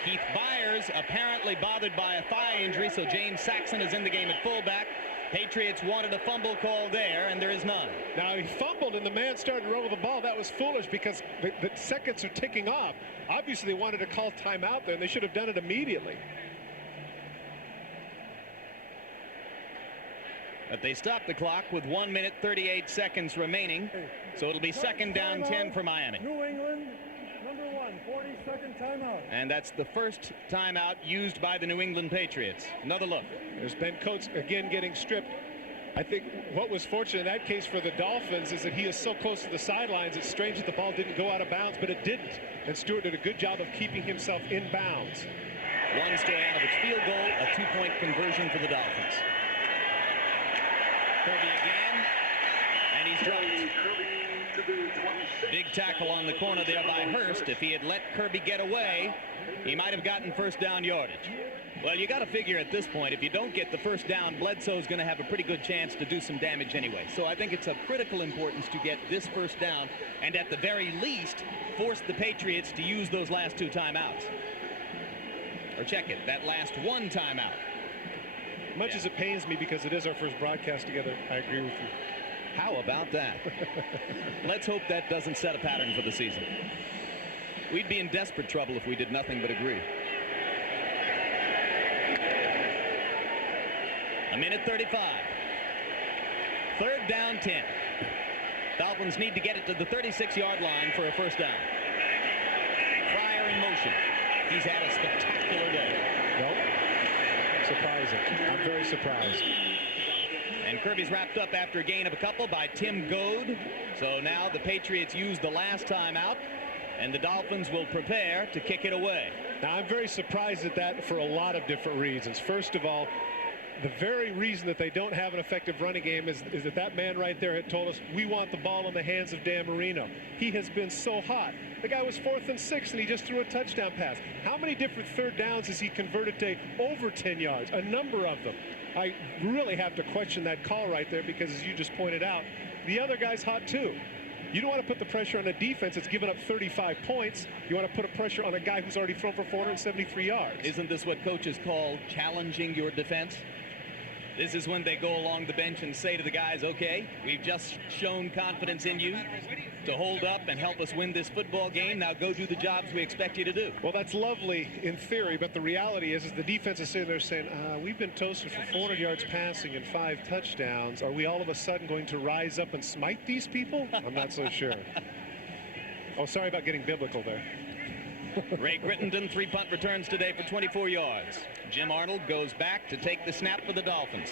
Keith Byers apparently bothered by a thigh injury, so James Saxon is in the game at fullback. Patriots wanted a fumble call there, and there is none. Now, he fumbled, and the man started to roll the ball. That was foolish because the seconds are ticking off. Obviously, they wanted to call timeout there, and they should have done it immediately. But they stopped the clock with 1 minute, 38 seconds remaining. So it'll be second down 10 for Miami. New England, number 1, 40-second timeout. And that's the first timeout used by the New England Patriots. Another look. There's Ben Coates again getting stripped. I think what was fortunate in that case for the Dolphins is that he is so close to the sidelines. It's strange that the ball didn't go out of bounds, but it didn't. And Stewart did a good job of keeping himself in bounds. One stay out of its field goal, a 2-point conversion for the Dolphins. Kirby again, and he's dropped. Big tackle on the corner there by Hurst. If he had let Kirby get away, he might have gotten first down yardage. Well, you got to figure at this point, if you don't get the first down, Bledsoe's going to have a pretty good chance to do some damage anyway. So I think it's of critical importance to get this first down and at the very least force the Patriots to use those last 2 timeouts. Or check it, that last 1 timeout. Much as it pains me because it is our first broadcast together, I agree with you. How about that? Let's hope that doesn't set a pattern for the season. We'd be in desperate trouble if we did nothing but agree. A minute 35. 3rd down 10. Dolphins need to get it to the 36-yard line for a first down. Fryer in motion. He's had a spectacular day. Nope. Surprising. I'm very surprised. And Kirby's wrapped up after a gain of a couple by Tim Goad. So now the Patriots use the last timeout, and the Dolphins will prepare to kick it away. Now, I'm very surprised at that for a lot of different reasons. First of all, the very reason that they don't have an effective running game is that man right there had told us, we want the ball in the hands of Dan Marino. He has been so hot. The guy was 4th and 6, and he just threw a touchdown pass. How many different 3rd downs has he converted to over 10 yards? A number of them. I really have to question that call right there because, as you just pointed out, the other guy's hot too. You don't want to put the pressure on a defense that's given up 35 points. You want to put a pressure on a guy who's already thrown for 473 yards. Isn't this what coaches call challenging your defense? This is when they go along the bench and say to the guys, okay, we've just shown confidence in you to hold up and help us win this football game. Now go do the jobs we expect you to do. Well, that's lovely in theory, but the reality is the defense is sitting there saying, we've been toasted for 400 yards passing and 5 touchdowns. Are we all of a sudden going to rise up and smite these people? I'm not so sure. Oh, sorry about getting biblical there. Ray Crittenden, 3 punt returns today for 24 yards. Jim Arnold goes back to take the snap for the Dolphins.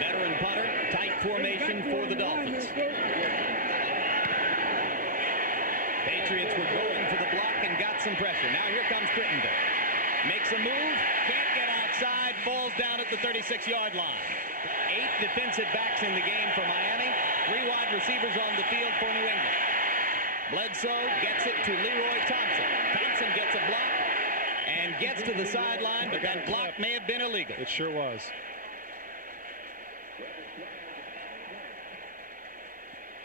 Veteran punter, tight formation for the Dolphins. Patriots were going for the block and got some pressure. Now here comes Crittenden. Makes a move, can't get outside, falls down at the 36-yard line. 8 defensive backs in the game for Miami. 3 wide receivers on the field for New England. Bledsoe gets it to Leroy Thompson. Thompson gets a block and gets to the sideline, but that block may have been illegal. It sure was.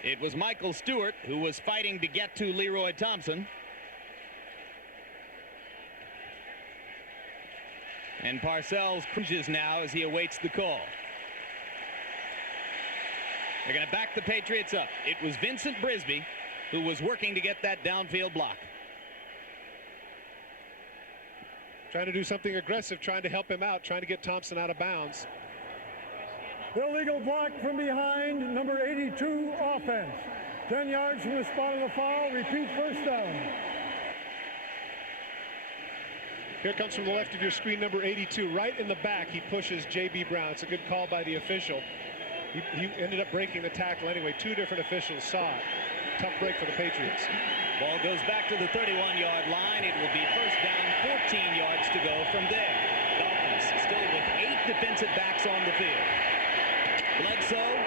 It was Michael Stewart who was fighting to get to Leroy Thompson. And Parcells cringes now as he awaits the call. They're going to back the Patriots up. It was Vincent Brisby who was working to get that downfield block. Trying to do something aggressive, trying to help him out, trying to get Thompson out of bounds. Illegal block from behind, number 82 offense. 10 yards from the spot of the foul. Repeat first down. Here comes from the left of your screen, number 82. Right in the back, he pushes J.B. Brown. It's a good call by the official. He ended up breaking the tackle anyway. 2 different officials saw it. Tough break for the Patriots. Ball goes back to the 31-yard line. It will be first down, 14 yards to go from there. Dolphins still with 8 defensive backs on the field. Bledsoe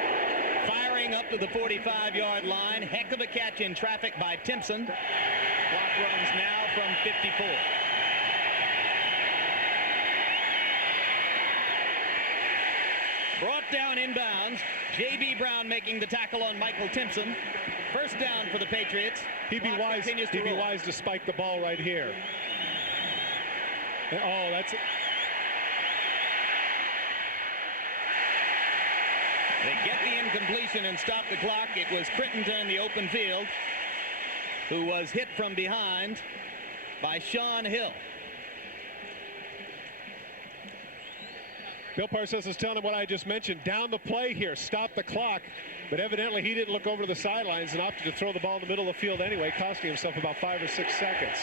firing up to the 45-yard line. Heck of a catch in traffic by Timpson. Clock runs now from 54. Brought down inbounds. J.B. Brown making the tackle on Michael Timpson. First down for the Patriots. He'd be wise to spike the ball right here. Oh, that's it. They get the incompletion and stop the clock. It was Crittenden in the open field who was hit from behind by Sean Hill. Bill Parcells is telling him what I just mentioned. Down the play here, stop the clock. But evidently he didn't look over to the sidelines and opted to throw the ball in the middle of the field anyway, costing himself about 5 or 6 seconds.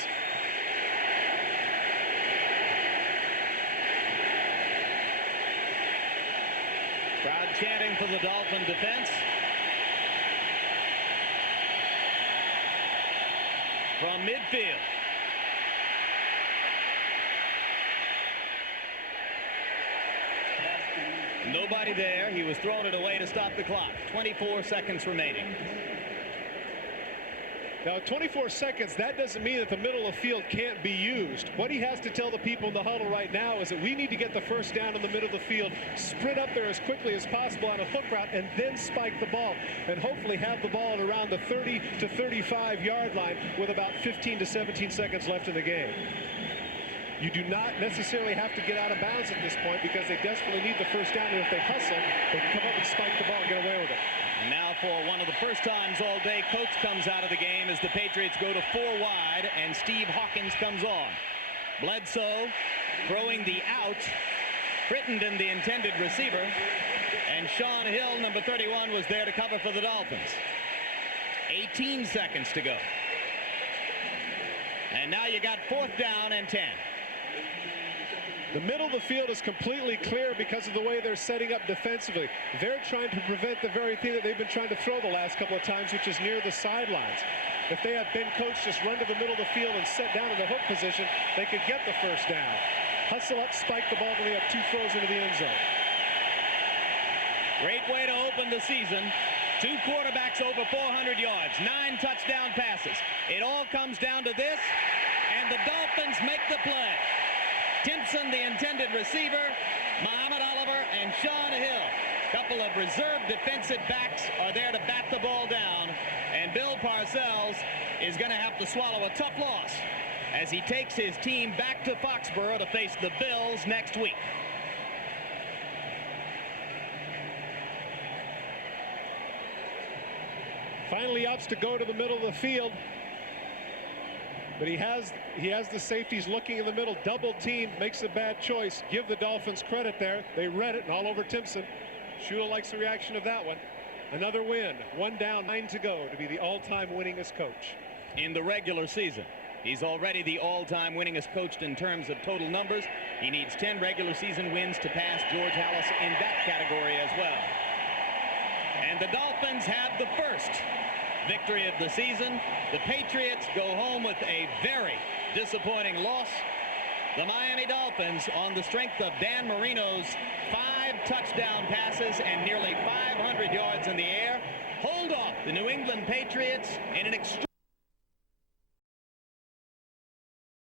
Crowd chanting for the Dolphin defense. From midfield. Nobody there. He was throwing it away to stop the clock. 24 seconds remaining. Now, 24 seconds, that doesn't mean that the middle of the field can't be used. What he has to tell the people in the huddle right now is that we need to get the first down in the middle of the field, sprint up there as quickly as possible on a hook route, and then spike the ball, and hopefully have the ball at around the 30 to 35 yard line with about 15 to 17 seconds left in the game. You do not necessarily have to get out of bounds at this point because they desperately need the first down, and if they hustle, they can come up and spike the ball and get away with it. And now for one of the first times all day, Coates comes out of the game as the Patriots go to 4 wide, and Steve Hawkins comes on. Bledsoe throwing the out. Crittenden, the intended receiver. And Sean Hill, number 31, was there to cover for the Dolphins. 18 seconds to go. And now you got 4th down and 10. The middle of the field is completely clear because of the way they're setting up defensively. They're trying to prevent the very thing that they've been trying to throw the last couple of times, which is near the sidelines. If they had Ben Coates just run to the middle of the field and set down in the hook position, they could get the first down. Hustle up, spike the ball, and they have 2 throws into the end zone. Great way to open the season. 2 quarterbacks over 400 yards, 9 touchdown passes. It all comes down to this, and the Dolphins make the play. Timpson, the intended receiver, Muhammad Oliver, and Sean Hill. Couple of reserve defensive backs are there to bat the ball down, and Bill Parcells is going to have to swallow a tough loss as he takes his team back to Foxborough to face the Bills next week. Finally opts to go to the middle of the field. But he has the safeties looking in the middle. Double team, makes a bad choice. Give the Dolphins credit there. They read it, and all over Timpson. Shula likes the reaction of that one. Another win. 1 down, 9 to go to be the all-time winningest coach. In the regular season, he's already the all-time winningest coach in terms of total numbers. He needs 10 regular season wins to pass George Halas in that category as well. And the Dolphins have the first victory of the season. The Patriots go home with a very disappointing loss. The Miami Dolphins, on the strength of Dan Marino's 5 touchdown passes and nearly 500 yards in the air, hold off the New England Patriots in an extreme